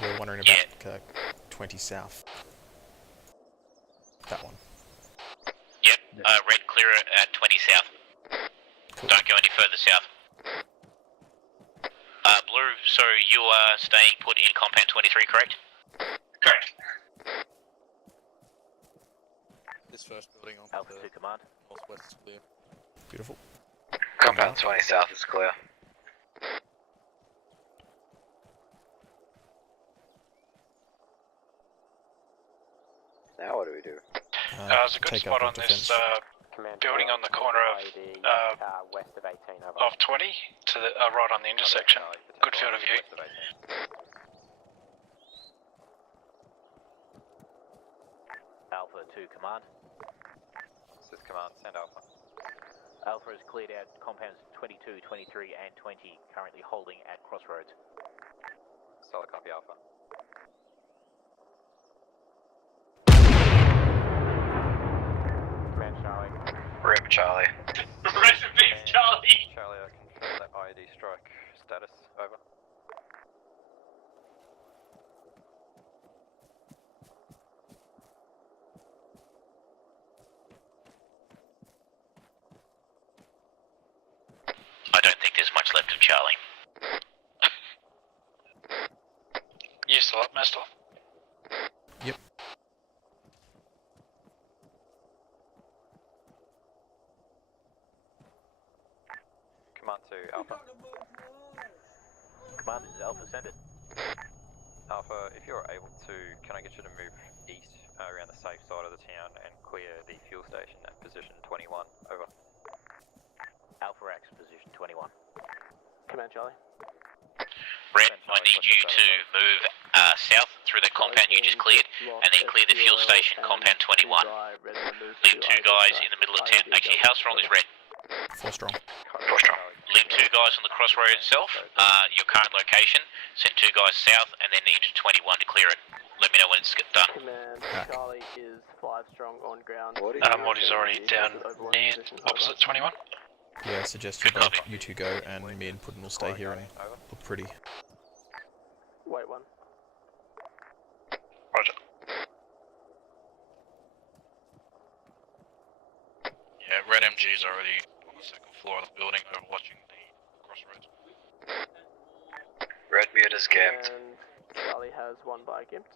We're wondering about 20 south. That one. Yep, Red clear clear it at 20 south. Cool. Don't go any further south. Blue, so you are staying put in compound 23, correct? Correct. This first building on Alpha 2 command. northwest is clear. Beautiful. Compound 20 south is clear. Now what do we do? There's a good spot on this building on the corner west of 18 over. of 20 to the right on the intersection. Good field of view. Alpha 2 command. This is command, send Alpha. Alpha has cleared out compounds 22, 23 and 20, currently holding at crossroads. Solid copy, Alpha. Command Charlie. Rip Charlie. Rest in peace, Charlie! Charlie, I confirm that IED strike status, over. I don't think there's much left of Charlie. You still up, Master? Yep. Command to Alpha. Command, this is Alpha, send it. Alpha, if you're able to, can I get you to move east around the safe side of the town and clear the fuel station at position 21, over. Alpha X, position 21. Command Charlie. Red, I need you to move south through the compound you just cleared, and then clear the fuel station, compound 21. Leave 2 guys in the middle of town. Actually, how strong is Red? 4 strong. 4 strong. Leave 2 guys on the crossroad itself, your current location. Send 2 guys south, and then into 21 to clear it. Let me know when it's done. Command, Charlie is 5 strong on ground. Morty's already down near opposite 21. Yeah, I suggest you two go, and me and Puddin will stay here and look pretty. Wait one. Roger. Yeah, red MG's already on the 2nd floor of the building overwatching the crossroads. Redbeard is gimped. And Charlie has 1 by gimped.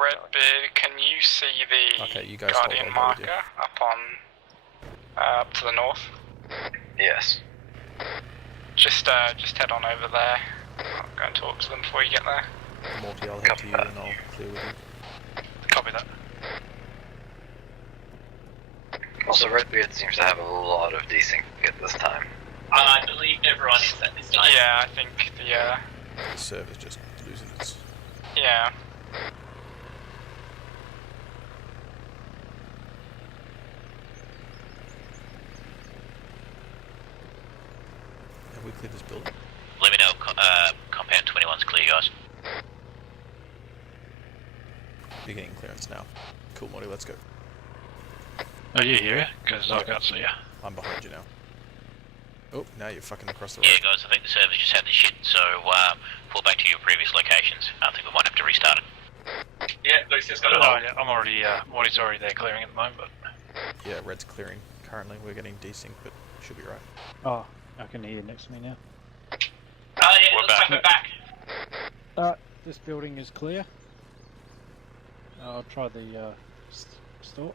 Redbeard, can you see the Okay, you guys Guardian hold on, marker up on, up to the north? Yes. Just head on over there. I'll go and talk to them before you get there. Morty, I'll head to you and I'll clear with you. Copy that. Also, Redbeard seems to have a lot of desync at this time. I believe everyone is at this time. Yeah, I think the server's just losing its... yeah. Have we cleared this building? Let me know, compound 21's clear, guys. You're getting clearance now. Cool, Morty, let's go. Are you here? Because I can't see you. I'm behind you now. Oh, now you're fucking across the road. Yeah, guys, I think the server just had the shit, so pull back to your previous locations. I think we might have to restart it. Yeah, Luke's just got it. Oh, yeah, I'm already, Morty's already there clearing at the moment, but... Yeah, red's clearing. Currently, we're getting desync, but should be right. Oh, I can hear you next to me now. Oh yeah, looks like we're back. This building is clear. I'll try the store.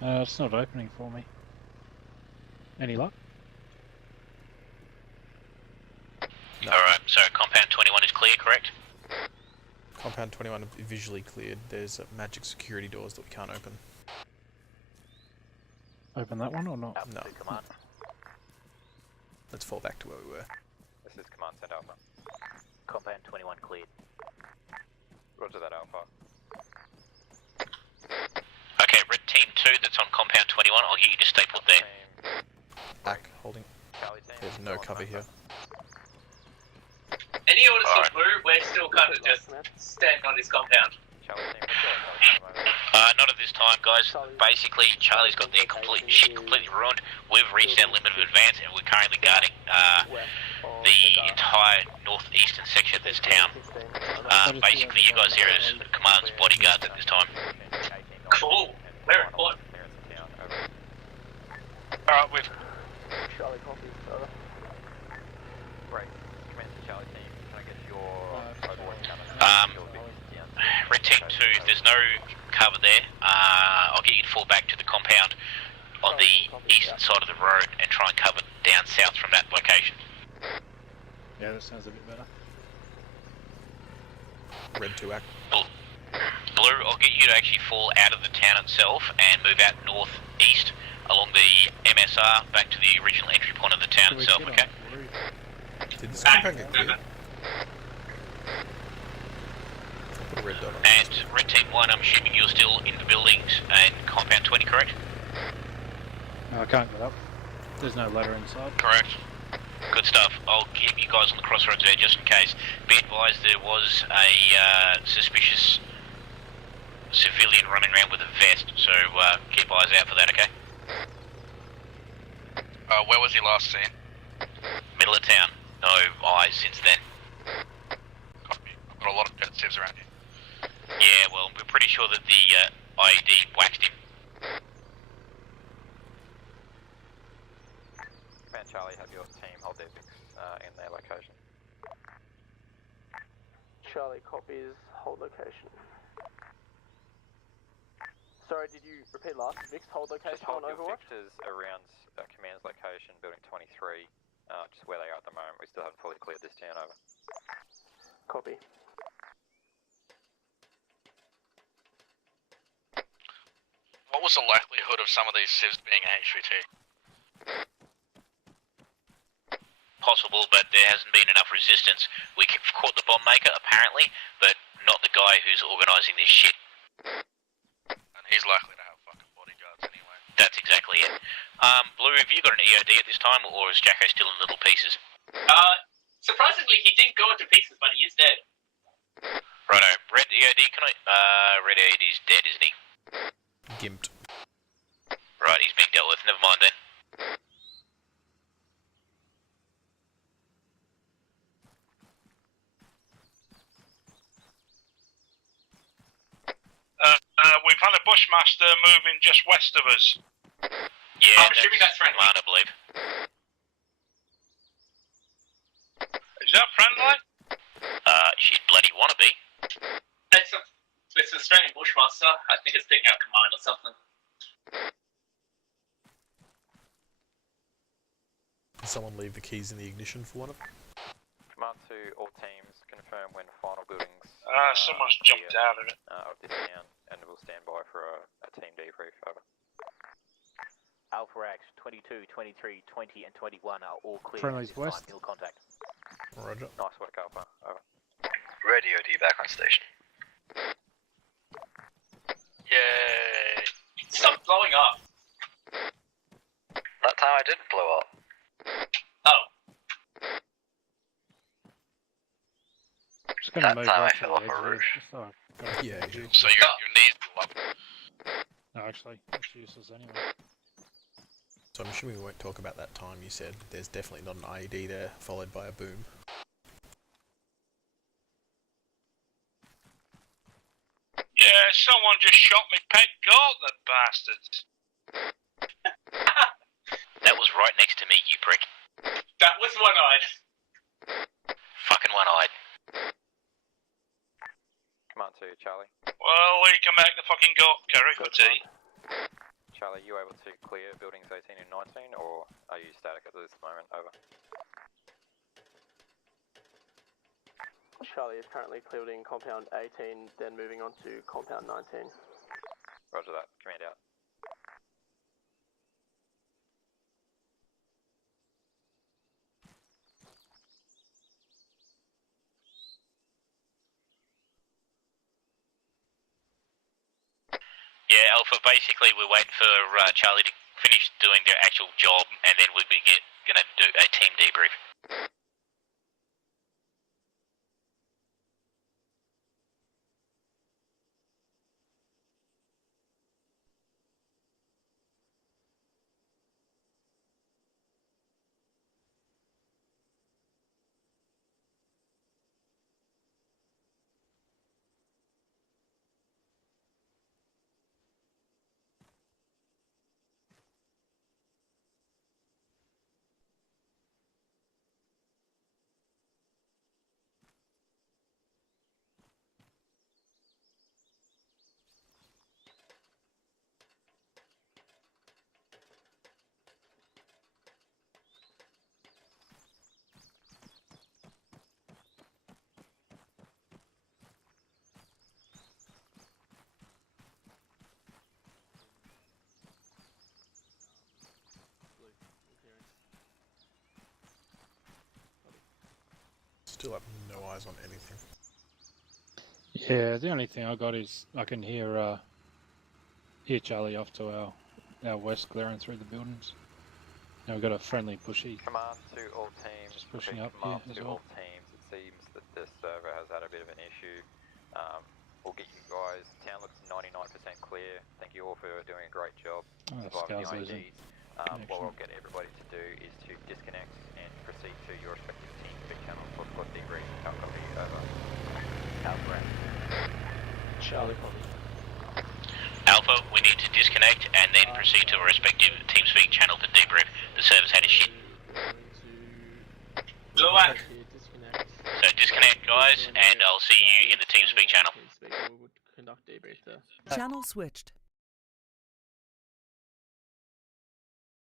It's not opening for me. Any luck? No. Alright, so compound 21 is clear, correct? Compound 21 visually cleared. There's magic security doors that we can't open. Open that one or not? No. Let's fall back to where we were. This is command, send Alpha. Compound 21 cleared. Roger that, Alpha. Okay, red team 2 that's on compound 21, I'll get you to stay put there. Back, holding. There's no cover here. Any orders for blue, we're still kind of just standing on this compound. Not at this time, guys. Basically, Charlie's got their shit completely ruined. We've reached our limit of advance, and we're currently guarding the entire northeastern section of this town. Basically, you guys here as command's bodyguards at this time. Cool. Very important. Alright, we've... Charlie copies, over. Right, Commander Charlie team, can I get your Red Team 2, if there's no cover there, I'll get you to fall back to the compound on the eastern side of the road and try and cover down south from that location. Yeah, that sounds a bit better. Red 2 act. Blue, I'll get you to actually fall out of the town itself and move out northeast along the MSR back to the original entry point of the town itself, okay? Did this compound get cleared? Put a red dot on it. And Red Team 1, I'm assuming you're still in the buildings and compound 20, correct? No, I can't get up. There's no ladder inside. Correct. Good stuff. I'll keep you guys on the crossroads there just in case. Be advised there was a suspicious civilian running around with a vest, so keep eyes out for that, okay? Where was he last seen? Middle of town. No eyes since then. Copy. I've got a lot of dead civs around here. Yeah, well, we're pretty sure that the IED whacked him. Command Charlie, have your team hold their VIX in their location. Charlie copies, hold location. Sorry, did you repeat last? Vix hold location Just hold on your Overwatch? VIXs around Command's location, building 23, just where they are at the moment. We still haven't fully cleared this town over. Copy. What was the likelihood of some of these civs being a HVT? Possible, but there hasn't been enough resistance. We caught the bomb maker, apparently, but not the guy who's organising this shit. And he's likely to have fucking bodyguards anyway. That's exactly it. Blue, have you got an EOD at this time, or is Jacko still in little pieces? Surprisingly, he didn't go into pieces, but he is dead. Righto. Red EOD, can I... Red EOD's dead, isn't he? Gimped. Right, he's being dealt with. Never mind then. We've had a bushmaster moving just west of us. Yeah, I'm assuming that's friendly. I believe. Is that friendly? She'd bloody wanna be. It's an Australian bushmaster. I think it's taking out command or something. Did someone leave the keys in the ignition for one of them? Command to all teams, confirm when final buildings Someone's jumped out of it. Of this town, and we'll stand by for a team debrief, over. Alpha X 22, 23, 20 and 21 are all clear. Friendly's west. Nil contact. Roger. Nice work, Alpha, over. Radio D back on station. Yay! Stop blowing up. That time I didn't blow up. Oh. Just gonna That move time up I to fell the off edge a there, roof. just so Yeah, So your knees blew up. No, actually, it's useless anyway. So I'm assuming we won't talk about that time you said. There's definitely not an IED there, followed by a boom. Yeah, someone just shot me pet goat, the bastards. That was right next to me, you prick. That was one-eyed. Fucking one-eyed. Command to Charlie. Well, we can make the fucking goat curry for tea. Charlie, you able to clear buildings 18 and 19, or are you static at this moment, over? Charlie is currently clearing compound 18, then moving on to compound 19. Roger that, command out. Yeah, Alpha, basically we're waiting for Charlie to finish doing their actual job, and then we're gonna do a team debrief. Still have no eyes on anything. Yeah, the only thing I got is I can hear Charlie off to our west glaring through the buildings. Now we've got a friendly pushy. Command to all teams. Just pushing okay, up command here as to well. all teams. It seems that this server has had a bit of an issue. We'll get you guys. Town looks 99% clear. Thank you all for doing a great job surviving the IDs. What we'll get everybody to do is to disconnect and proceed to your respective team speak channels for squad debrief. Out copy, over. Alpha. Charlie copy. Alpha, we need to disconnect and then proceed to a respective TeamSpeak channel to debrief. The server's had a shit. Luwak. So disconnect, guys, and I'll see you in the TeamSpeak channel. Conduct debrief there. Channel switched.